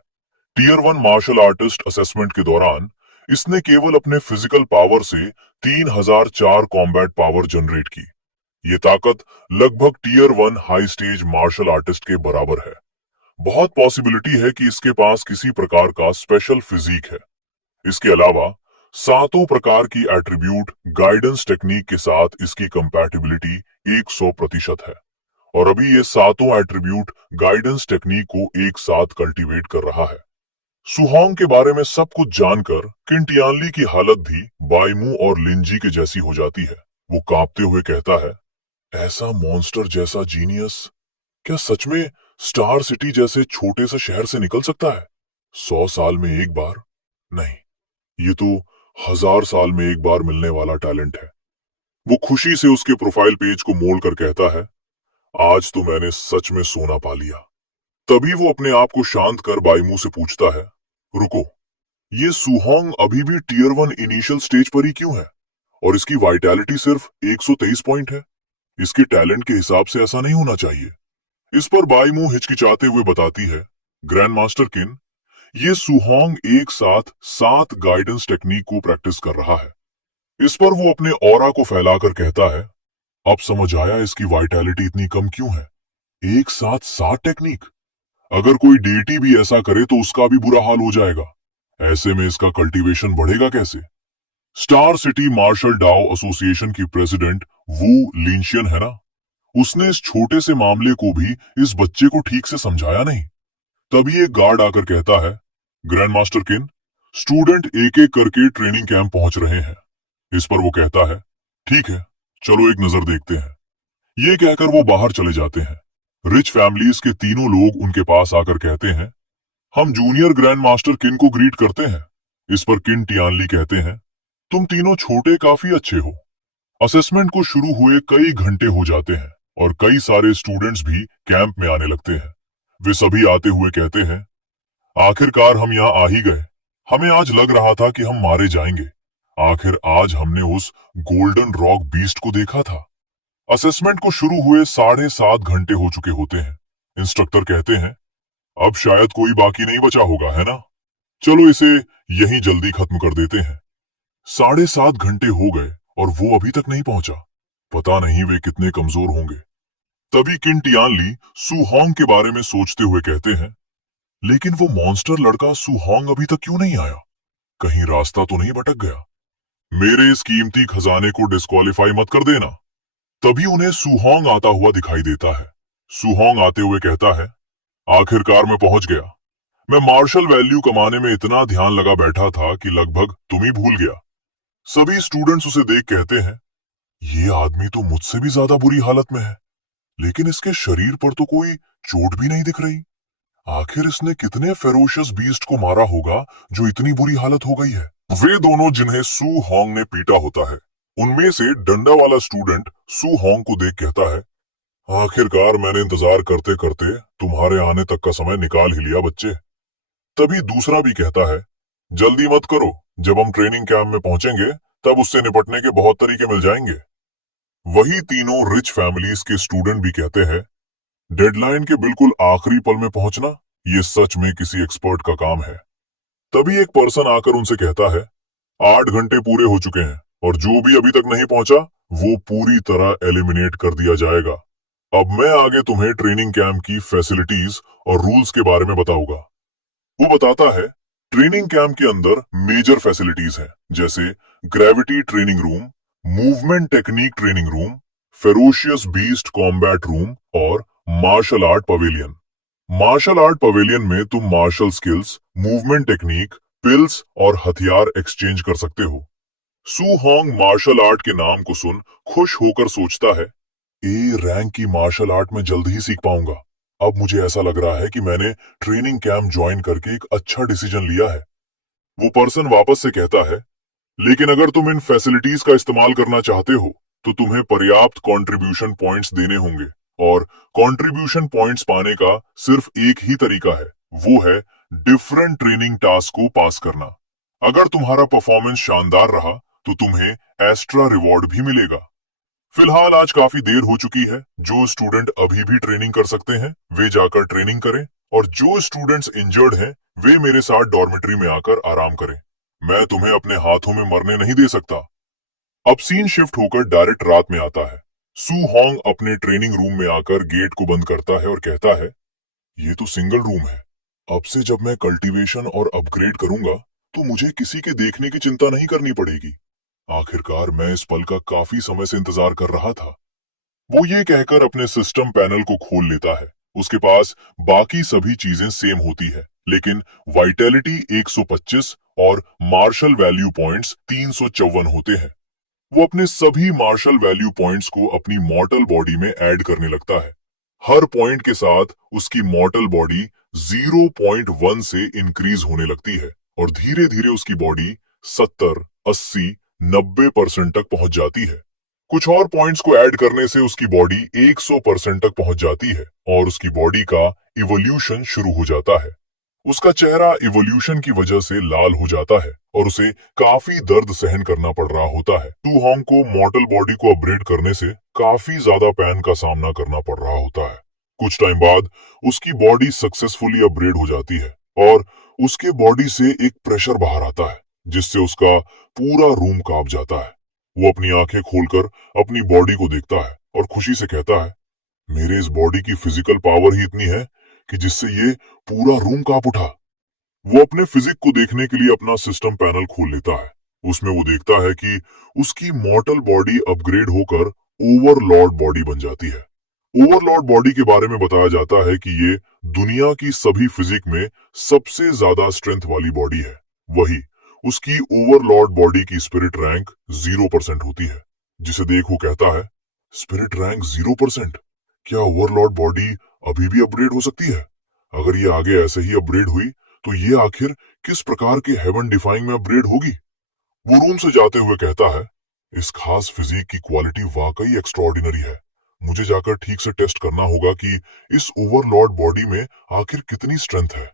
टीयर 1 मार्शल आर्टिस्ट असेसमेंट के दौरान इसने केवल अपने फिजिकल पावर से 3004 कॉम्बैट पावर जनरेट की। ये ताकत लगभग tier 1 high stage martial artist के बराबर है। बहुत पॉसिबिलिटी है कि इसके पास किसी प्रकार का स्पेशल फिजिक है। इसके अलावा सातों प्रकार की एट्रीब्यूट गाइडेंस टेक्निक के साथ इसकी कंपैटिबिलिटी 100% है। और अभी ये सातों एट्रीब्यूट गाइडेंस टेक्निक को एक साथ कल्टीवेट कर रहा है। सुहोंग के बारे में सब कुछ जानकर किंटियानली की हालत भी बाइमू और लिंजी के जैसी हो जाती है। वो कांपते हुए कहता है, ऐसा मॉन्स्टर जैसा जीनियस क्या सच में स्टार सिटी जैसे छोटे से शहर से निकल सकता है? 100 साल में एक बार? नहीं, ये तो 1000 साल में एक बार मिलने वाला टैलेंट है। वो खुशी से उसके प्रोफाइल पेज को मोड़ कर कहता है, आज तो मैंने सच में सोना पा लिया। तभी वो अपने आप को शांत कर बाइमू से पूछता है, रुको, ये सुहोंग अभी भी टीयर 1 इनिशियल स्टेज पर ही क्यों है? और इसकी वाइटैलिटी सिर्फ 123 पॉइंट है। इसके टैलेंट के हिसाब से ऐसा नहीं होना चाहिए। इस पर बाइमू हिचकिचाते हुए बताती है, ग्रैंड मास्टर किन, ये सुहोंग एक साथ 7 गाइडेंस टेक्निक को प्रैक्टिस कर रहा है। इस पर वो अपने ऑरा को फैलाकर कहता है, अब समझ आया इसकी वाइटैलिटी इतनी कम क्यों है। एक साथ 7 टेक्निक? अगर कोई डेटी भी ऐसा करे तो उसका भी बुरा हाल हो जाएगा। ऐसे में इसका कल्टीवेशन बढ़ेगा कैसे? Star city martial dao association की प्रेसिडेंट वू लिंशियन है ना, उसने इस छोटे से मामले को भी इस बच्चे को ठीक से समझाया नहीं। तभी एक गार्ड आकर कहता है, ग्रैंड मास्टर किन, स्टूडेंट एक एक करके ट्रेनिंग कैंप पहुंच रहे हैं। इस पर वो कहता है, ठीक है, चलो एक नजर देखते हैं। ये कहकर वो बाहर चले जाते हैं। रिच फैमिलीज के तीनों लोग उनके पास आकर कहते हैं, हम जूनियर ग्रैंड मास्टर किन को ग्रीट करते हैं। इस पर किन टियानली कहते हैं, तुम तीनों छोटे काफी अच्छे हो। असेसमेंट को शुरू हुए कई घंटे हो जाते हैं और कई सारे स्टूडेंट्स भी कैंप में आने लगते हैं। वे सभी आते हुए कहते हैं, आखिरकार हम यहाँ आ ही गए। हमें आज लग रहा था कि हम मारे जाएंगे। आखिर आज हमने उस गोल्डन रॉक बीस्ट को देखा था। असेसमेंट को शुरू हुए 7.5 घंटे हो चुके होते हैं। इंस्ट्रक्टर कहते हैं, अब शायद कोई बाकी नहीं बचा होगा, है ना? चलो इसे यहीं जल्दी खत्म कर देते हैं। 7.5 घंटे हो गए और वो अभी तक नहीं पहुंचा। पता नहीं वे कितने कमजोर होंगे। तभी किन टियानली सुहोंग के बारे में सोचते हुए कहते हैं, लेकिन वो मॉन्स्टर लड़का सुहोंग अभी तक क्यों नहीं आया? कहीं रास्ता तो नहीं भटक गया? मेरे इस कीमती खजाने को डिस्क्वालीफाई मत कर देना। तभी उन्हें सुहोंग आता हुआ दिखाई देता है। सुहोंग आते हुए कहता है, आखिरकार मैं पहुंच गया। मैं मार्शल वैल्यू कमाने में इतना ध्यान लगा बैठा था कि लगभग तुम ही भूल गया। सभी स्टूडेंट्स उसे देख कहते हैं, ये आदमी तो मुझसे भी ज्यादा बुरी हालत में है, लेकिन इसके शरीर पर तो कोई चोट भी नहीं दिख रही। आखिर इसने कितने फेरोशियस बीस्ट को मारा होगा जो इतनी बुरी हालत हो गई है। वे दोनों जिन्हें सू होंग ने पीटा होता है, उनमें से डंडा वाला स्टूडेंट सू होंग को देख कहता है, आखिरकार मैंने इंतजार करते करते तुम्हारे आने तक का समय निकाल ही लिया बच्चे। तभी दूसरा भी कहता है, जल्दी मत करो, जब हम ट्रेनिंग कैंप में पहुंचेंगे तब उससे निपटने के बहुत तरीके मिल जाएंगे। वही तीनों रिच फैमिलीज के स्टूडेंट भी कहते हैं, डेडलाइन के बिल्कुल आखिरी पल में पहुंचना ये सच में किसी एक्सपर्ट का काम है। तभी एक पर्सन आकर उनसे कहता है, 8 घंटे पूरे हो चुके हैं और जो भी अभी तक नहीं पहुंचा वो पूरी तरह एलिमिनेट कर दिया जाएगा। अब मैं आगे तुम्हें ट्रेनिंग कैंप की फैसिलिटीज और रूल्स के बारे में बताऊंगा। वो बताता है, ट्रेनिंग कैंप के अंदर मेजर फैसिलिटीज हैं, जैसे gravity training room, movement technique training room, ferocious beast combat room और martial art pavilion. Martial art pavilion में तुम martial skills, movement technique, pills और हथियार एक्सचेंज कर सकते हो। सू होंग मार्शल आर्ट के नाम को सुन खुश होकर सोचता है, ए रैंक की मार्शल आर्ट में जल्द ही सीख पाऊंगा। अब मुझे ऐसा लग रहा है कि मैंने ट्रेनिंग कैंप ज्वाइन करके एक अच्छा डिसीजन लिया है। वो पर्सन वापस से कहता है, लेकिन अगर तुम इन फैसिलिटीज का इस्तेमाल करना चाहते हो तो तुम्हें पर्याप्त कंट्रीब्यूशन पॉइंट्स देने होंगे, और कंट्रीब्यूशन पॉइंट्स पाने का सिर्फ एक ही तरीका है, वो है डिफरेंट ट्रेनिंग टास्क को पास करना। अगर तुम्हारा परफॉर्मेंस शानदार रहा तो तुम्हें एक्स्ट्रा रिवॉर्ड भी मिलेगा। फिलहाल आज काफी देर हो चुकी है। जो स्टूडेंट अभी भी ट्रेनिंग कर सकते हैं वे जाकर ट्रेनिंग करें, और जो स्टूडेंट्स इंजर्ड हैं वे मेरे साथ डॉर्मेट्री में आकर आराम करें। मैं तुम्हें अपने हाथों में मरने नहीं दे सकता। अब सीन शिफ्ट होकर डायरेक्ट रात में आता है। सू होंग अपने ट्रेनिंग रूम में आकर गेट को बंद करता है और कहता है, ये तो सिंगल रूम है। अब से जब मैं कल्टीवेशन और अपग्रेड करूंगा तो मुझे किसी के देखने की चिंता नहीं करनी पड़ेगी। आखिरकार मैं इस पल का काफी समय से इंतजार कर रहा था। वो ये कहकर अपने सिस्टम पैनल को खोल लेता है। उसके पास बाकी सभी चीजें सेम होती है, लेकिन वाइटैलिटी 125 और मार्शल वैल्यू पॉइंट्स 354 होते हैं। वो अपने सभी मार्शल वैल्यू पॉइंट्स को अपनी मॉर्टल बॉडी में ऐड करने लगता है। हर पॉइंट के साथ उसकी मॉर्टल बॉडी 0.1 से इंक्रीज होने लगती है और धीरे धीरे उसकी बॉडी 70, 80, 90% तक पहुंच जाती है। कुछ और पॉइंट्स को ऐड करने से उसकी बॉडी 100% तक पहुंच जाती है और उसकी बॉडी का इवोल्यूशन शुरू हो जाता है। उसका चेहरा इवोल्यूशन की वजह से लाल हो जाता है और उसे काफी दर्द सहन करना पड़ रहा होता है। टू होंग को मॉर्टल बॉडी को अपग्रेड करने से काफी ज्यादा पेन का सामना करना पड़ रहा होता है। कुछ टाइम बाद उसकी बॉडी सक्सेसफुली अपग्रेड हो जाती है और उसके बॉडी से एक प्रेशर बाहर आता है, जिससे उसका पूरा रूम कांप जाता है। वो अपनी आंखें खोलकर अपनी बॉडी को देखता है और खुशी से कहता है, मेरे इस बॉडी की फिजिकल पावर ही इतनी है कि जिससे ये पूरा रूम कांप उठा। वो अपने फिजिक को देखने के लिए अपना सिस्टम पैनल खोल लेता है। उसमें वो देखता है कि उसकी मॉर्टल बॉडी अपग्रेड होकर ओवरलॉर्ड बॉडी बन जाती है। ओवरलॉर्ड बॉडी के बारे में बताया जाता है कि ये दुनिया की सभी फिजिक में सबसे ज्यादा स्ट्रेंथ वाली बॉडी है। वही उसकी ओवरलॉर्ड बॉडी की स्पिरिट रैंक 0% होती है, जिसे देख वो कहता है, स्पिरिट रैंक 0%? क्या ओवरलॉर्ड बॉडी अभी भी अपग्रेड हो सकती है? अगर ये आगे ऐसे ही अपग्रेड हुई तो ये आखिर किस प्रकार के हेवन डिफाइंग में अपग्रेड होगी? वो रूम से जाते हुए कहता है, इस खास फिजिक की क्वालिटी वाकई एक्स्ट्रॉर्डिनरी है। मुझे जाकर ठीक से टेस्ट करना होगा कि इस ओवरलॉर्ड बॉडी में आखिर कितनी स्ट्रेंथ है।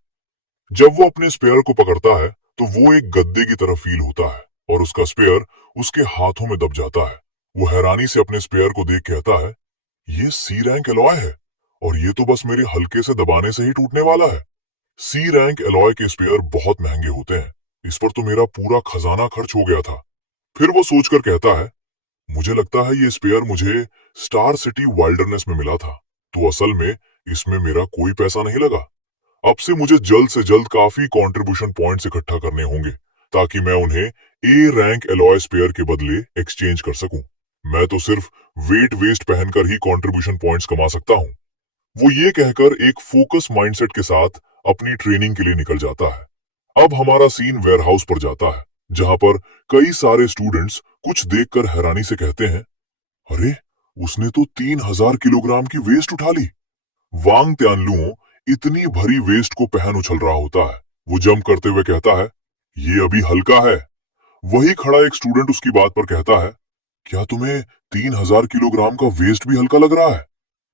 जब वो अपने स्पेयर को पकड़ता है तो वो एक गद्दे की तरह फील होता है और उसका स्पेयर उसके हाथों में दब जाता है। वो हैरानी से अपने स्पेयर को देख कहता है, ये सी रैंक एलॉय है और ये तो बस मेरे हल्के से दबाने से ही टूटने वाला है। सी रैंक एलॉय के स्पेयर बहुत महंगे होते हैं। इस पर तो मेरा पूरा खजाना खर्च हो गया था। फिर वो सोचकर कहता है, मुझे लगता है ये स्पेयर मुझे स्टार सिटी वाइल्डरनेस में मिला था, तो असल में इसमें मेरा कोई पैसा नहीं लगा। अब से जल्द काफी कंट्रीब्यूशन पॉइंट्स इकट्ठा करने होंगे ताकि मैं उन्हें ए रैंक एलॉय स्पेयर के बदले एक्सचेंज कर सकूं। मैं तो सिर्फ वेट वेस्ट पहनकर ही कंट्रीब्यूशन पॉइंट्स कमा सकता हूं। वो ये कहकर एक फोकस माइंडसेट के साथ अपनी ट्रेनिंग के लिए निकल जाता है। अब हमारा सीन वेयरहाउस पर जाता है, जहां पर कई सारे स्टूडेंट्स कुछ देखकर हैरानी से कहते हैं, अरे उसने तो 3000 किलोग्राम की वेस्ट उठा ली। वांग त्यानलुओ इतनी भरी वेस्ट को पहन उछल रहा होता है। वो जंप करते हुए कहता है, ये अभी हल्का है। वही खड़ा एक स्टूडेंट उसकी बात पर कहता है, क्या तुम्हें 3000 किलोग्राम का वेस्ट भी हल्का लग रहा है?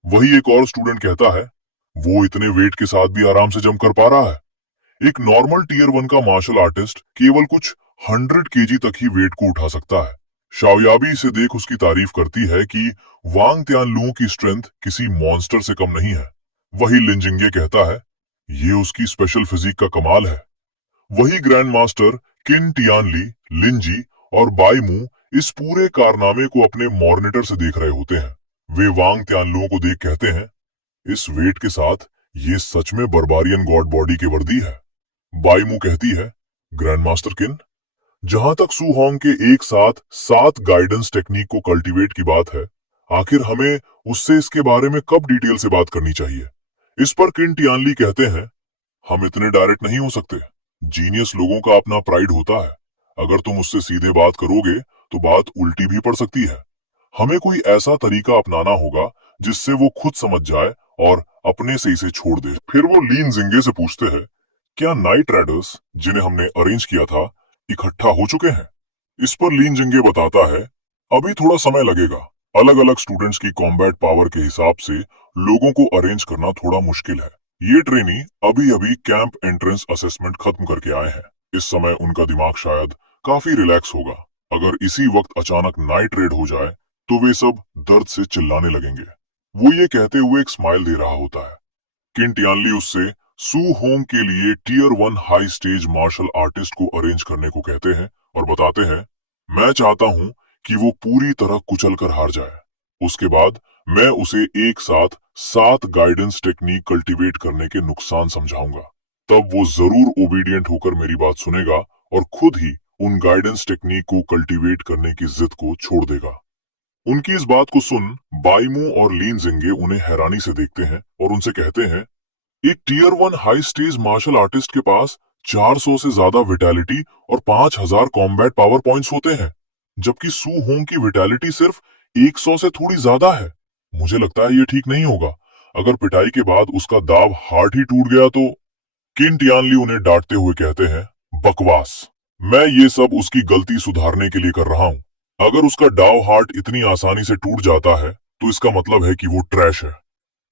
वही एक और स्टूडेंट कहता है, वो इतने वेट के साथ भी आराम से जंप कर पा रहा है। एक नॉर्मल टीयर 1 का मार्शल आर्टिस्ट केवल कुछ 100 केजी तक ही वेट को उठा सकता है। शाओयाबी इसे देख उसकी तारीफ करती है कि वांग त्यानलू की स्ट्रेंथ किसी मॉन्स्टर से कम नहीं है। वही लिंजिंगे कहता है, ये उसकी स्पेशल फिजिक का कमाल है। वही ग्रैंड मास्टर किन टियानली, लिंजी और बाईमू इस पूरे कारनामे को अपने मॉनिटर से देख रहे होते हैं। वे वांग त्यानलुओं को देख कहते हैं, इस वेट के साथ ये सच में बर्बारियन गॉड बॉडी की वर्दी है। बाईमू कहती है, ग्रैंड मास्टर किन, जहां तक सू होंग के एक साथ 7 गाइडेंस टेक्निक को कल्टीवेट की बात है, आखिर हमें उससे इसके बारे में कब डिटेल से बात करनी चाहिए? इस पर किन टियानली कहते हैं, हम इतने डायरेक्ट नहीं हो सकते। जीनियस लोगों का अपना प्राइड होता है। अगर तुम उससे सीधे बात करोगे तो बात उल्टी भी पड़ सकती है। हमें कोई ऐसा तरीका अपनाना होगा जिससे वो खुद समझ जाए और अपने से इसे छोड़ दे। फिर वो लीन जिंगे से पूछते हैं, क्या नाइट राइडर्स जिन्हें हमने अरेंज किया था इकट्ठा हो चुके हैं? इस पर लीन जिंगे बताता है, अभी थोड़ा समय लगेगा। अलग अलग स्टूडेंट्स की कॉम्बैट पावर के हिसाब से लोगों को अरेंज करना थोड़ा मुश्किल है। ये ट्रेनी अभी अभी कैंप एंट्रेंस असेसमेंट खत्म करके आए हैं। इस समय उनका दिमाग शायद काफी रिलैक्स होगा। अगर इसी वक्त अचानक नाइट रेड हो जाए तो वे सब दर्द से चिल्लाने लगेंगे। वो ये कहते हुए एक स्माइल दे रहा होता है। किन टियानली उससे सू होंग के लिए tier 1 high stage martial artist को अरेंज करने को कहते हैं और बताते हैं, मैं चाहता हूं कि वो पूरी तरह कुचल कर हार जाए। उसके बाद मैं उसे एक साथ 7 गाइडेंस टेक्निक कल्टीवेट करने के नुकसान समझाऊंगा। तब वो जरूर ओबीडियंट होकर मेरी बात सुनेगा और खुद ही उन गाइडेंस टेक्निक को कल्टीवेट करने की जिद को छोड़ देगा। उनकी इस बात को सुन बाइमू और लीन जिंगे उन्हें हैरानी से देखते हैं और उनसे कहते हैं, एक tier 1 high stage martial artist के पास 400 से ज्यादा विटैलिटी और 5000 कॉम्बैट पावर पॉइंट्स होते हैं, जबकि सू होंग की विटैलिटी सिर्फ 100 से थोड़ी ज्यादा है। मुझे लगता है ये ठीक नहीं होगा। अगर पिटाई के बाद उसका दाव हार्ट ही टूट गया तो। किन टियानली उन्हें डांटते हुए कहते हैं, बकवास। मैं ये सब उसकी गलती सुधारने के लिए कर रहा हूँ। अगर उसका डाव हार्ट इतनी आसानी से टूट जाता है तो इसका मतलब है कि वो ट्रैश है।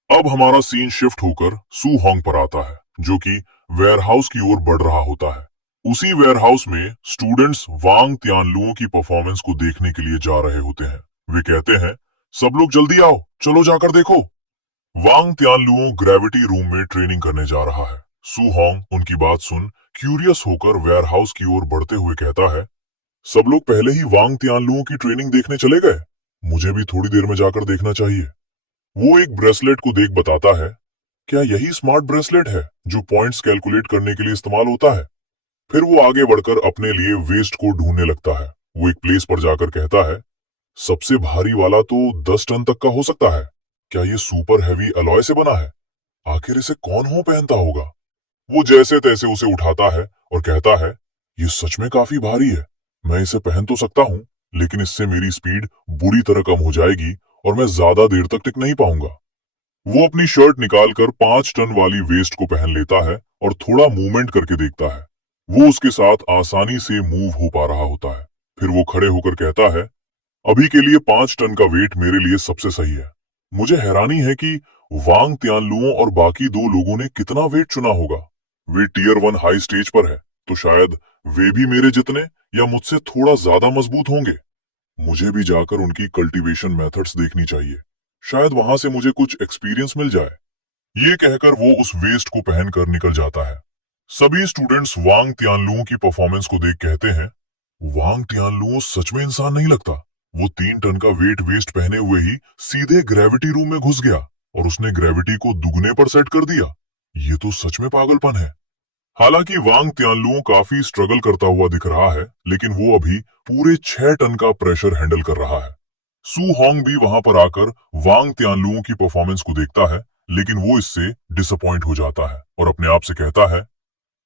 अब हमारा सीन शिफ्ट होकर सू होंग पर आता है, जो कि वेयरहाउस की ओर बढ़ रहा होता है। उसी वेयरहाउस में स्टूडेंट्स वांग तियानलुओं की परफॉर्मेंस को देखने के लिए जा रहे होते हैं। वे कहते हैं, सब लोग जल्दी आओ, चलो जाकर देखो। वांग तियानलुओ ग्रेविटी रूम में ट्रेनिंग करने जा रहा है। सू होंग उनकी बात सुन क्यूरियस होकर वेयरहाउस की ओर बढ़ते हुए कहता है, सब लोग पहले ही वांग तियानलुओं की ट्रेनिंग देखने चले गए? मुझे भी थोड़ी देर में जाकर देखना चाहिए। वो एक ब्रेसलेट को देख बताता है, क्या यही स्मार्ट ब्रेसलेट है जो पॉइंट्स कैलकुलेट करने के लिए इस्तेमाल होता है? फिर वो आगे बढ़कर अपने लिए वेस्ट को ढूंढने लगता है। वो एक प्लेस पर जाकर कहता है, सबसे भारी वाला तो 10 टन तक का हो सकता है। क्या ये सुपर हैवी अलॉय से बना है? आखिर इसे कौन हो पहनता होगा? वो जैसे तैसे उसे उठाता है और कहता है, ये सच में काफी भारी है। मैं इसे पहन तो सकता हूँ, लेकिन इससे मेरी स्पीड बुरी तरह कम हो जाएगी और मैं ज्यादा देर तक टिक नहीं पाऊंगा। वो अपनी शर्ट निकालकर 5 टन वाली वेस्ट को पहन लेता है और थोड़ा मूवमेंट करके देखता है। वो उसके साथ आसानी से मूव हो पा रहा होता है। फिर वो खड़े होकर कहता है, अभी के लिए 5 टन का वेट मेरे लिए सबसे सही है। मुझे हैरानी है कि वांग तियानलुओं और बाकी 2 लोगों ने कितना वेट चुना होगा। वे टीयर 1 हाई स्टेज पर है, तो शायद वे भी मेरे जितने या मुझसे थोड़ा ज्यादा मजबूत होंगे। मुझे भी जाकर उनकी कल्टीवेशन मेथड्स देखनी चाहिए। शायद वहां से मुझे कुछ एक्सपीरियंस मिल जाए। ये कहकर वो उस वेस्ट को पहनकर निकल जाता है। सभी स्टूडेंट्स वांग तियानलुओं की परफॉर्मेंस को देख कहते हैं, वांग तियानलुओ सच में इंसान नहीं लगता। वो 3 टन का वेट वेस्ट पहने हुए ही सीधे ग्रेविटी रूम में घुस गया और उसने ग्रेविटी को दुगने पर सेट कर दिया। ये तो सच में पागलपन है। हालांकि वांग तियानलुओ काफी स्ट्रगल करता हुआ दिख रहा है, लेकिन वो अभी पूरे 6 टन का प्रेशर हैंडल कर रहा है। सू होंग भी वहां पर आकर वांग तियानलुओ की परफॉर्मेंस को देखता है, लेकिन वो इससे डिसअपॉइंट हो जाता है और अपने आप से कहता है,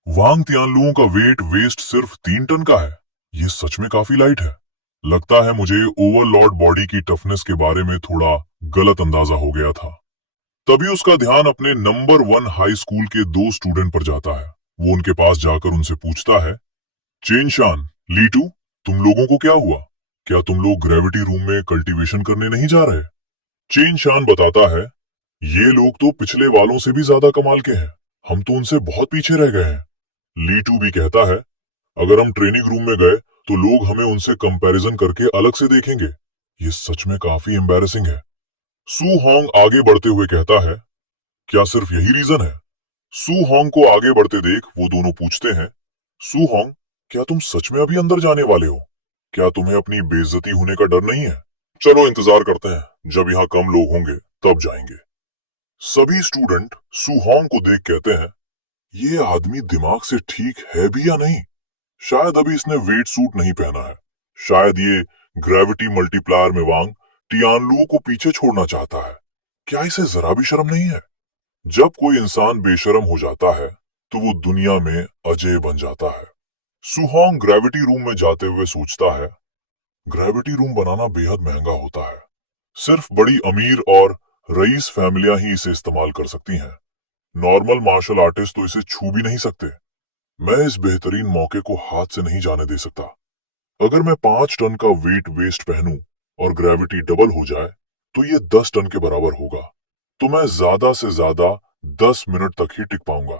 वांग तियानलुओ का वेट वेस्ट सिर्फ 3 टन का है। ये सच में काफी लाइट है। लगता है मुझे ओवरलॉर्ड बॉडी की टफनेस के बारे में थोड़ा गलत अंदाजा हो गया था। तभी उसका ध्यान अपने नंबर 1 हाई स्कूल के 2 स्टूडेंट पर जाता है। वो उनके पास जाकर उनसे पूछता है, चेन शान, लीटू, तुम लोगों को क्या हुआ? क्या तुम लोग ग्रेविटी रूम में कल्टीवेशन करने नहीं जा रहे? चेन शान बताता है, ये लोग तो पिछले वालों से भी ज्यादा कमाल के हैं। हम तो उनसे बहुत पीछे रह गए हैं। लीटू भी कहता है, अगर हम ट्रेनिंग रूम में गए तो लोग हमें उनसे कंपैरिजन करके अलग से देखेंगे। ये सच में काफी एम्बैरेसिंग है। सू होंग आगे बढ़ते हुए कहता है, क्या सिर्फ यही रीजन है? सू होंग को आगे बढ़ते देख वो दोनों पूछते हैं, सू होंग, क्या तुम सच में अभी अंदर जाने वाले हो? क्या तुम्हें अपनी बेइज्जती होने का डर नहीं है? चलो इंतजार करते हैं, जब यहाँ कम लोग होंगे तब जाएंगे। सभी स्टूडेंट सू होंग को देख कहते हैं, ये आदमी दिमाग से ठीक है भी या नहीं? शायद अभी इसने वेट सूट नहीं पहना है। शायद ये ग्रेविटी मल्टीप्लायर में वांग टियानलुओ को पीछे छोड़ना चाहता है। क्या इसे जरा भी शर्म नहीं है? जब कोई इंसान बेशर्म हो जाता है तो वो दुनिया में अजय बन जाता है। सुहोंग ग्रेविटी रूम में जाते हुए सोचता है, ग्रेविटी रूम बनाना बेहद महंगा होता है। सिर्फ बड़ी अमीर और रईस फैमिलियां ही इसे इस्तेमाल कर सकती हैं। नॉर्मल मार्शल आर्टिस्ट तो इसे छू भी नहीं सकते। मैं इस बेहतरीन मौके को हाथ से नहीं जाने दे सकता। अगर मैं 5 टन का वेट वेस्ट पहनूं और ग्रेविटी डबल हो जाए तो ये 10 टन के बराबर होगा। तो मैं ज्यादा से ज्यादा 10 मिनट तक ही टिक पाऊंगा।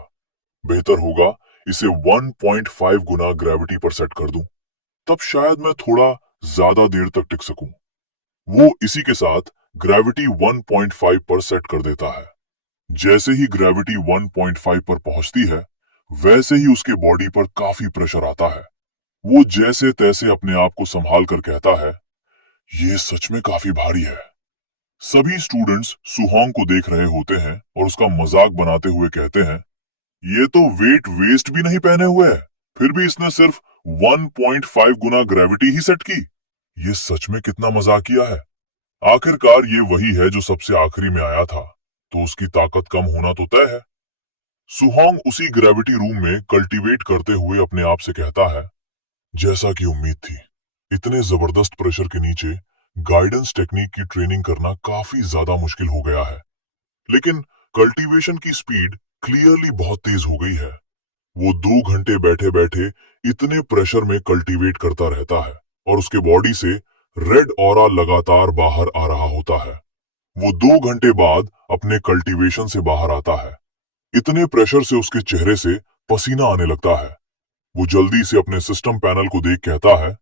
बेहतर होगा इसे 1.5 गुना ग्रेविटी पर सेट कर दूं, तब शायद मैं थोड़ा ज्यादा देर तक टिक सकूं। वो इसी के साथ ग्रेविटी 1.5 पर सेट कर देता है। जैसे ही ग्रेविटी 1.5 पर पहुंचती है, वैसे ही उसके बॉडी पर काफी प्रेशर आता है। वो जैसे तैसे अपने आप को संभाल कर कहता है, ये सच में काफी भारी है। सभी स्टूडेंट्स सुहोंग को देख रहे होते हैं और उसका मजाक बनाते हुए कहते हैं, ये तो वेट वेस्ट भी नहीं पहने हुए है, फिर भी इसने सिर्फ 1.5 गुना ग्रेविटी ही सेट की। ये सच में कितना मजाकिया है। आखिरकार ये वही है जो सबसे आखिरी में आया था, तो उसकी ताकत कम होना तो तय है। सुहोंग उसी ग्रेविटी रूम में कल्टीवेट करते हुए अपने आप से कहता है, जैसा कि उम्मीद थी, इतने जबरदस्त प्रेशर के नीचे गाइडेंस टेक्निक की ट्रेनिंग करना काफी ज्यादा मुश्किल हो गया है। लेकिन कल्टीवेशन की स्पीड क्लियरली बहुत तेज हो गई है। वो 2 घंटे बैठे बैठे इतने प्रेशर में कल्टीवेट करता रहता है और उसके बॉडी से रेड ऑरा लगातार बाहर आ रहा होता है। वो 2 घंटे बाद अपने कल्टीवेशन से बाहर आता है। इतने प्रेशर से उसके चेहरे से पसीना आने लगता है। वो जल्दी से अपने सिस्टम पैनल को देख कहता है,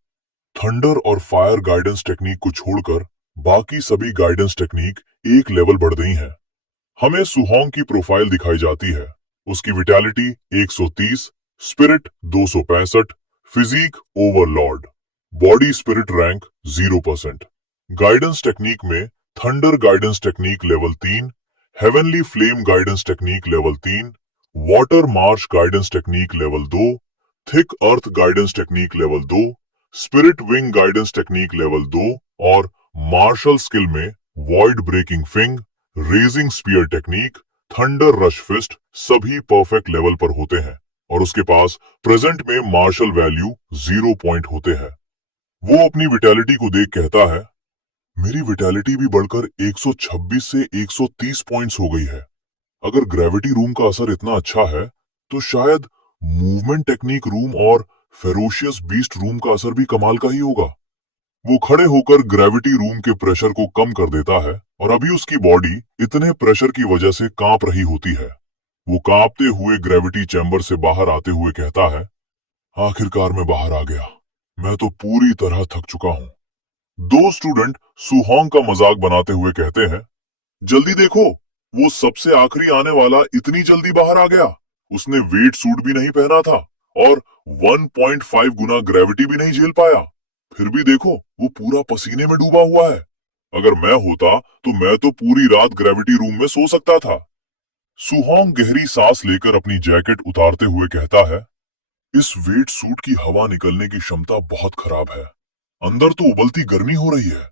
थंडर और फायर गाइडेंस टेक्निक को छोड़कर बाकी सभी गाइडेंस टेक्निक एक लेवल बढ़ गई हैं। हमें सुहोंग की प्रोफाइल दिखाई जाती है। उसकी vitality 130, spirit 265, physique overlord, body spirit rank 0%। Guidance technique में thunder guidance technique level 3, heavenly flame guidance technique level 3, water marsh guidance technique level 2, thick earth guidance technique level 2, spirit wing guidance technique level 2 और martial skill में void breaking finger, raging spear technique, thunder rush fist सभी perfect level पर होते हैं और उसके पास present में मार्शल वैल्यू 0 पॉइंट होते हैं। वो अपनी विटैलिटी को देख कहता है, मेरी विटैलिटी भी बढ़कर 126 से 130 पॉइंट्स हो गई है। अगर ग्रेविटी रूम का असर इतना अच्छा है, तो शायद मूवमेंट टेक्निक रूम और फेरोशियस बीस्ट रूम का असर भी कमाल का ही होगा। वो खड़े होकर ग्रेविटी रूम के प्रेशर को कम कर देता है और अभी उसकी बॉडी इतने प्रेशर की वजह से कांप रही होती है। वो कांपते हुए ग्रेविटी चैम्बर से बाहर आते हुए कहता है, आखिरकार मैं बाहर आ गया। मैं तो पूरी तरह थक चुका हूँ। दो स्टूडेंट सुहोंग का मजाक बनाते हुए कहते हैं, जल्दी देखो, वो सबसे आखिरी आने वाला इतनी जल्दी बाहर आ गया। उसने वेट सूट भी नहीं पहना था और 1.5 गुना ग्रेविटी भी नहीं झेल पाया। फिर भी देखो, वो पूरा पसीने में डूबा हुआ है। अगर मैं होता तो मैं तो पूरी रात ग्रेविटी रूम में सो सकता था। सुहोंग गहरी सांस लेकर अपनी जैकेट उतारते हुए कहता है, इस वेट सूट की हवा निकलने की क्षमता बहुत खराब है। अंदर तो उबलती गर्मी हो रही है।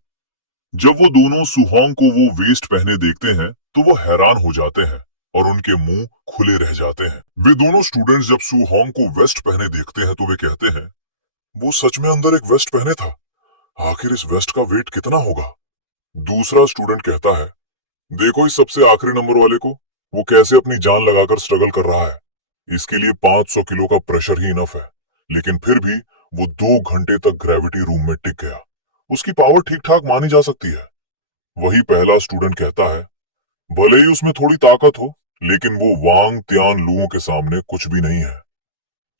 जब वो दोनों सुहोंग को वो वेस्ट पहने देखते हैं तो वो हैरान हो जाते हैं और उनके मुंह खुले रह जाते हैं। वे दोनों स्टूडेंट्स जब सुहोंग को वेस्ट पहने देखते हैं तो वे कहते हैं, वो सच में अंदर एक वेस्ट पहने था। आखिर इस वेस्ट का वेट कितना होगा? दूसरा स्टूडेंट कहता है, देखो इस सबसे आखिरी नंबर वाले को, वो कैसे अपनी जान लगाकर स्ट्रगल कर रहा है। इसके लिए 500 किलो का प्रेशर ही इनफ है, लेकिन फिर भी वो 2 घंटे तक ग्रेविटी रूम में टिक गया। उसकी पावर ठीक ठाक मानी जा सकती है। वही पहला स्टूडेंट कहता है, भले ही उसमें थोड़ी ताकत हो, लेकिन वो वांग त्यान लुओं के सामने कुछ भी नहीं है।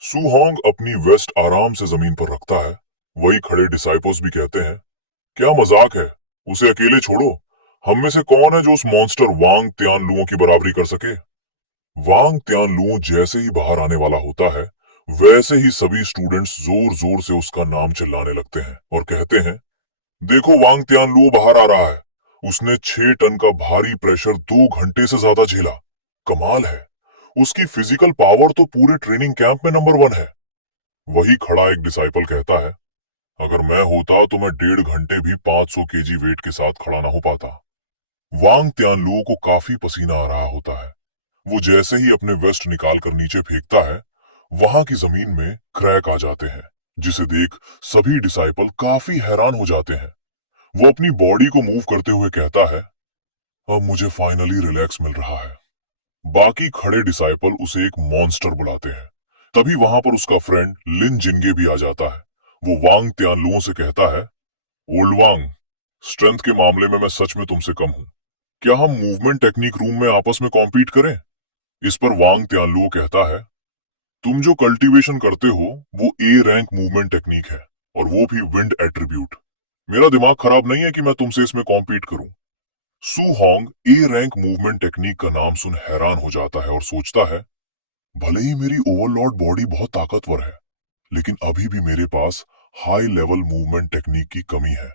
सुहोंग अपनी वेस्ट आराम से जमीन पर रखता है। वही खड़े डिसाइपल्स भी कहते हैं, क्या मजाक है, उसे अकेले छोड़ो। हम में से कौन है जो उस मॉन्स्टर वांग त्यान लुओं की बराबरी कर सके? वांग त्यान लुओ जैसे ही बाहर आने वाला होता है, वैसे ही सभी स्टूडेंट्स जोर जोर से उसका नाम चिल्लाने लगते हैं और कहते हैं, देखो वांग त्यान लुओ बाहर आ रहा है। उसने 6 टन का भारी प्रेशर 2 घंटे से ज्यादा झेला। कमाल है। उसकी फिजिकल पावर तो पूरे ट्रेनिंग कैंप में नंबर 1 है। वही खड़ा एक डिसाइपल कहता है, अगर मैं होता तो मैं 1.5 घंटे भी 500 केजी वेट के साथ खड़ा ना हो पाता। वांग त्यानलुओ को काफी पसीना आ रहा होता है। वो जैसे ही अपने वेस्ट निकालकर नीचे फेंकता है, वहां की जमीन में क्रैक आ जाते हैं, जिसे देख सभी डिसाइपल काफी हैरान हो जाते हैं। वो अपनी बॉडी को मूव करते हुए कहता है, अब मुझे फाइनली रिलैक्स मिल रहा है। बाकी खड़े डिसाइपल उसे एक मॉन्स्टर बुलाते हैं। तभी वहां पर उसका फ्रेंड लिन जिंगे भी आ जाता है। वो वांग त्यानलुओ से कहता है, ओल्ड वांग, स्ट्रेंथ के मामले में मैं सच में तुमसे कम हूं। क्या हम मूवमेंट टेक्निक रूम में आपस में कॉम्पीट करें? इस पर वांग त्यानलुओ कहता है, तुम जो कल्टीवेशन करते हो वो ए रैंक मूवमेंट टेक्निक है और वो भी विंड एट्रीब्यूट। मेरा दिमाग खराब नहीं है कि मैं तुमसे इसमें कॉम्पीट करूं। सू Hong A rank movement technique का नाम सुन हैरान हो जाता है और सोचता है, भले ही मेरी ओवरलॉर्ड बॉडी बहुत ताकतवर है, लेकिन अभी भी मेरे पास हाई लेवल मूवमेंट टेक्निक की कमी है।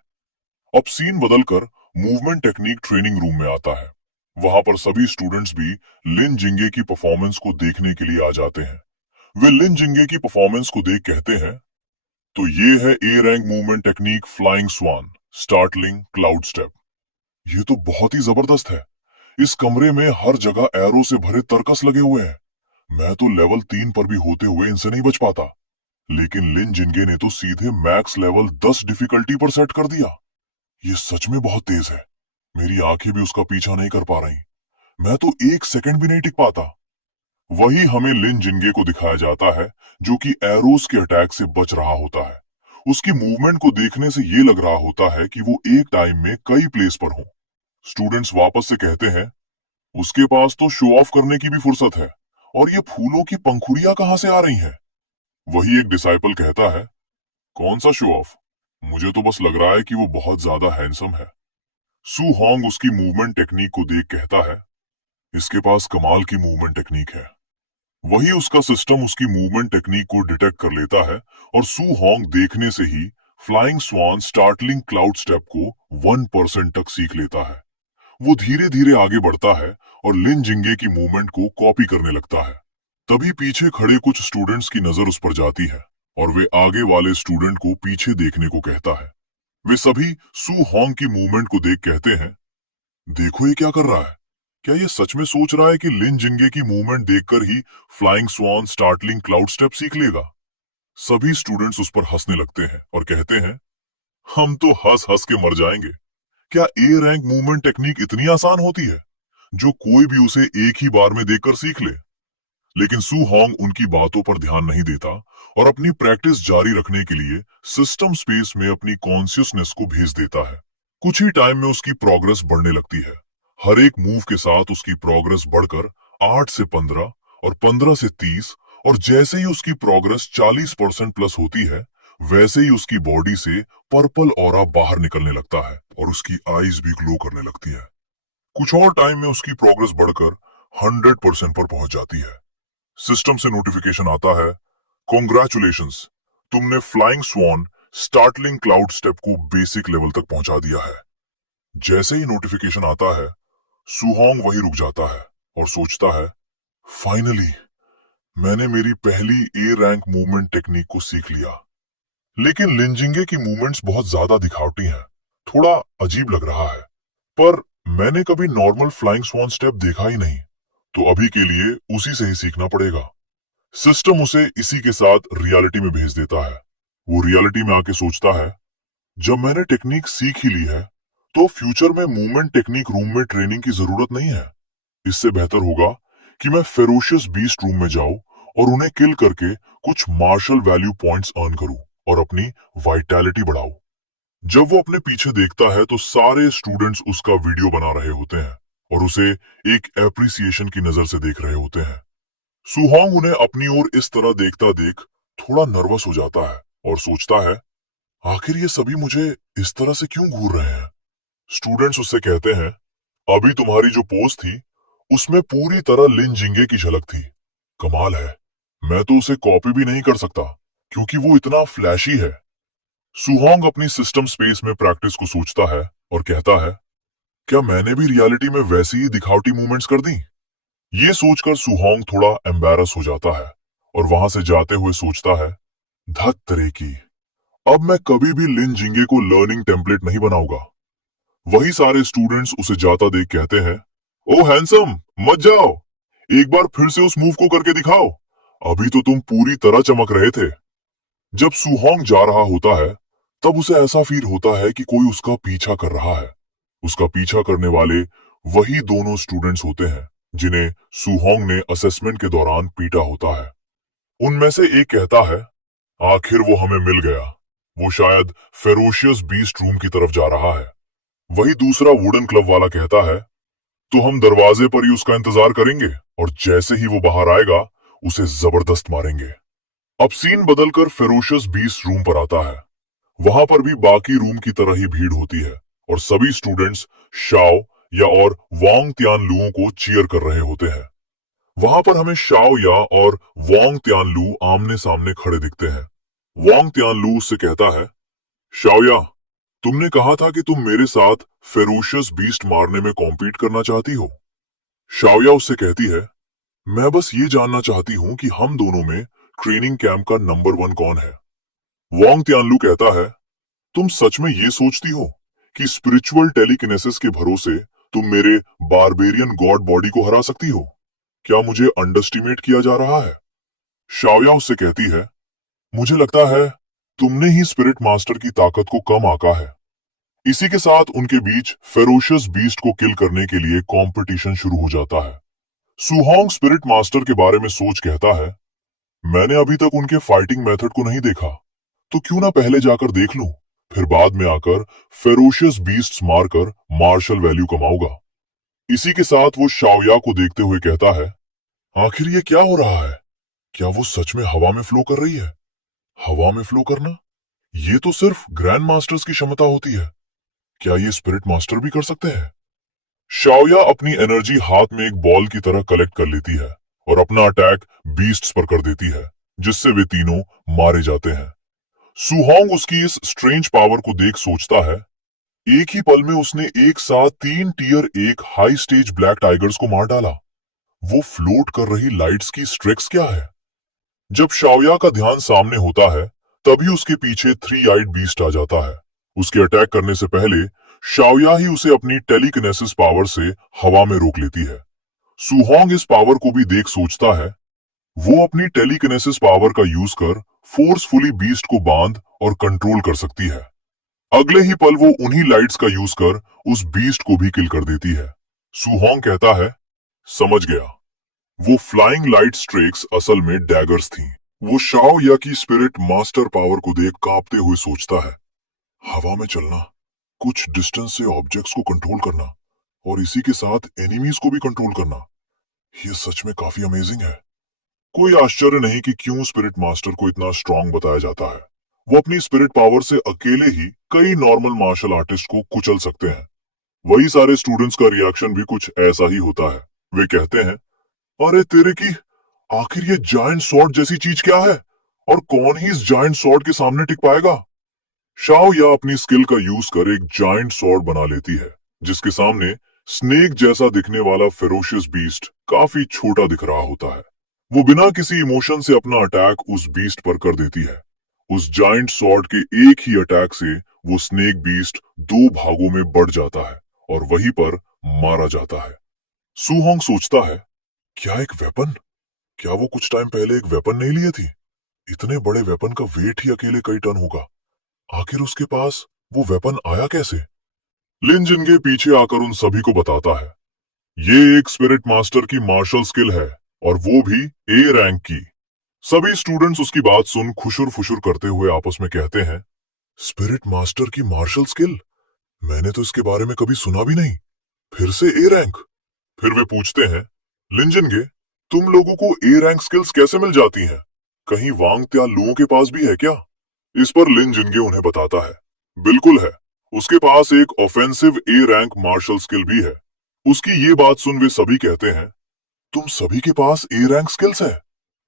अब सीन बदलकर मूवमेंट टेक्निक ट्रेनिंग रूम में आता है। वहां पर सभी स्टूडेंट्स भी लिन जिंगे की परफॉर्मेंस को देखने के लिए आ जाते हैं। वे लिन जिंगे की परफॉर्मेंस को देख कहते हैं, तो ये है A rank movement technique flying swan startling cloud step. ये तो बहुत ही जबरदस्त है। इस कमरे में हर जगह एरो से भरे तरकस लगे हुए हैं। मैं तो लेवल 3 पर भी होते हुए इनसे नहीं बच पाता। लेकिन लिन जिंगे ने तो सीधे मैक्स लेवल 10 डिफिकल्टी पर सेट कर दिया। ये सच में बहुत तेज है। मेरी आंखें भी उसका पीछा नहीं कर पा रही। मैं तो एक सेकंड भी नहीं टिक पाता। वही हमें लिन जिंगे को दिखाया जाता है, जो कि एरोस के अटैक से बच रहा होता है। उसकी मूवमेंट को देखने से ये लग रहा होता है कि वो एक टाइम में कई प्लेस पर हो। स्टूडेंट्स वापस से कहते हैं, उसके पास तो शो ऑफ करने की भी फुर्सत है, और ये फूलों की पंखुड़ियां कहां से आ रही हैं? वही एक डिसाइपल कहता है, कौन सा शो ऑफ? मुझे तो बस लग रहा है कि वो बहुत ज्यादा हैंडसम है। सू हॉन्ग उसकी मूवमेंट टेक्निक को देख कहता है, इसके पास कमाल की मूवमेंट टेक्निक है। वही उसका सिस्टम उसकी मूवमेंट टेक्निक को डिटेक्ट कर लेता है, और सू हॉन्ग देखने से ही फ्लाइंग स्वान स्टार्टलिंग क्लाउड स्टेप को 1% तक सीख लेता है। वो धीरे धीरे आगे बढ़ता है और लिन जिंगे की मूवमेंट को कॉपी करने लगता है। तभी पीछे खड़े कुछ स्टूडेंट्स की नजर उस पर जाती है, और वे आगे वाले स्टूडेंट को पीछे देखने को कहता है। वे सभी सू हॉन्ग की मूवमेंट को देख कहते हैं, देखो ये क्या कर रहा है। क्या ये सच में सोच रहा है कि लिन जिंगे की मूवमेंट देखकर ही फ्लाइंग स्वान स्टार्टलिंग क्लाउड स्टेप सीख लेगा? सभी स्टूडेंट्स उस पर हंसने लगते हैं और कहते हैं, हम तो हंस हंस के मर जाएंगे। क्या ए रैंक मूवमेंट टेक्निक इतनी आसान होती है, जो कोई भी उसे एक ही बार में देखकर सीख ले? लेकिन सू हॉन्ग उनकी बातों पर ध्यान नहीं देता और अपनी प्रैक्टिस जारी रखने के लिए सिस्टम स्पेस में अपनी कॉन्शियसनेस को भेज देता है। कुछ ही टाइम में उसकी प्रोग्रेस बढ़ने लगती है। हर एक मूव के साथ उसकी प्रोग्रेस बढ़कर 8 से 15 और 15 से 30, और जैसे ही उसकी प्रोग्रेस 40% प्लस होती है, वैसे ही उसकी बॉडी से पर्पल ऑरा बाहर निकलने लगता है और उसकी आईज भी ग्लो करने लगती है। कुछ और टाइम में उसकी प्रोग्रेस बढ़कर 100% पर पहुंच जाती है। सिस्टम से नोटिफिकेशन आता है, कॉन्ग्रेचुलेशंस, तुमने flying sworn startling cloud step को बेसिक लेवल तक पहुंचा दिया है। जैसे ही नोटिफिकेशन आता है, सुहोंग वही रुक जाता है और सोचता है, फाइनली मैंने मेरी पहली ए रैंक मूवमेंट टेक्निक को सीख लिया। लेकिन लिंजिंगे की मूवमेंट्स बहुत ज्यादा दिखावटी हैं, थोड़ा अजीब लग रहा है। पर मैंने कभी नॉर्मल फ्लाइंग स्वॉन स्टेप देखा ही नहीं, तो अभी के लिए उसी से ही सीखना पड़ेगा। सिस्टम उसे इसी के साथ रियलिटी में भेज देता है। वो रियलिटी में आके सोचता है, जब मैंने टेक्निक सीख ही ली है, तो फ्यूचर में मूवमेंट टेक्निक रूम में ट्रेनिंग की जरूरत नहीं है। इससे बेहतर होगा कि मैं फेरोशियस बीस्ट रूम में जाऊं और उन्हें किल करके कुछ मार्शल वैल्यू पॉइंट्स अर्न करूं और अपनी वाइटैलिटी बढ़ाऊं। जब वो अपने पीछे देखता है तो सारे स्टूडेंट्स उसका वीडियो बना रहे होते हैं और उसे एक एप्रिसिएशन की नजर से देख रहे होते हैं। सुहोंग उन्हें अपनी ओर इस तरह देखता देख थोड़ा नर्वस हो जाता है और सोचता है, आखिर ये सभी मुझे इस तरह से क्यों घूर रहे हैं? स्टूडेंट्स उससे कहते हैं, अभी तुम्हारी जो पोज थी, उसमें पूरी तरह लिन जिंगे की झलक थी। कमाल है, मैं तो उसे कॉपी भी नहीं कर सकता क्योंकि वो इतना फ्लैशी है। सुहोंग अपनी सिस्टम स्पेस में प्रैक्टिस को सोचता है और कहता है, क्या मैंने भी रियलिटी में वैसी ही दिखावटी मूवमेंट्स कर दी? ये सोचकर सुहोंग थोड़ा एम्बैरस हो जाता है और वहां से जाते हुए सोचता है, धत तेरे की, अब मैं कभी भी लिन जिंगे को लर्निंग टेम्पलेट नहीं बनाऊंगा। वही सारे स्टूडेंट्स उसे जाता देख कहते हैं, ओ हैंडसम, मत जाओ, एक बार फिर से उस मूव को करके दिखाओ, अभी तो तुम पूरी तरह चमक रहे थे। जब सुहोंग जा रहा होता है, तब उसे ऐसा फील होता है कि कोई उसका पीछा कर रहा है। उसका पीछा करने वाले वही दोनों स्टूडेंट्स होते हैं जिन्हें सुहोंग ने असेसमेंट के दौरान पीटा होता है। उनमें से एक कहता है, आखिर वो हमें मिल गया, वो शायद फेरोशियस बीस्ट रूम की तरफ जा रहा है। वही दूसरा वुडन क्लब वाला कहता है, तो हम दरवाजे पर ही उसका इंतजार करेंगे और जैसे ही वो बाहर आएगा, उसे जबरदस्त मारेंगे। अब सीन बदलकर फेरोशियस बीस्ट रूम पर आता है। वहां पर भी बाकी रूम की तरह ही भीड़ होती है और सभी स्टूडेंट्स शाओ या और वांग त्यान लुओं को चीयर कर रहे होते हैं। वहां पर हमें शाओ या और वांग त्यान लू आमने सामने खड़े दिखते हैं। वांग त्यान लू उससे कहता है, शाओया, तुमने कहा था कि तुम मेरे साथ फेरोशियस बीस्ट मारने में कॉम्पीट करना चाहती हो। शाओया उससे कहती है, मैं बस ये जानना चाहती हूँ कि हम दोनों में ट्रेनिंग कैंप का नंबर 1 कौन है। वांग तियानलू कहता है, तुम सच में ये सोचती हो कि स्पिरिचुअल टेलीकिनेसिस के भरोसे तुम मेरे बारबेरियन गॉड बॉडी को हरा सकती हो? क्या मुझे अंडरस्टिमेट किया जा रहा है? शाओया उससे कहती है, मुझे लगता है तुमने ही स्पिरिट मास्टर की ताकत को कम आंका है। इसी के साथ उनके बीच फेरोशियस बीस्ट को किल करने के लिए कंपटीशन शुरू हो जाता है। सुहोंग स्पिरिट मास्टर के बारे में सोच कहता है, मैंने अभी तक उनके फाइटिंग मेथड को नहीं देखा, तो क्यों ना पहले जाकर देख लूं, फिर बाद में आकर फेरोशियस बीस्ट्स मारकर मार्शल वैल्यू कमाऊंगा। इसी के साथ वो शाओया को देखते हुए कहता है, आखिर ये क्या हो रहा है? क्या वो सच में हवा में फ्लो कर रही है? हवा में फ्लो करना, ये तो सिर्फ ग्रैंड मास्टर्स की क्षमता होती है। क्या ये स्पिरिट मास्टर भी कर सकते हैं? शाओया अपनी एनर्जी हाथ में एक बॉल की तरह कलेक्ट कर लेती है और अपना अटैक बीस्ट्स पर कर देती है, जिससे वे तीनों मारे जाते हैं। सुहोंग उसकी इस स्ट्रेंज पावर को देख सोचता है, एक ही पल में उसने एक साथ 3 tier 1 high stage black tigers को मार डाला। वो फ्लोट कर रही लाइट्स की स्ट्रेक्स क्या है? जब शाओया का ध्यान सामने होता है, तभी उसके पीछे 3 आइड बीस्ट आ जाता है। उसके अटैक करने से पहले शाओया ही उसे अपनी टेलीकिनेसिस पावर से हवा में रोक लेती है। सुहोंग इस पावर को भी देख सोचता है, वो अपनी टेलीकिनेसिस पावर का यूज कर फोर्सफुली बीस्ट को बांध और कंट्रोल कर सकती है। अगले ही पल वो उन्हीं लाइट्स का यूज कर उस बीस्ट को भी किल कर देती है। सुहोंग कहता है, समझ गया, वो फ्लाइंग लाइट स्ट्रेक्स असल में डैगर्स थीं। वो शाओया की स्पिरिट मास्टर पावर को देख कांपते हुए सोचता है, हवा में चलना, कुछ डिस्टेंस से ऑब्जेक्ट्स को कंट्रोल करना और इसी के साथ एनिमीज को भी कंट्रोल करना, ये सच में काफी अमेजिंग है। कोई आश्चर्य नहीं कि क्यों स्पिरिट मास्टर को इतना स्ट्रांग बताया जाता है। वो अपनी स्पिरिट पावर से अकेले ही कई नॉर्मल मार्शल आर्टिस्ट को कुचल सकते हैं। वही सारे स्टूडेंट्स का रिएक्शन भी कुछ ऐसा ही होता है। वे कहते हैं, अरे तेरे की, आखिर ये जायंट स्वॉर्ड जैसी चीज क्या है और कौन ही इस जायंट स्वॉर्ड के सामने टिक पाएगा? शाओया अपनी स्किल का यूज कर एक जायंट स्वॉर्ड बना लेती है, जिसके सामने स्नेक जैसा दिखने वाला फेरोशियस बीस्ट काफी छोटा दिख रहा होता है। वो बिना किसी इमोशन से अपना अटैक उस बीस्ट पर कर देती है। उस जायंट स्वॉर्ड के एक ही अटैक से वो स्नेक बीस्ट 2 भागों में बढ़ जाता है और वहीं पर मारा जाता है। सुहोंग सोचता है, क्या एक वेपन? क्या वो कुछ टाइम पहले एक वेपन नहीं लिए थी? इतने बड़े वेपन का वेट ही अकेले कई टन होगा। आखिर उसके पास वो वेपन आया कैसे? लिन जिनगे पीछे आकर उन सभी को बताता है, ये एक स्पिरिट मास्टर की मार्शल स्किल है और वो भी ए रैंक की। सभी स्टूडेंट्स उसकी बात सुन खुशुर फुशुर करते हुए आपस में कहते हैं, स्पिरिट मास्टर की मार्शल स्किल? मैंने तो इसके बारे में कभी सुना भी नहीं। फिर से ए रैंक? फिर वे पूछते हैं, लिन जिनगे, तुम लोगों को ए रैंक स्किल्स कैसे मिल जाती हैं? कहीं वांग त्यालुओं के पास भी है क्या? इस पर लिन जिनगे उन्हें बताता है, बिल्कुल है, उसके पास एक ऑफेंसिव ए रैंक मार्शल स्किल भी है। उसकी ये बात सुन वे सभी कहते हैं, तुम सभी के पास ए रैंक स्किल्स है?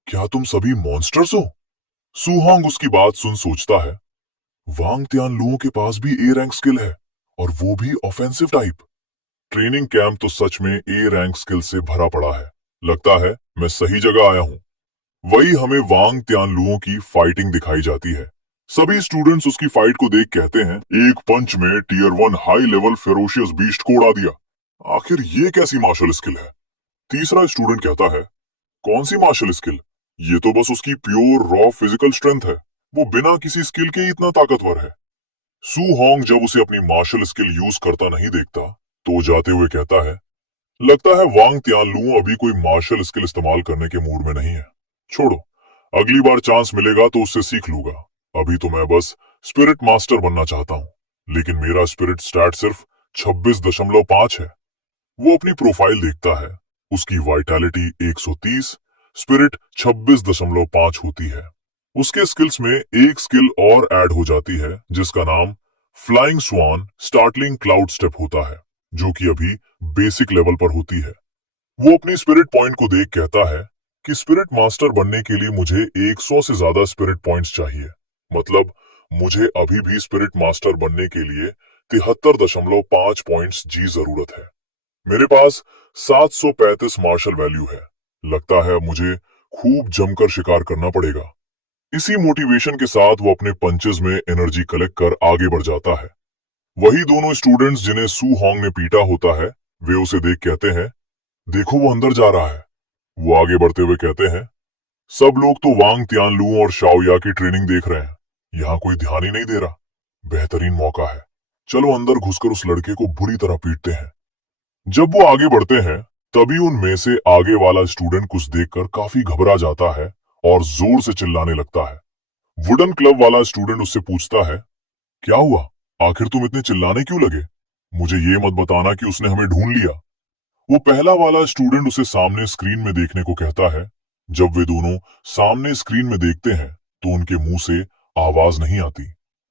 क्या तुम सभी मॉन्स्टर्स हो? सुहोंग उसकी बात सुन सोचता है, वांग त्यालुओं के पास भी ए रैंक स्किल है और वो भी ऑफेंसिव टाइप। ट्रेनिंग कैंप तो सच में ए रैंक स्किल से भरा पड़ा है। लगता है मैं सही जगह आया हूँ। वही हमें वांग त्यानलुओं की फाइटिंग दिखाई जाती है। सभी स्टूडेंट्स उसकी फाइट को देख कहते हैं, एक पंच में tier 1 high level ferocious beast को उड़ा दिया। आखिर ये कैसी मार्शल स्किल है? तीसरा स्टूडेंट कहता है, कौन सी मार्शल स्किल? ये तो बस उसकी प्योर रॉ फिजिकल स्ट्रेंथ है। वो बिना किसी स्किल के ही इतना ताकतवर है। सू होंग जब उसे अपनी मार्शल स्किल यूज करता नहीं देखता, तो जाते हुए कहता है, लगता है वांग त्यानलू अभी कोई मार्शल स्किल इस्तेमाल करने के मूड में नहीं है। छोड़ो, अगली बार चांस मिलेगा तो उससे सीख लूंगा। अभी तो मैं बस स्पिरिट मास्टर बनना चाहता हूँ। लेकिन मेरा स्पिरिट स्टैट सिर्फ 26.5 है। वो अपनी प्रोफाइल देखता है, उसकी वाइटैलिटी 130, स्पिरिट 26.5 होती है। उसके स्किल्स में एक स्किल और ऐड हो जाती है, जिसका नाम फ्लाइंग स्वान स्टार्टलिंग क्लाउड स्टेप होता है, जो कि अभी बेसिक लेवल पर होती है। वो अपनी स्पिरिट पॉइंट को देख कहता है कि स्पिरिट मास्टर बनने के लिए मुझे 100 से ज्यादा स्पिरिट पॉइंट्स चाहिए। मतलब मुझे अभी भी स्पिरिट मास्टर बनने के लिए 73.5 पॉइंट्स जी जरूरत है। मेरे पास 735 मार्शल वैल्यू है। लगता है मुझे खूब जमकर शिकार करना पड़ेगा। इसी मोटिवेशन के साथ वो अपने पंचेस में एनर्जी कलेक्ट कर आगे बढ़ जाता है। वही दोनों स्टूडेंट्स जिन्हें सू होंग ने पीटा होता है, वे उसे देख कहते हैं, देखो वो अंदर जा रहा है। वो आगे बढ़ते हुए कहते हैं, सब लोग तो वांग तियानलू और शाओया की ट्रेनिंग देख रहे हैं, यहाँ कोई ध्यान ही नहीं दे रहा। बेहतरीन मौका है, चलो अंदर घुसकर उस लड़के को बुरी तरह पीटते हैं। जब वो आगे बढ़ते हैं, तभी उनमें से आगे वाला स्टूडेंट कुछ देखकर काफी घबरा जाता है और जोर से चिल्लाने लगता है। वुडन क्लब वाला स्टूडेंट उससे पूछता है, क्या हुआ, आखिर तुम इतने चिल्लाने क्यों लगे? मुझे ये मत बताना कि उसने हमें ढूंढ लिया। वो पहला वाला स्टूडेंट उसे सामने स्क्रीन में देखने को कहता है। जब वे दोनों सामने स्क्रीन में देखते हैं तो उनके मुंह से आवाज नहीं आती।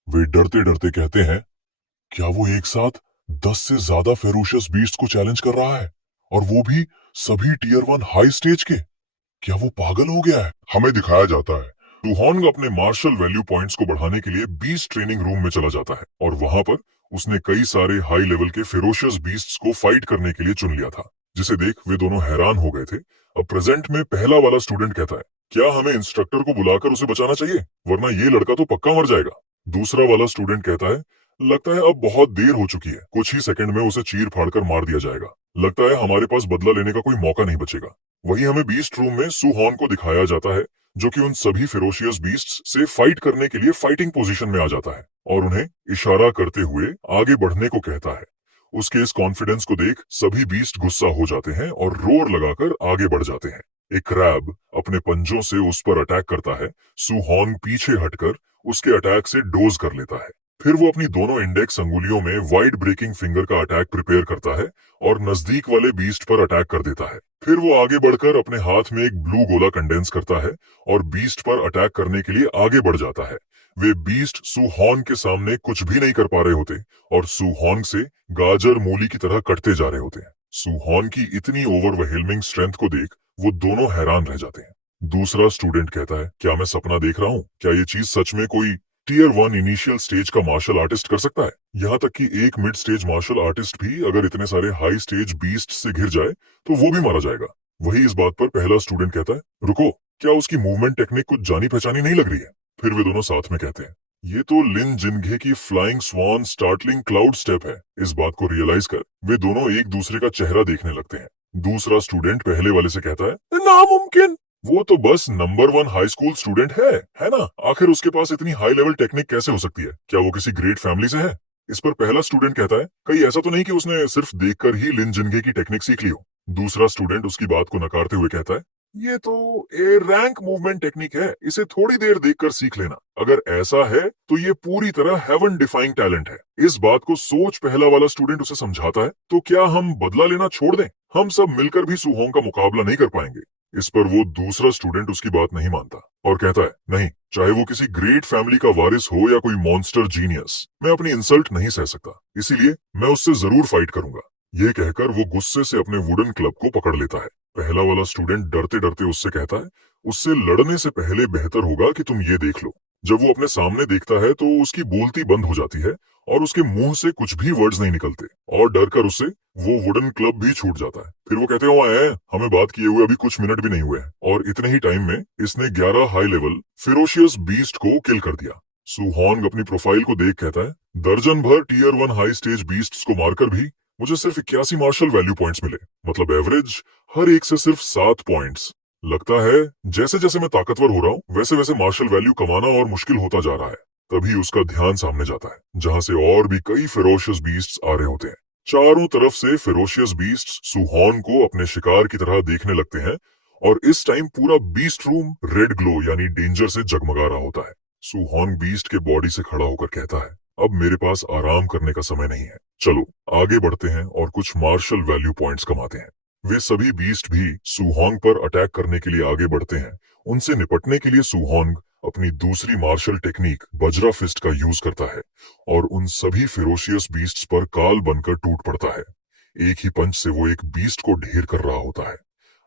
वे डरते डरते कहते हैं, क्या वो एक साथ 10 से ज्यादा फेरोशियस बीस्ट को चैलेंज कर रहा है, और वो भी सभी टीयर 1 हाई स्टेज के? क्या वो पागल हो गया है? हमें दिखाया जाता है सुहोंग अपने मार्शल वैल्यू पॉइंट्स को बढ़ाने के लिए बीस्ट ट्रेनिंग रूम में चला जाता है और वहां पर उसने कई सारे हाई लेवल के फेरोशियस बीस्ट्स को फाइट करने के लिए चुन लिया था, जिसे देख वे दोनों हैरान हो गए थे। अब प्रेजेंट में पहला वाला स्टूडेंट कहता है, क्या हमें इंस्ट्रक्टर को बुलाकर उसे बचाना चाहिए, वरना ये लड़का तो पक्का मर जाएगा। दूसरा वाला स्टूडेंट कहता है, लगता है अब बहुत देर हो चुकी है, कुछ ही सेकंड में उसे चीर फाड़ कर मार दिया जाएगा। लगता है हमारे पास बदला लेने का कोई मौका नहीं बचेगा। वही हमें बीस्ट रूम में सुहॉन को दिखाया जाता है, जो कि उन सभी फेरोशियस बीस्ट्स से फाइट करने के लिए फाइटिंग पोजीशन में आ जाता है और उन्हें इशारा करते हुए आगे बढ़ने को कहता है। उसके इस कॉन्फिडेंस को देख सभी बीस्ट गुस्सा हो जाते हैं और रोर लगाकर आगे बढ़ जाते हैं। एक क्रैब अपने पंजों से उस पर अटैक करता है। सुहॉन पीछे हटकर उसके अटैक से डोज कर लेता है। फिर वो अपनी दोनों इंडेक्स अंगुलियों में वाइड ब्रेकिंग फिंगर का अटैक प्रिपेयर करता है और नजदीक वाले बीस्ट पर अटैक कर देता है। फिर वो आगे बढ़कर अपने हाथ में एक ब्लू गोला कंडेंस करता है और बीस्ट पर अटैक करने के लिए आगे बढ़ जाता है। वे बीस्ट सुहॉन के सामने कुछ भी नहीं कर पा रहे होते और सुहॉन से गाजर मूली की तरह कटते जा रहे होते हैं। सुहॉन की इतनी ओवरवेलमिंग स्ट्रेंथ को देख वो दोनों हैरान रह जाते हैं। दूसरा स्टूडेंट कहता है, क्या मैं सपना देख रहा हूँ? क्या ये चीज सच में कोई टीयर 1 इनिशियल स्टेज का मार्शल आर्टिस्ट कर सकता है? यहाँ तक कि एक मिड स्टेज मार्शल आर्टिस्ट भी अगर इतने सारे हाई स्टेज बीस्ट से घिर जाए तो वो भी मारा जाएगा। वही इस बात पर पहला स्टूडेंट कहता है, रुको, क्या उसकी मूवमेंट टेक्निक कुछ जानी पहचानी नहीं लग रही है? फिर वे दोनों साथ में कहते हैं, ये तो लिन जिनघे की फ्लाइंग स्वान स्टार्टलिंग क्लाउड स्टेप है। इस बात को रियलाइज कर वे दोनों एक दूसरे का चेहरा देखने लगते हैं। दूसरा स्टूडेंट पहले वाले से कहता है, नामुमकिन, वो तो बस नंबर 1 हाई स्कूल स्टूडेंट है ना? आखिर उसके पास इतनी हाई लेवल टेक्निक कैसे हो सकती है? क्या वो किसी ग्रेट फैमिली से है? इस पर पहला स्टूडेंट कहता है, कहीं ऐसा तो नहीं कि उसने सिर्फ देखकर ही लिन जिनगे की टेक्निक सीख ली हो? दूसरा स्टूडेंट उसकी बात को नकारते हुए कहता है, ये तो ए रैंक मूवमेंट टेक्निक है, इसे थोड़ी देर देखकर सीख लेना। अगर ऐसा है तो ये पूरी तरह हेवन डिफाइंग टैलेंट है। इस बात को सोच पहला वाला स्टूडेंट उसे समझाता है, तो क्या हम बदला लेना छोड़ दें? हम सब मिलकर भी सुहोंग का मुकाबला नहीं कर पाएंगे। इस पर वो दूसरा स्टूडेंट उसकी बात नहीं मानता और कहता है, नहीं, चाहे वो किसी ग्रेट फैमिली का वारिस हो या कोई मॉन्स्टर जीनियस, मैं अपनी इंसल्ट नहीं सह सकता, इसीलिए मैं उससे जरूर फाइट करूंगा। ये कहकर वो गुस्से से अपने वुडन क्लब को पकड़ लेता है। पहला वाला स्टूडेंट डरते डरते उससे कहता है, उससे लड़ने से पहले बेहतर होगा कि तुम ये देख लो। जब वो अपने सामने देखता है तो उसकी बोलती बंद हो जाती है और उसके मुंह से कुछ भी वर्ड्स नहीं निकलते और डर कर उससे वो वुडन क्लब भी छूट जाता है। फिर वो कहते हैं, हमें बात किए हुए अभी कुछ मिनट भी नहीं हुए हैं और इतने ही टाइम में इसने 11 हाई लेवल फेरोशियस बीस्ट को किल कर दिया। सुहोंग अपनी प्रोफाइल को देख कहता है, दर्जन भर टीयर 1 हाई स्टेज बीस्ट्स को मारकर भी मुझे सिर्फ 81 मार्शल वैल्यू पॉइंट्स मिले, मतलब एवरेज हर एक से सिर्फ 7 पॉइंट्स। लगता है जैसे जैसे मैं ताकतवर हो रहा हूँ वैसे वैसे मार्शल वैल्यू कमाना और मुश्किल होता जा रहा है। तभी उसका ध्यान सामने जाता है, जहां से और भी कई फेरोशियस बीस्ट्स आ रहे होते हैं। चारों तरफ से फेरोशियस बीस्ट्स सुहॉन को अपने शिकार की तरह देखने लगते हैं और इस टाइम पूरा बीस्ट रूम रेड ग्लो यानी डेंजर से जगमगा रहा होता है। सुहॉन बीस्ट के बॉडी से खड़ा होकर कहता है, अब मेरे पास आराम करने का समय नहीं है, चलो आगे बढ़ते हैं और कुछ मार्शल वैल्यू पॉइंट्स कमाते हैं। वे सभी बीस्ट भी सुहोंग पर अटैक करने के लिए आगे बढ़ते हैं। उनसे निपटने के लिए सुहोंग अपनी दूसरी मार्शल टेक्निक बजरा फिस्ट का यूज करता है और उन सभी फेरोशियस बीस्ट्स पर काल बनकर टूट पड़ता है। एक ही पंच से वो एक बीस्ट को ढेर कर रहा होता है।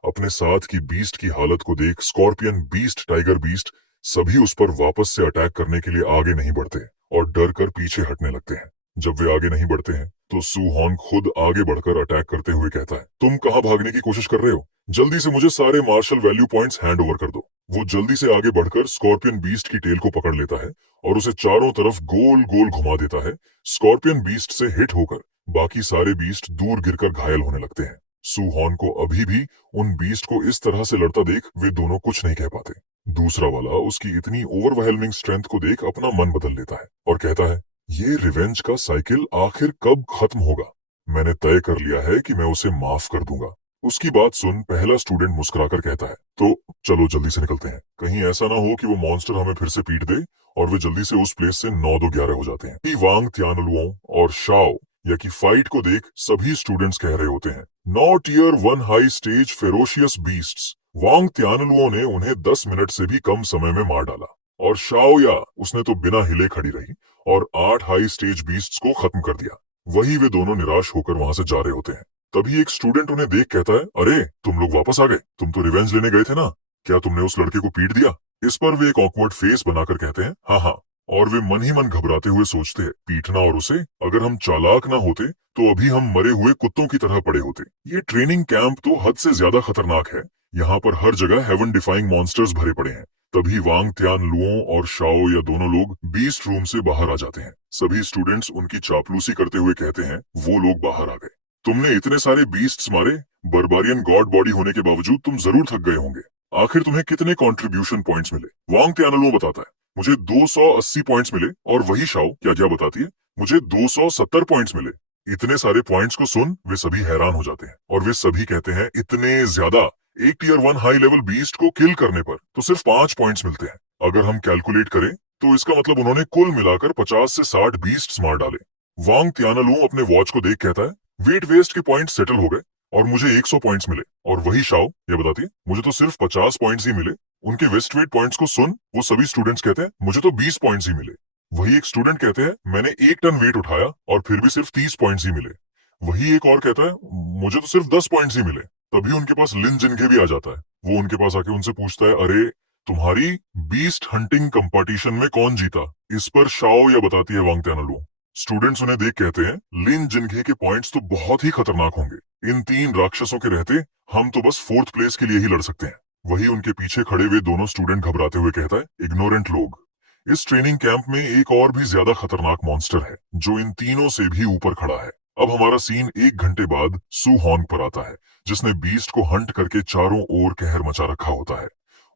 अपने साथ की बीस्ट की हालत को देख स्कॉर्पियन बीस्ट, टाइगर बीस्ट सभी उस पर वापस से अटैक करने के लिए आगे नहीं बढ़ते और डर कर पीछे हटने लगते हैं। जब वे आगे नहीं बढ़ते हैं तो सू हॉन खुद आगे बढ़कर अटैक करते हुए कहता है, तुम कहाँ भागने की कोशिश कर रहे हो? जल्दी से मुझे सारे marshal value points hand over कर दो। वो जल्दी से आगे बढ़कर स्कॉर्पियन बीस्ट की टेल को पकड़ लेता है और उसे चारों तरफ गोल गोल घुमा देता है। स्कॉर्पियन बीस्ट से हिट होकर बाकी सारे बीस्ट दूर गिरकर घायल होने लगते हैं। सू हॉन को अभी भी उन बीस्ट को इस तरह से लड़ता देख वे दोनों कुछ नहीं कह पाते। दूसरा वाला उसकी इतनी ओवरवेलमिंग स्ट्रेंथ को देख अपना मन बदल लेता है और कहता है, ये रिवेंज का साइकिल आखिर कब खत्म होगा? मैंने तय कर लिया है कि मैं उसे माफ कर दूंगा। उसकी बात सुन पहला स्टूडेंट मुस्कुराकर कहता है, तो चलो जल्दी से निकलते हैं। कहीं ऐसा ना हो कि वो मॉन्स्टर हमें फिर से पीट दे और वे जल्दी से उस प्लेस से 9-2-11 हो जाते हैं। ही वांग तियानलुओ और शाओ या की फाइट को देख सभी स्टूडेंट्स कह रहे होते हैं, not tier 1 high stage ferocious beasts. Wang Tianluo ने उन्हें 10 मिनट से भी कम समय में मार डाला और शाओया उसने तो बिना हिले खड़ी रही और 8 हाई स्टेज बीस्ट्स को खत्म कर दिया। वही वे दोनों निराश होकर वहां से जा रहे होते हैं। तभी एक स्टूडेंट उन्हें देख कहता है, अरे तुम लोग वापस आ गए, तुम तो रिवेंज लेने गए थे ना, क्या तुमने उस लड़के को पीट दिया? इस पर वे एक ऑकवर्ड फेस बनाकर कहते हैं, हाँ हाँ। और वे मन ही मन घबराते हुए सोचते हैं, पीटना और उसे, अगर हम चालाक ना होते तो अभी हम मरे हुए कुत्तों की तरह पड़े होते। ये ट्रेनिंग कैंप तो हद से ज्यादा खतरनाक है, यहाँ पर हर जगह हेवन डिफाइंग मॉन्स्टर्स भरे पड़े हैं। तभी वांग तियानलुओ और शाओ या दोनों लोग बीस्ट रूम से बाहर आ जाते हैं। सभी स्टूडेंट्स उनकी चापलूसी करते हुए कहते हैं, वो लोग बाहर आ गए। तुमने इतने सारे बीस्ट्स मारे, बर्बारियन गॉड बॉडी होने के बावजूद तुम जरूर थक गए होंगे। आखिर तुम्हें कितने कंट्रीब्यूशन पॉइंट्स मिले? वांग तियानलुओ बताता है, मुझे 280 पॉइंट्स मिले। और वही शाओ क्या क्या बताती है, मुझे 270 पॉइंट्स मिले। इतने सारे पॉइंट्स को सुन वे सभी हैरान हो जाते हैं और वे सभी कहते हैं, इतने ज्यादा? एक टियर 1 हाई लेवल बीस्ट को किल करने पर तो सिर्फ 5 पॉइंट्स मिलते हैं। अगर हम कैलकुलेट करें तो इसका मतलब उन्होंने कुल मिलाकर 50 से 60 बीस्ट्स मार डाले। वांग तियानलुओ अपने वॉच को देख कहता है, वेट वेस्ट के पॉइंट्स सेटल हो गए और मुझे 100 पॉइंट्स मिले। और वही शाओ ये बताती है, मुझे तो सिर्फ 50 पॉइंट्स ही मिले। उनके वेस्ट वेट पॉइंट्स को सुन वो सभी स्टूडेंट्स कहते हैं, मुझे तो 20 पॉइंट्स ही मिले। वही एक स्टूडेंट कहते हैं, मैंने 1 टन वेट उठाया और फिर भी सिर्फ 30 पॉइंट्स ही मिले। वही एक और कहता है, मुझे तो सिर्फ 10 पॉइंट्स ही मिले। तभी उनके पास लिन जिनके भी आ जाता है। वो उनके पास आके उनसे पूछता है, अरे तुम्हारी बीस्ट हंटिंग कंपटीशन में कौन जीता? इस पर शाओ या बताती है वांग तियानलुओ। स्टूडेंट्स उन्हें देख कहते हैं, लिन जिनके के पॉइंट्स तो बहुत ही खतरनाक होंगे। इन 3 राक्षसों के रहते हम तो बस 4th प्लेस के लिए ही लड़ सकते हैं। वही उनके पीछे खड़े हुए दोनों स्टूडेंट घबराते हुए कहता है, इग्नोरेंट लोग। इस ट्रेनिंग कैंप में एक और भी ज्यादा खतरनाक मॉन्स्टर है जो इन तीनों से भी ऊपर खड़ा है। अब हमारा सीन 1 घंटे बाद सू हॉन्ग पर आता है, जिसने बीस्ट को हंट करके चारों ओर कहर मचा रखा होता है।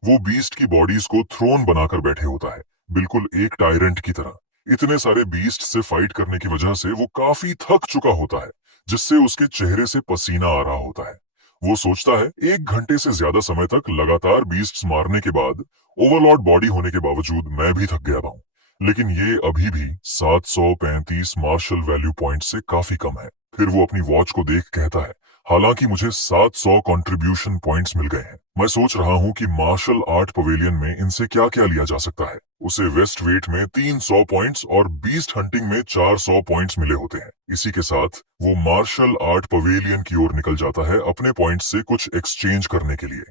वो बीस्ट की बॉडीज को थ्रोन बनाकर बैठे होता है, बिल्कुल एक टायरेंट की तरह। इतने सारे बीस्ट से फाइट करने की वजह से वो काफी थक चुका होता है, जिससे उसके चेहरे से पसीना आ रहा होता है। वो सोचता है, 1 घंटे से ज्यादा समय तक लगातार बीस्ट्स मारने के बाद ओवरलॉर्ड बॉडी होने के बावजूद मैं भी थक गया हूँ, लेकिन ये अभी भी 735 मार्शल वैल्यू पॉइंट से काफी कम है। फिर वो अपनी वॉच को देख कहता है, हालांकि मुझे 700 कंट्रीब्यूशन पॉइंट्स मिल गए हैं, मैं सोच रहा हूँ कि मार्शल आर्ट पवेलियन में इनसे क्या क्या लिया जा सकता है। उसे वेस्ट वेट में 300 पॉइंट्स और बीस्ट हंटिंग में 400 पॉइंट्स मिले होते हैं। इसी के साथ वो मार्शल आर्ट पवेलियन की ओर निकल जाता है अपने पॉइंट्स से कुछ एक्सचेंज करने के लिए।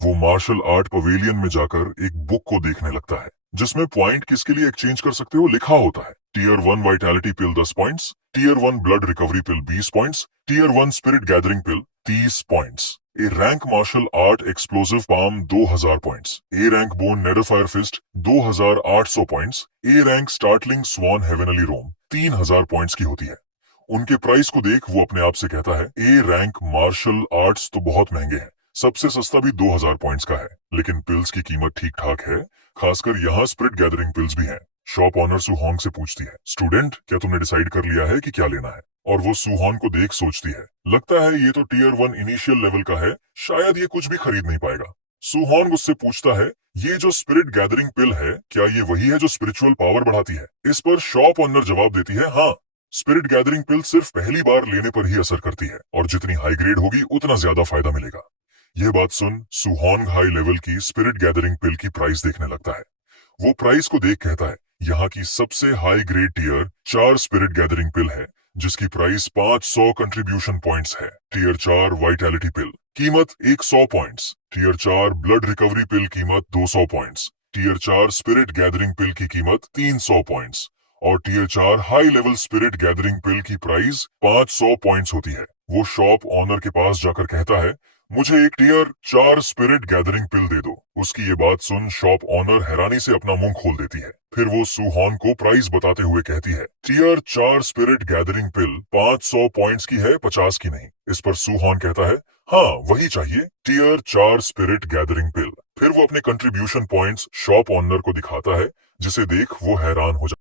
वो मार्शल आर्ट पवेलियन में जाकर एक बुक को देखने लगता है, जिसमें पॉइंट किसके लिए एक्सचेंज कर सकते हो लिखा होता है। Tier 1 vitality pill 10 points, tier 1 blood recovery pill 20 points, tier 1 spirit gathering pill 30 points, A rank martial art explosive palm 2000 points, A rank bone netherfire fist 2800 points, A rank startling swan heavenly roam 3000 points की होती है। उनके price को देख वो अपने आप से कहता है, ए रैंक मार्शल आर्ट्स तो बहुत महंगे हैं, सबसे सस्ता भी 2000 पॉइंट्स का है, लेकिन पिल्स की कीमत ठीक ठाक है, खासकर यहाँ स्पिरिट गैदरिंग पिल्स भी हैं। शॉप ऑनर सुहॉन्ग से पूछती है, स्टूडेंट क्या तुमने डिसाइड कर लिया है कि क्या लेना है? और वो सुहॉन्ग को देख सोचती है, लगता है ये तो टियर 1 इनिशियल लेवल का है, शायद ये कुछ भी खरीद नहीं पाएगा। सुहॉन्ग उससे पूछता है, ये जो स्पिरिट गैदरिंग पिल है क्या ये वही है जो स्पिरिचुअल पावर बढ़ाती है? इस पर शॉप ऑनर जवाब देती है, हाँ, स्पिरिट गैदरिंग पिल सिर्फ पहली बार लेने पर ही असर करती है और जितनी हाई ग्रेड होगी उतना ज्यादा फायदा मिलेगा। यह बात सुन सुहॉन्ग हाई लेवल की स्पिरिट गैदरिंग पिल की प्राइस देखने लगता है। वो प्राइस को देख कहता है, यहाँ की सबसे high grade tier 4 spirit gathering pill है, जिसकी प्राइस 500 कंट्रीब्यूशन पॉइंट्स है। टियर 4 वाइटैलिटी पिल कीमत 100 points, tier 4 blood recovery pill कीमत 200 points, tier 4 spirit gathering pill की कीमत 300 पॉइंट्स और tier 4 high level spirit gathering pill की प्राइस 500 पॉइंट्स होती है। वो शॉप ऑनर के पास जाकर कहता है, मुझे एक टियर 4 स्पिरिट गैदरिंग पिल दे दो। उसकी ये बात सुन शॉप ऑनर हैरानी से अपना मुंह खोल देती है। फिर वो सुहॉन को प्राइस बताते हुए कहती है, टियर 4 स्पिरिट गैदरिंग पिल 500 पॉइंट्स की है, 50 की नहीं। इस पर सुहॉन कहता है, हाँ वही चाहिए, टियर 4 स्पिरिट गैदरिंग पिल। फिर वो अपने कंट्रीब्यूशन पॉइंट्स शॉप ऑनर को दिखाता है, जिसे देख वो हैरान हो जाता है।